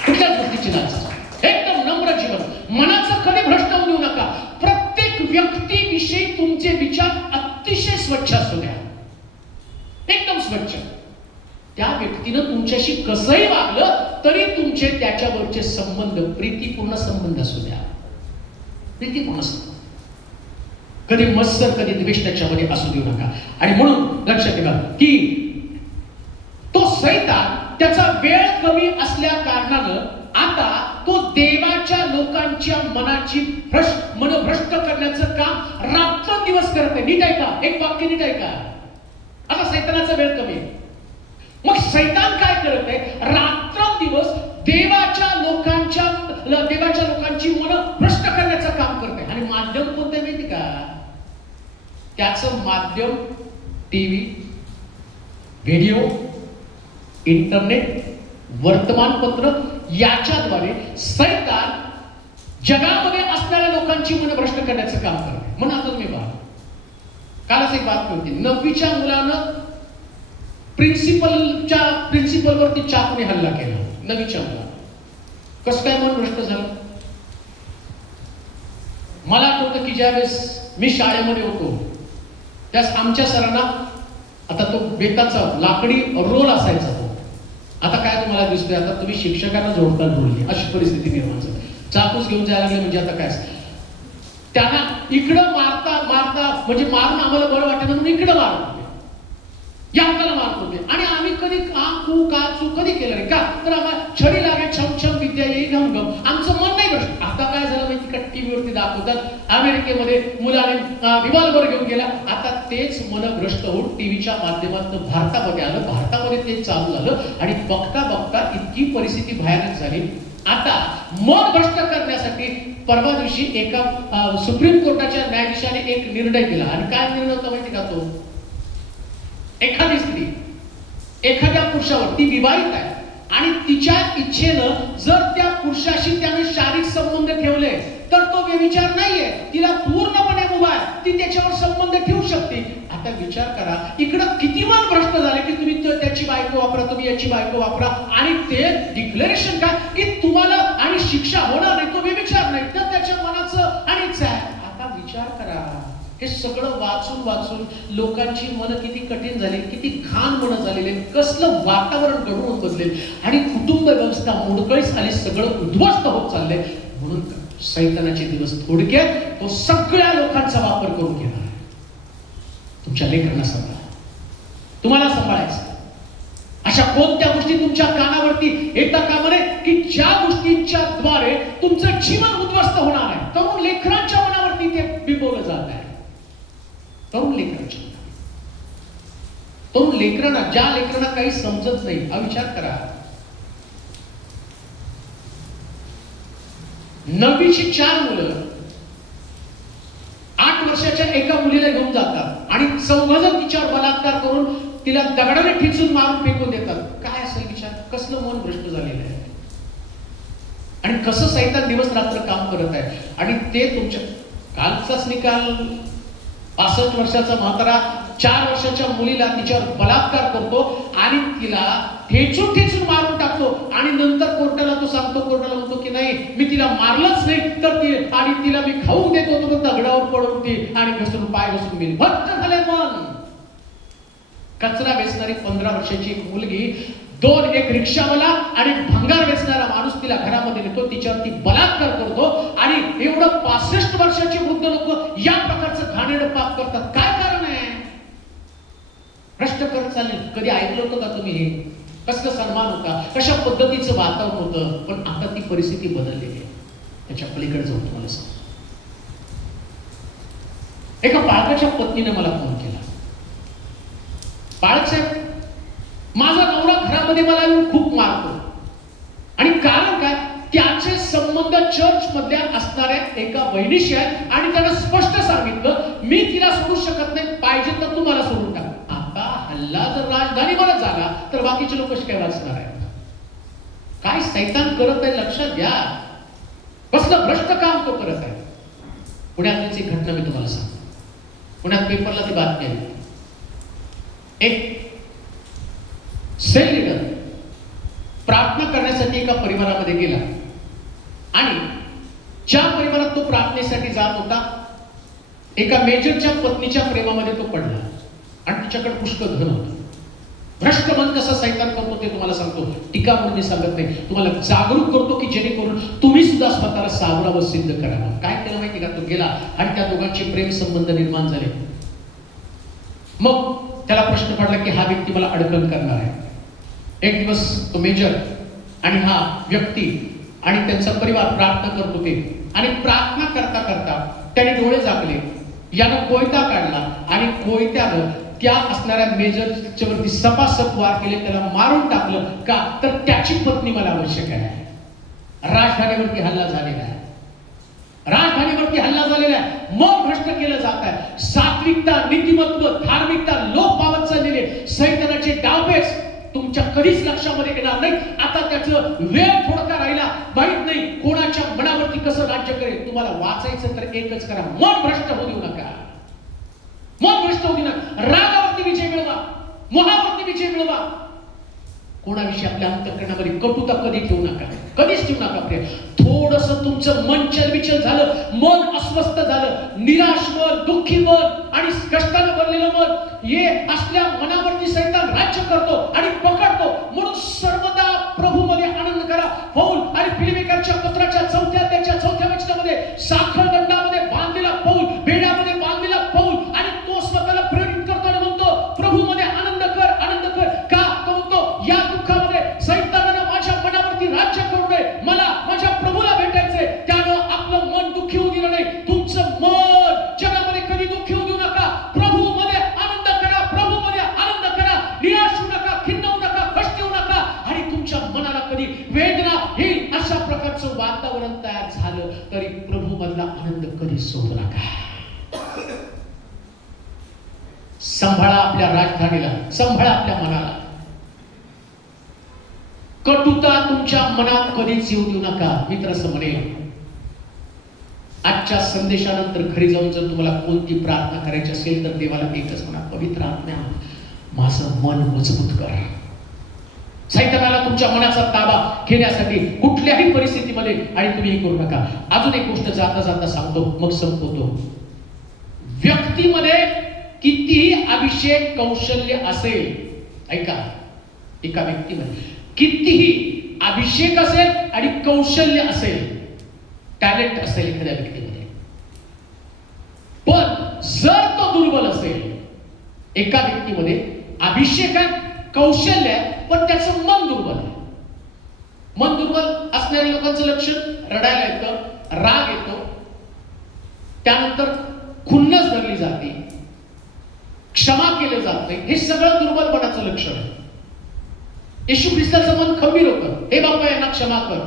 कुठल्याच गोष्टीची लालसा. एकदम नम्र जीवन. मनाचं कधी भ्रष्ट होऊ देऊ नका. प्रत्येक व्यक्तीविषयी तुमचे विचार अतिशय स्वच्छ असू द्या, एकदम स्वच्छ. त्या व्यक्तीनं तुमच्याशी कसंही वागलं तरी तुमचे त्याच्यावरचे संबंध प्रीतीपूर्ण संबंध असू द्या, प्रीतीपूर्ण संबंध. कधी मत्सर, कधी द्वेष त्याच्यामध्ये असू देऊ नका. आणि म्हणून लक्षात ठेवा की तो सैतान त्याचा वेळ कमी असल्या कारणानं आता तो देवाच्या लोकांच्या मनाची मनभ्रष्ट करण्याचं काम रात्रंदिवस करत आहे. नीट ऐका, एक वाक्य नीट ऐका. आता सैतानाचा वेळ कमी आहे. मग सैतान काय करत आहे? रात्रंदिवस देवाच्या लोकांची मन भ्रष्ट करण्याचं काम करत आहे. आणि माध्यम कोणतं आहे माहिती का? त्याचं माध्यम टीव्ही, व्हिडिओ, इंटरनेट, वर्तमानपत्र. याच्याद्वारे सैतान जगामध्ये असणाऱ्या लोकांची मन भ्रष्ट करण्याचं काम करते. म्हणून आता तुम्ही पहा, कालच एक बातमी होती, 9वीच्या मुलानं प्रिन्सिपलवरती चाकूने हल्ला केला. 9वीच्या मुलानं. कसं काय मन भ्रष्ट झालं? मला आठवतं की ज्यावेळेस मी शाळेमध्ये होतो त्यास आमच्या सरांना, आता तो बेताचा लाकडी रोल असायचा तो. आता काय तुम्हाला दिसतोय? आता तुम्ही शिक्षकांना जोडता जोडली अशी परिस्थिती निर्माण झाली. चाकूच घेऊन जायला लागले म्हणजे आता काय? त्यांना इकडं मारता म्हणजे मारून आम्हाला बरं वाटत म्हणून इकडं मारत होते, या हाताला मारत होते. आणि आम्ही कधी काचू कधी केलं नाही का? तर आम्हाला छडी लागे, छम छम विद्या येईल, घम घम. आमचं मन नाही भ्रष्ट. आता काय झालं माहिती का? टीव्हीवरती दाखवतात अमेरिकेमध्ये मुलाने रिव्हॉल्वर घेऊन गेला. आता तेच मनभ्रष्ट होऊन टीव्हीच्या माध्यमातून भारतामध्ये आलं. भारतामध्ये ते चालू झालं आणि बघता बघता इतकी परिस्थिती भयानक झाली. आता मन भ्रष्ट करण्यासाठी परवा दिवशी एका सुप्रीम कोर्टाच्या न्यायाधीशाने एक निर्णय दिला. आणि काय निर्णय होता माहिती का तो? एखादी स्त्री एखाद्या पुरुषावर, ती विवाहित आहे आणि तिच्या इच्छेनं जर त्या पुरुषाशी त्याने शारीरिक संबंध ठेवले तर तो व्यभिचार नाहीये, तिला पूर्णपणे मुभा आहे, ती त्याच्यावर संबंध ठेवू शकते. आता विचार करा, इकडं किती मान भ्रष्ट झाले की तुम्ही त्याची बायको वापरा, तुम्ही याची बायको वापरा, आणि ते डिक्लेरेशन काय की तुम्हाला आणि शिक्षा होणार नाही, तो व्यभिचार नाही, तर त्याच्या मनाचं आणिच आहे. आता विचार करा, हे सगळं वाचून वाचून लोकांची मन किती कठीण झाली, किती घाण मन झालेले, कसलं वातावरण घडवून बसले आणि कुटुंब व्यवस्था मोडकळीस आली, सगळं उद्ध्वस्त होत चाललंय. म्हणून सैतानाचे दिवस थोडक्यात तो सगळ्या लोकांचा वापर करून घेणार. तुमच्या लेकरांना सांभाळा, तुम्हाला सांभाळायचं. अशा कोणत्या गोष्टी तुमच्या कानावरती येता कामा नये की ज्या गोष्टींच्या द्वारे तुमचं जीवन उद्ध्वस्त होणार आहे. तरुण लेकरांच्या मनावरती ते बिंबवलं जात आहे. तरुण लेकरांच्या, तरुण लेकरांना, ज्या लेकरांना काही समजत नाही, हा विचार करा. 9वीची 4 मुलं 8 वर्षाच्या एका मुलीला घेऊन जातात आणि 14 तिच्यावर बलात्कार करून तिला दगडाने ठिचून मारून फेकून देतात. काय असेल विचार, कसलं मन भ्रष्ट झालेलं आहे आणि कसं सैतान दिवस रात्र काम करत आहे. आणि ते तुमच्या कालचाच निकाल, 65 वर्षाचा म्हातारा 4 वर्षाच्या मुलीला तिच्यावर बलात्कार करतो आणि तिला ठेचून ठेचून मारून टाकतो आणि नंतर कोर्टाला तो सांगतो, कोर्टाला म्हणतो की नाही मी तिला मारलंच नाही तर ती, आणि तिला मी खाऊन देत होतो, तर दगडावर पडून ती आणि घसरून पाय घसरून गेली. भक्त झाले मन. कचरा वेचणारी 15 वर्षाची एक मुलगी, एक रिक्षावाला आणि भंगार वेचणारा माणूस तिला घरामध्ये नेतो, तिच्यावरती बलात्कार करतो आणि एवढं 65 वर्षाचे वृद्ध लोक या प्रकारचं घाणेरडं पाप करतात. काय कारण आहे? भ्रष्ट करत चालले. कधी ऐकलं होतं का तुम्ही हे? कसला सन्मान होता, कशा पद्धतीचं वातावरण होतं. पण आता ती परिस्थिती बदललेली आहे. त्याच्या पलीकडे जाऊन तुम्हाला सांग, एका बाळकाच्या पत्नीने मला फोन केला. बाळक साहेब, माझा नवरा घरामध्ये मला येऊन खूप मारतो आणि कारण काय, त्याचे संबंध चर्च मधल्या असणाऱ्या एका बहिणीशी आहेत आणि त्यानं स्पष्ट सांगितलं मी तिला सोडू शकत नाही, पाहिजे तर तू मला सोडून टाक. आता हल्ला जर राजधानीवरच झाला तर बाकीचे लोक कसे काय वाचणार आहेत? काय सैतान करत आहे लक्षात घ्या. कसलं भ्रष्ट काम तो करत आहे. पुण्यातलीच एक घटना मी तुम्हाला सांगतो. पुण्यात पेपरला ती बातमी आली. एक सेल लीडर प्रार्थना करण्यासाठी एका परिवारामध्ये गेला आणि ज्या परिवारात तो प्रार्थनेसाठी जात होता, एका मेजरच्या पत्नीच्या प्रेमामध्ये तो पडला आणि तिच्याकडे पुष्कळ धन होतं. भ्रष्ट मन कसं सैतान करतो ते तुम्हाला सांगतो. टीका म्हणून मी सांगत नाही, तुम्हाला जागरूक करतो की जेणेकरून तुम्ही सुद्धा स्वतःला सावरावं, सिद्ध करावं. काय केलं माहिती का, तो गेला आणि त्या दोघांचे प्रेम संबंध निर्माण झाले. मग त्याला प्रश्न पडला की हा व्यक्ती मला अडकण करणार आहे. एक दिवस तो मेजर आणि हा व्यक्ती आणि त्यांचा परिवार प्रार्थना करत होते आणि प्रार्थना करता करता त्याने डोळे झाकले. यानं कोयता काढला आणि कोयत्यानं त्या असणाऱ्या मेजरच्या वरती सपासप वार केले, त्याला मारून टाकलं. का तर त्याची पत्नी मला आवश्यक आहे. राजधानीवरती हल्ला झालेला आहे. राजधानीवरती हल्ला झालेला आहे. मन भ्रष्ट केलं जात आहे. सात्विकता, नीतिमत्व, धार्मिकता लोप पावत चाललेले सैतानाचे डावपेच तुमच्या कधीच लक्षामध्ये येणार नाही. आता त्याचं वेळ थोडका राहिला, माहित नाही कोणाच्या मनावरती कसं राज्य करेल. तुम्हाला वाचायचं तर एकच करा, मन भ्रष्ट होऊ देऊ नका. मन भ्रष्ट होऊ देऊ नका. रागावरती विजय मिळवा, मोहावरती विजय मिळवा. कोणाविषयी आपल्या अंतःकरणामध्ये कटुता कधी ठेवू नका, कधीच ठेवू नका. प्रिय, थोडस तुमचं मन चलबिचल झालं, मन अस्वस्थ झालं, निराश मन, दुःखी मन आणि कष्टानं भरलेलं मन, हे असल्या मनावरती सैतान राज्य करतो आणि पकडतो. म्हणून सर्वदा प्रभूमध्ये आनंद करा. पौल आणि फिलिपिकरच्या पत्राच्या 4 अध्यायाच्या 4 वचनामध्ये साखर दंडामध्ये बांधलेला पौल, बेड्यामध्ये बांधलेला पौल, आणि तो स्वतःला प्रेरित करतो आणि म्हणतो प्रभूमध्ये आनंद कर, आनंद कर. का तो म्हणतो या दुःखामध्ये सैतानानं माझ्या मनावरती राज्य करू नये, मला माझ्या प्रभूला भेटायचंय. त्यानं आपलं मन दुःखी होऊ दिलं नाही. तुमचं मन हे अशा प्रकारचं वातावरण तयार झालं तरी प्रभू मधला आनंद कधी सोडू नका. सांभाळा आपल्या राजधानीला, सांभाळा आपल्या मनाला. कटुता तुमच्या मनात कधीच येऊ देऊ नका. मित्र असं म्हणेल, आजच्या संदेशानंतर घरी जाऊन जर तुम्हाला कोणती प्रार्थना करायची असेल तर देवाला एकच म्हणा, पवित्र आत्म्या माझं मन मजबूत कर. सैतानाला तुमच्या मनाचा ताबा घेण्यासाठी कुठल्याही परिस्थितीमध्ये आणि तुम्ही हे करू नका. अजून एक गोष्ट जाता जाता सांगतो, मग संपवतो. व्यक्तीमध्ये कितीही अभिषेक कौशल्य असेल, ऐका, एका व्यक्तीमध्ये कितीही अभिषेक असेल आणि कौशल्य असेल, टॅलेंट असेल एखाद्या व्यक्तीमध्ये, पण जर तो दुर्बल असेल, एका व्यक्तीमध्ये अभिषेक आहे, कौशल्य आहे, पण त्याचं मन दुर्बल आहे. मन दुर्बल असणाऱ्या लोकांचं लक्षण रडायला येतं, राग येतो, त्यानंतर खुन्नस धरली जाते, क्षमा केलं जात नाही. हे सगळं दुर्बलपणाचं लक्षण आहे. येशू ख्रिस्ताचं मन खंबीर होतं, हे बाबा यांना क्षमा कर.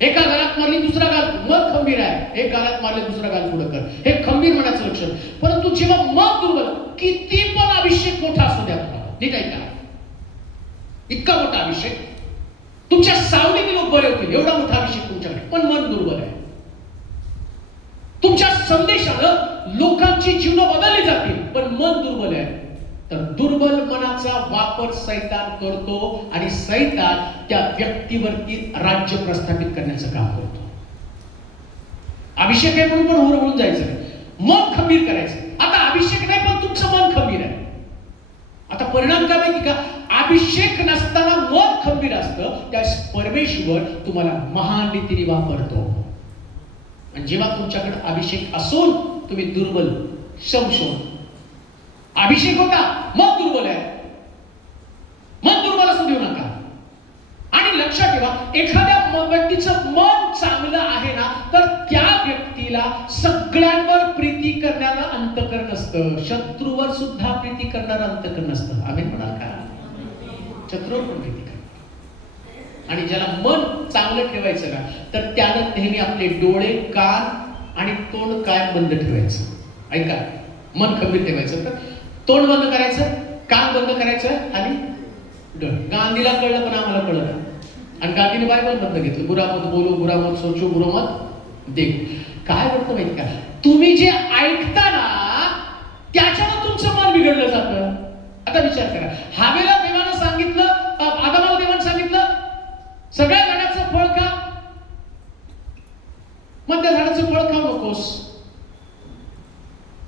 एका गालात मारली दुसरा गाल, मन खंबीर आहे, एक गालात मारले दुसरा गाल पुढे कर, हे खंबीर मनाचं लक्षण. परंतु जेव्हा मन दुर्बल, किती पण अभिषेक मोठा असू द्या तुम्हाला, ठीक आहे का, इतका मोठा अभिषेक तुमच्या सावलीने लोक बरे होतील, एवढा मोठा अभिषेक तुमच्याकडे, पण मन दुर्बल आहे. तुमच्या संदेशानं लोकांची जीवन बदलली जातील, पण मन दुर्बल आहे. तर दुर्बल मनाचा वापर सैतान करतो आणि सैतान त्या व्यक्तीवरती राज्य प्रस्थापित करण्याचं काम करतो. अभिषेक आहे म्हणून पण होऊन जायचं नाही, मन खंबीर करायचं. आता अभिषेक नाही पण तुमचं मन खंबीर आहे. आता परिणाम काय माहिती का, अभिषेक नसताना मन खंबीर असतं, त्यास परमेश्वर तुम्हाला महान रीतीने वापरतो. आणि जेव्हा तुमच्याकडे अभिषेक असून तुम्ही दुर्बल, संशोध, अभिषेक होता, मन दुर्बल आहे, मन दुर्बल असू देऊ नका. आणि लक्षात ठेवा, एखाद्या व्यक्तीचं मन चांगलं आहे ना, तर त्या व्यक्तीला सगळ्यांवर प्रीती करणारं अंतःकरण असतं, शत्रूवर सुद्धा प्रीती करणारं अंतःकरण असतं. आम्ही म्हणाल का, शत्रूवर पण प्रीती करा. आणि ज्याला मन चांगलं ठेवायचं ना, तर त्यानं नेहमी आपले डोळे, कान आणि तोंड काय बंद ठेवायचं. ऐका, मन खंबीर ठेवायचं तर तोंड बंद करायचं, कान बंद करायचं आणि डोळे. गांधीला कळलं पण आम्हाला कळलं ना, आणि गांधीने बायबल बंद घेतलं, बुरा मत बोलो, बुरा मत सोचो, बुरा मत देखो. काय वाटतं माहिती का, तुम्ही जे ऐकता ना त्याच्यावर तुमचं मन बिघडलं जातं. आता विचार करा, हवेला देवानं सांगितलं, आदमाला देवानं सांगितलं सगळ्या झाडाचं फळ खा, मग त्या झाडाचं फळ खाऊ नकोस.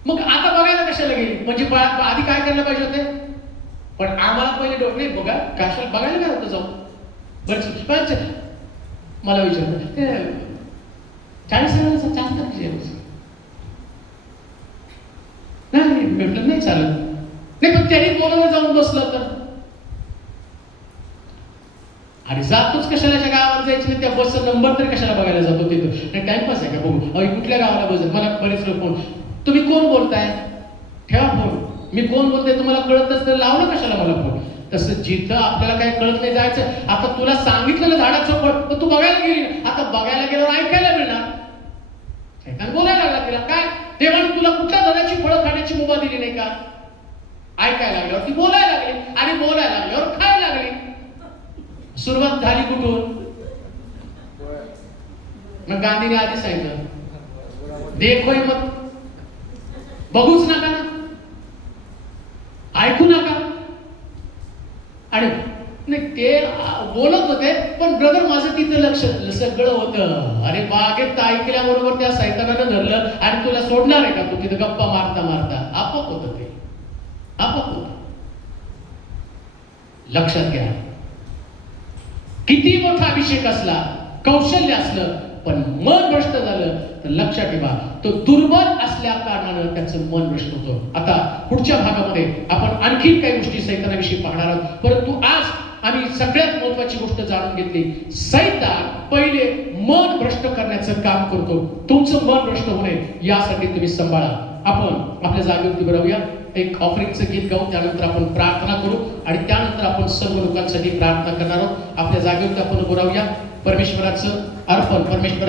मग आता बघायला कशाला गेली, म्हणजे आधी काय करायला पाहिजे होते, पण आम्हाला पहिले डोळे बघा, कशाला बघायला काय होतं जाऊ. बरं मला विचारलं, 40 वर्षाचा चालतात नाही, म्हटलं नाही चालत नाही, पण त्यांनी बोलायला जाऊन बसलं तर, आणि जातोच कशाला, गावावर जायची नाही, त्या बसचा नंबर तरी कशाला बघायला जातो तिथं, नाही टाइमपास आहे का बघू, कुठल्या गावाला बस. मला बरेच लोक फोन, तुम्ही कोण बोलताय, ठेवा फोन, मी कोण बोलतोय तुम्हाला कळतच तर लावलं कशाला मला फोन. तसं जिथं आपल्याला काही कळत नाही जायचं. आता तुला सांगितलं झाडाचं फळ, पण तू बघायला गेली, आता बघायला गेल्यावर ऐकायला मिळणार. शैतान बोलायला लागला तिला, काय देवाने तुला कुठल्या झाडाची फळं खाण्याची मुभा दिली नाही का. ऐकायला लागल्यावर ती बोलायला लागली, आणि बोलायला लागल्यावर खायला लागली. सुरुवात झाली कुठून, मग गांधीने आधी सांगितलं, देखोय मत, बघूच नका ना, ऐकू नका. आणि नाही ते बोलत होते, पण ब्रदर माझं तिथं लक्ष सगळं होतं. अरे बागेत ऐकल्याबरोबर त्या सैतानानं धरलं आणि तुला सोडणार आहे का, तू तिथं गप्पा मारता मारता. आपोआप होतं ते, आपोआप होतं. लक्षात घ्या, किती मोठा अभिषेक असला, कौशल्य असलं, पण मन भ्रष्ट झालं तर लक्षात ठेवा, तो दुर्बल असल्या कारणानं त्याचं मन भ्रष्ट होतं. आता पुढच्या भागामध्ये आपण आणखी काही गोष्टी सैतानाविषयी पाहणार आहोत, परंतु आज आम्ही सगळ्यात महत्वाची गोष्ट जाणून घेतली. सैतान पहिले मन भ्रष्ट करण्याचं काम करतो. तुमचं मन भ्रष्ट होणे यासाठी तुम्ही सांभाळा. आपण आपल्या जागेवरती बरोबरूया, एक ऑफरिंगचं गीत गाऊ, त्यानंतर आपण प्रार्थना करू आणि त्यानंतर आपण सर्व लोकांसाठी प्रार्थना करणार आहोत. आपल्या जागेवरती आपण उभं राहूया. परमेश्वराचं अर्पण, परमेश्वरा